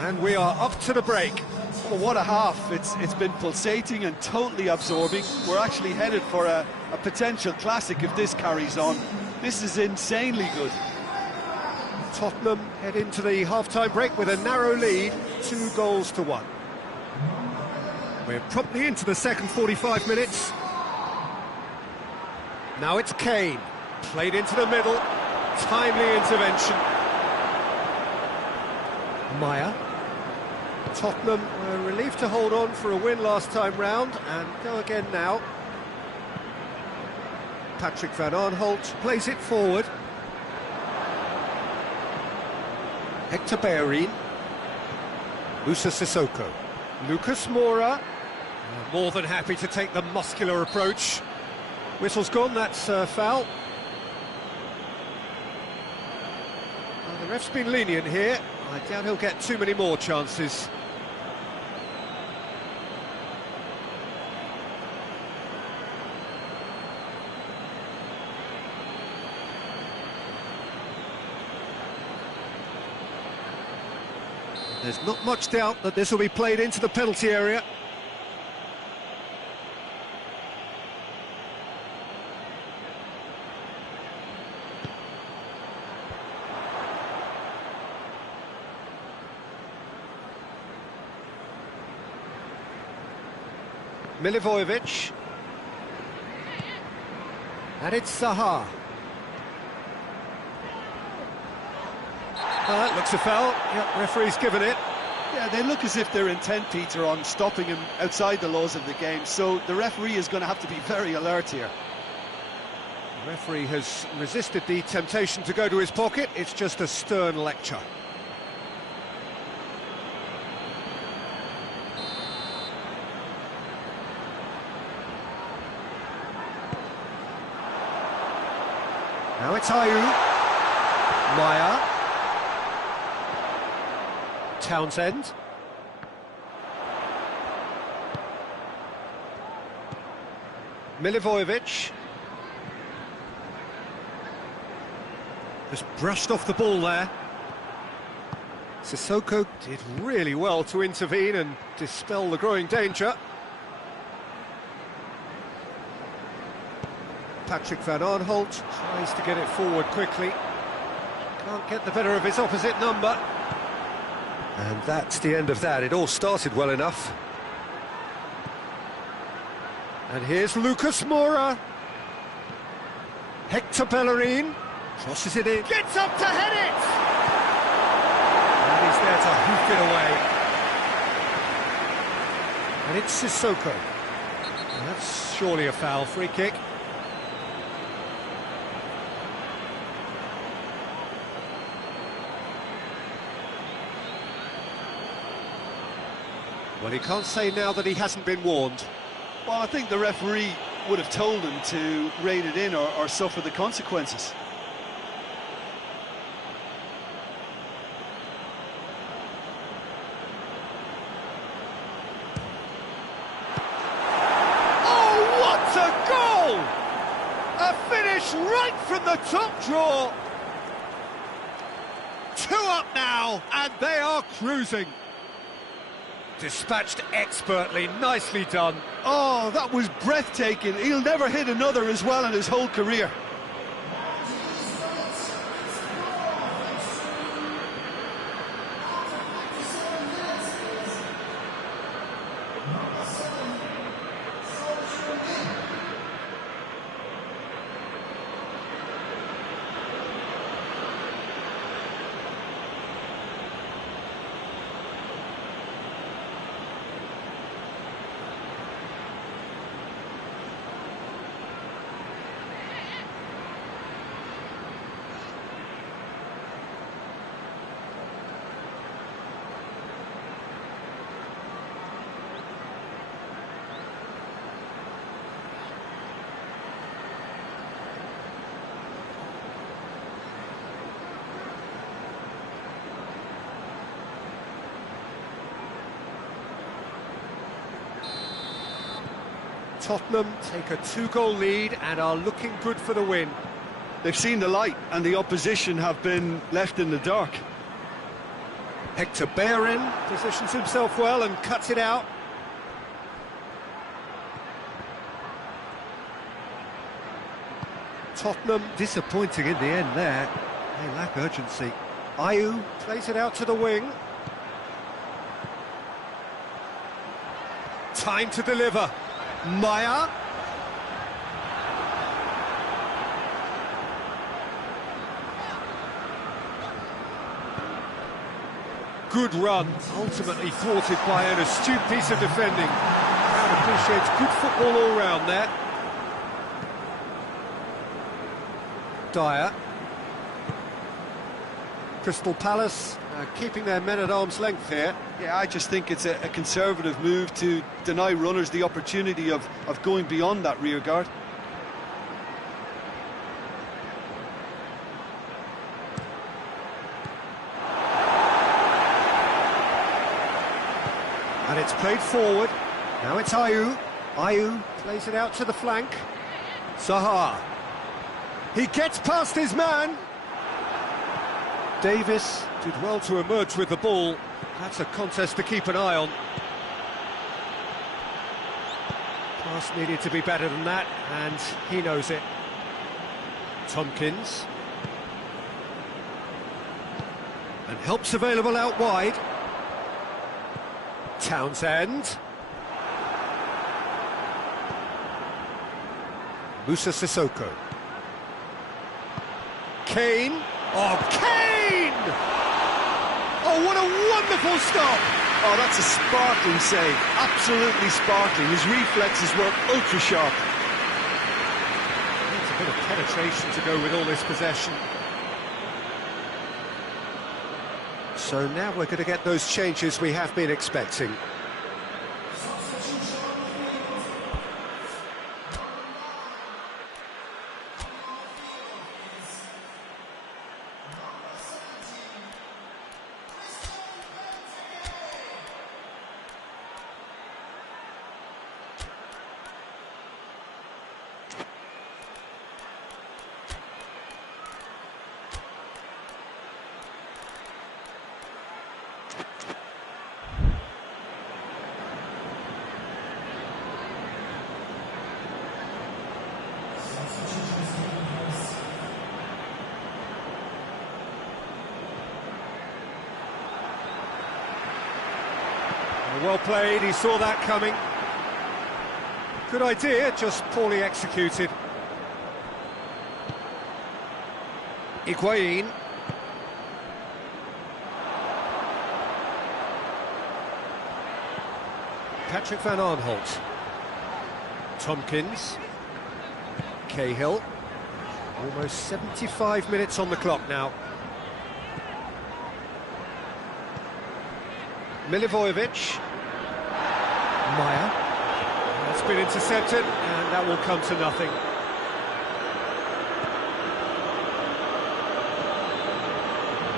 And we are up to the break. Well, what a half. It's been pulsating and totally absorbing. We're actually headed for a potential classic if this carries on. This is insanely good. Tottenham head into the half-time break with a narrow lead, 2-1. We're promptly into the second 45 minutes. Now it's Kane, played into the middle, timely intervention. Maya. Tottenham were relieved to hold on for a win last time round and go again now. Patrick Van Aanholt plays it forward. Hector Bellerin. Musa Sissoko. Lucas Moura. More than happy to take the muscular approach. Whistle's gone, that's foul. Well, the ref's been lenient here. I doubt he'll get too many more chances. There's not much doubt that this will be played into the penalty area. Milivojevic. And it's Zaha. That looks a foul. Yep, referee's given it. Yeah, they look as if they're intent, Peter, on stopping him outside the laws of the game, so the referee is going to have to be very alert here. The referee has resisted the temptation to go to his pocket. It's just a stern lecture. Now it's Ayew. Maya. Townsend. Milivojevic. Just brushed off the ball there. Sissoko did really well to intervene and dispel the growing danger. Patrick van Aanholt tries to get it forward quickly. Can't get the better of his opposite number. And that's the end of that. It all started well enough. And here's Lucas Moura. Hector Bellerin crosses it in. Gets up to head it! And he's there to hoof it away. And it's Sissoko. And that's surely a foul, free kick. Well, he can't say now that he hasn't been warned. Well, I think the referee would have told him to rate it in or suffer the consequences. Oh, what a goal! A finish right from the top draw. 2 up now, and they are cruising. Dispatched expertly, nicely done. Oh, that was breathtaking. He'll never hit another as well in his whole career. Tottenham take a 2-goal lead and are looking good for the win. They've seen the light and the opposition have been left in the dark. Hector Bellerin positions himself well and cuts it out. Tottenham disappointing in the end there. They lack urgency. Ayew plays it out to the wing. Time to deliver. Maya. Good run, ultimately thwarted by an astute piece of defending. Crowd appreciates good football all round there. Dyer. Crystal Palace keeping their men at arm's length here. Yeah, I just think it's a conservative move to deny runners the opportunity of going beyond that rear guard. And it's played forward. Now it's Ayew. Ayew plays it out to the flank. Zaha. He gets past his man. Davis did well to emerge with the ball. That's a contest to keep an eye on. Pass needed to be better than that, and he knows it. Tompkins. And help's available out wide. Townsend. Musa Sissoko. Kane. Oh, Kane! Oh, what a wonderful stop! Oh, that's a sparkling save. Absolutely sparkling. His reflexes were ultra sharp. It's a bit of penetration to go with all this possession. So now we're going to get those changes we have been expecting. Well played, he saw that coming. Good idea, just poorly executed. Higuain. Patrick Van Aanholt. Tompkins. Cahill. Almost 75 minutes on the clock now. Milivojevic. Maya. That's been intercepted, and that will come to nothing.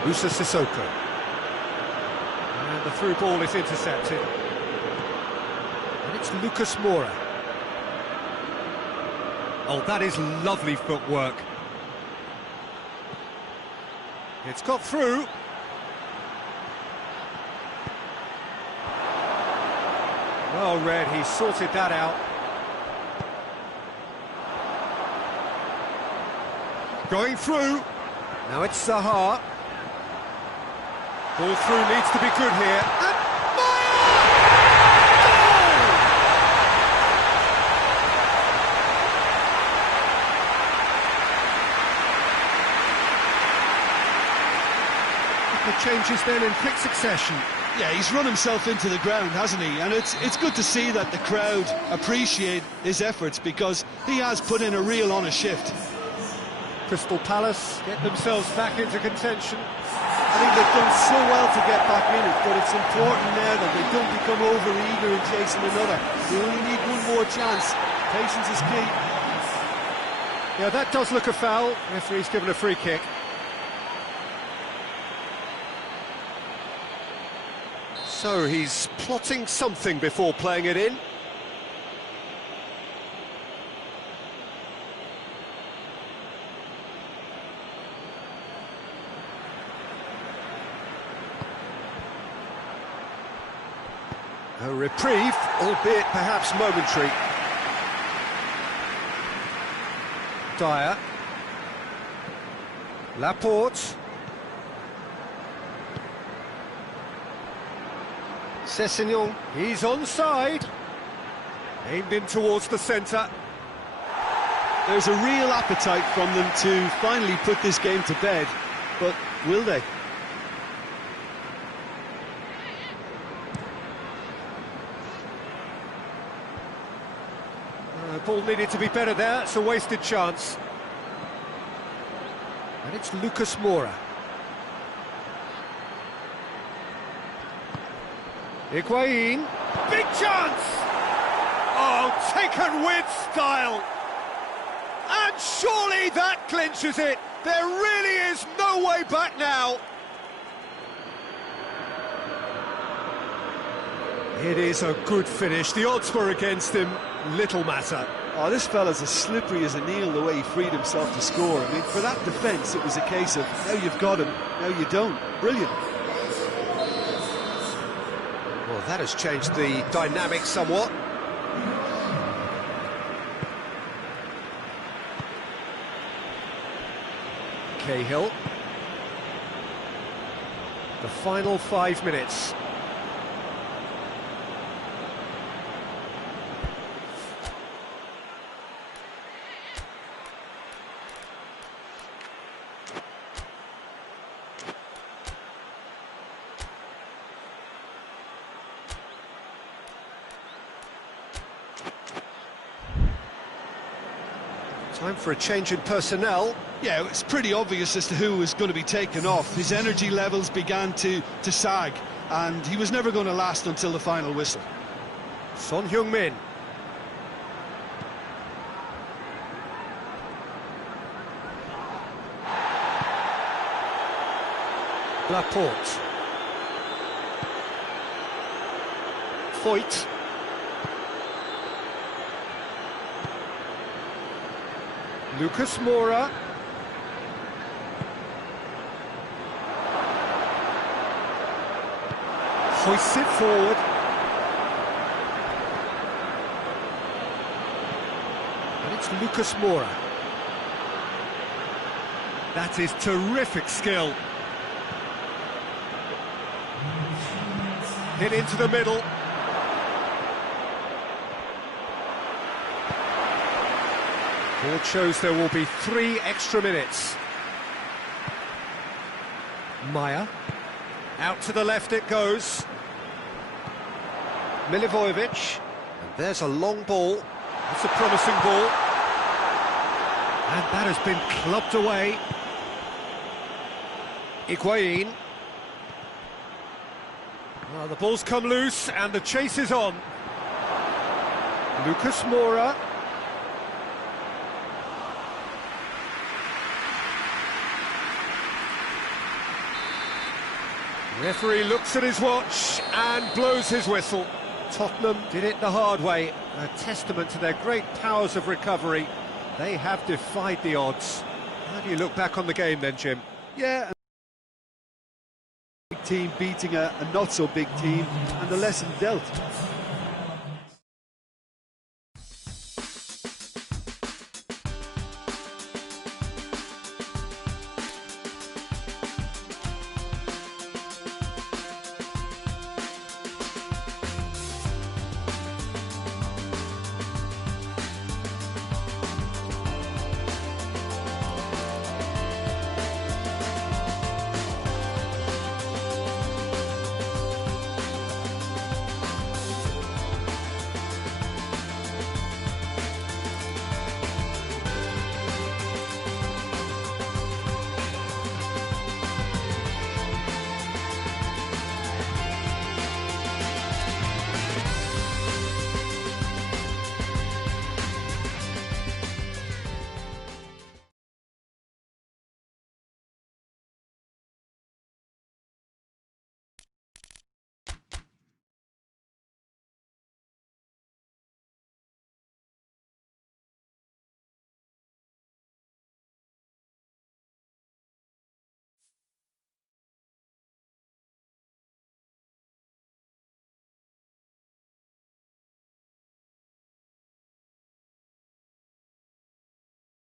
Musa Sissoko. And the through ball is intercepted. And it's Lucas Moura. Oh, that is lovely footwork. It's got through. Well read, he sorted that out. Going through. Now it's Zaha. Ball through needs to be good here. And the changes then in quick succession. Yeah, he's run himself into the ground, hasn't he? And it's good to see that the crowd appreciate his efforts, because he has put in a real honest shift. Crystal Palace get themselves back into contention. I think they've done so well to get back in it, but it's important now that they don't become over-eager in chasing another. They only need one more chance. Patience is key. Yeah, that does look a foul. Referee's given a free kick. So he's plotting something before playing it in. A reprieve, albeit perhaps momentary. Dyer. Laporte. Sessegnon, he's onside. Aimed in towards the centre. There's a real appetite from them to finally put this game to bed, but will they? The ball needed to be better there, it's a wasted chance. And it's Lucas Moura. Higuain, big chance! Oh, taken with style! And surely that clinches it! There really is no way back now! It is a good finish, the odds were against him, little matter. Oh, this fella's as slippery as an eel, the way he freed himself to score. I mean, for that defence, it was a case of, now you've got him, now you don't. Brilliant. Well, that has changed the dynamic somewhat. Cahill. The final 5 minutes. Time for a change in personnel. Yeah, it's pretty obvious as to who was going to be taken off. His energy levels began to sag, and he was never going to last until the final whistle. Son Heung-min. Laporte. Foyt. Lucas Moura. Hoists it forward. And it's Lucas Moura. That is terrific skill. Hit into the middle. Board shows there will be 3 extra minutes. Maya. Out to the left it goes. Milivojevic. And there's a long ball. That's a promising ball. And that has been clubbed away. Higuain. Well, the ball's come loose and the chase is on. Lucas Moura. Referee looks at his watch and blows his whistle. Tottenham did it the hard way. A testament to their great powers of recovery. They have defied the odds. How do you look back on the game then, Jim? Yeah, a big team beating a not-so-big team, and the lesson dealt.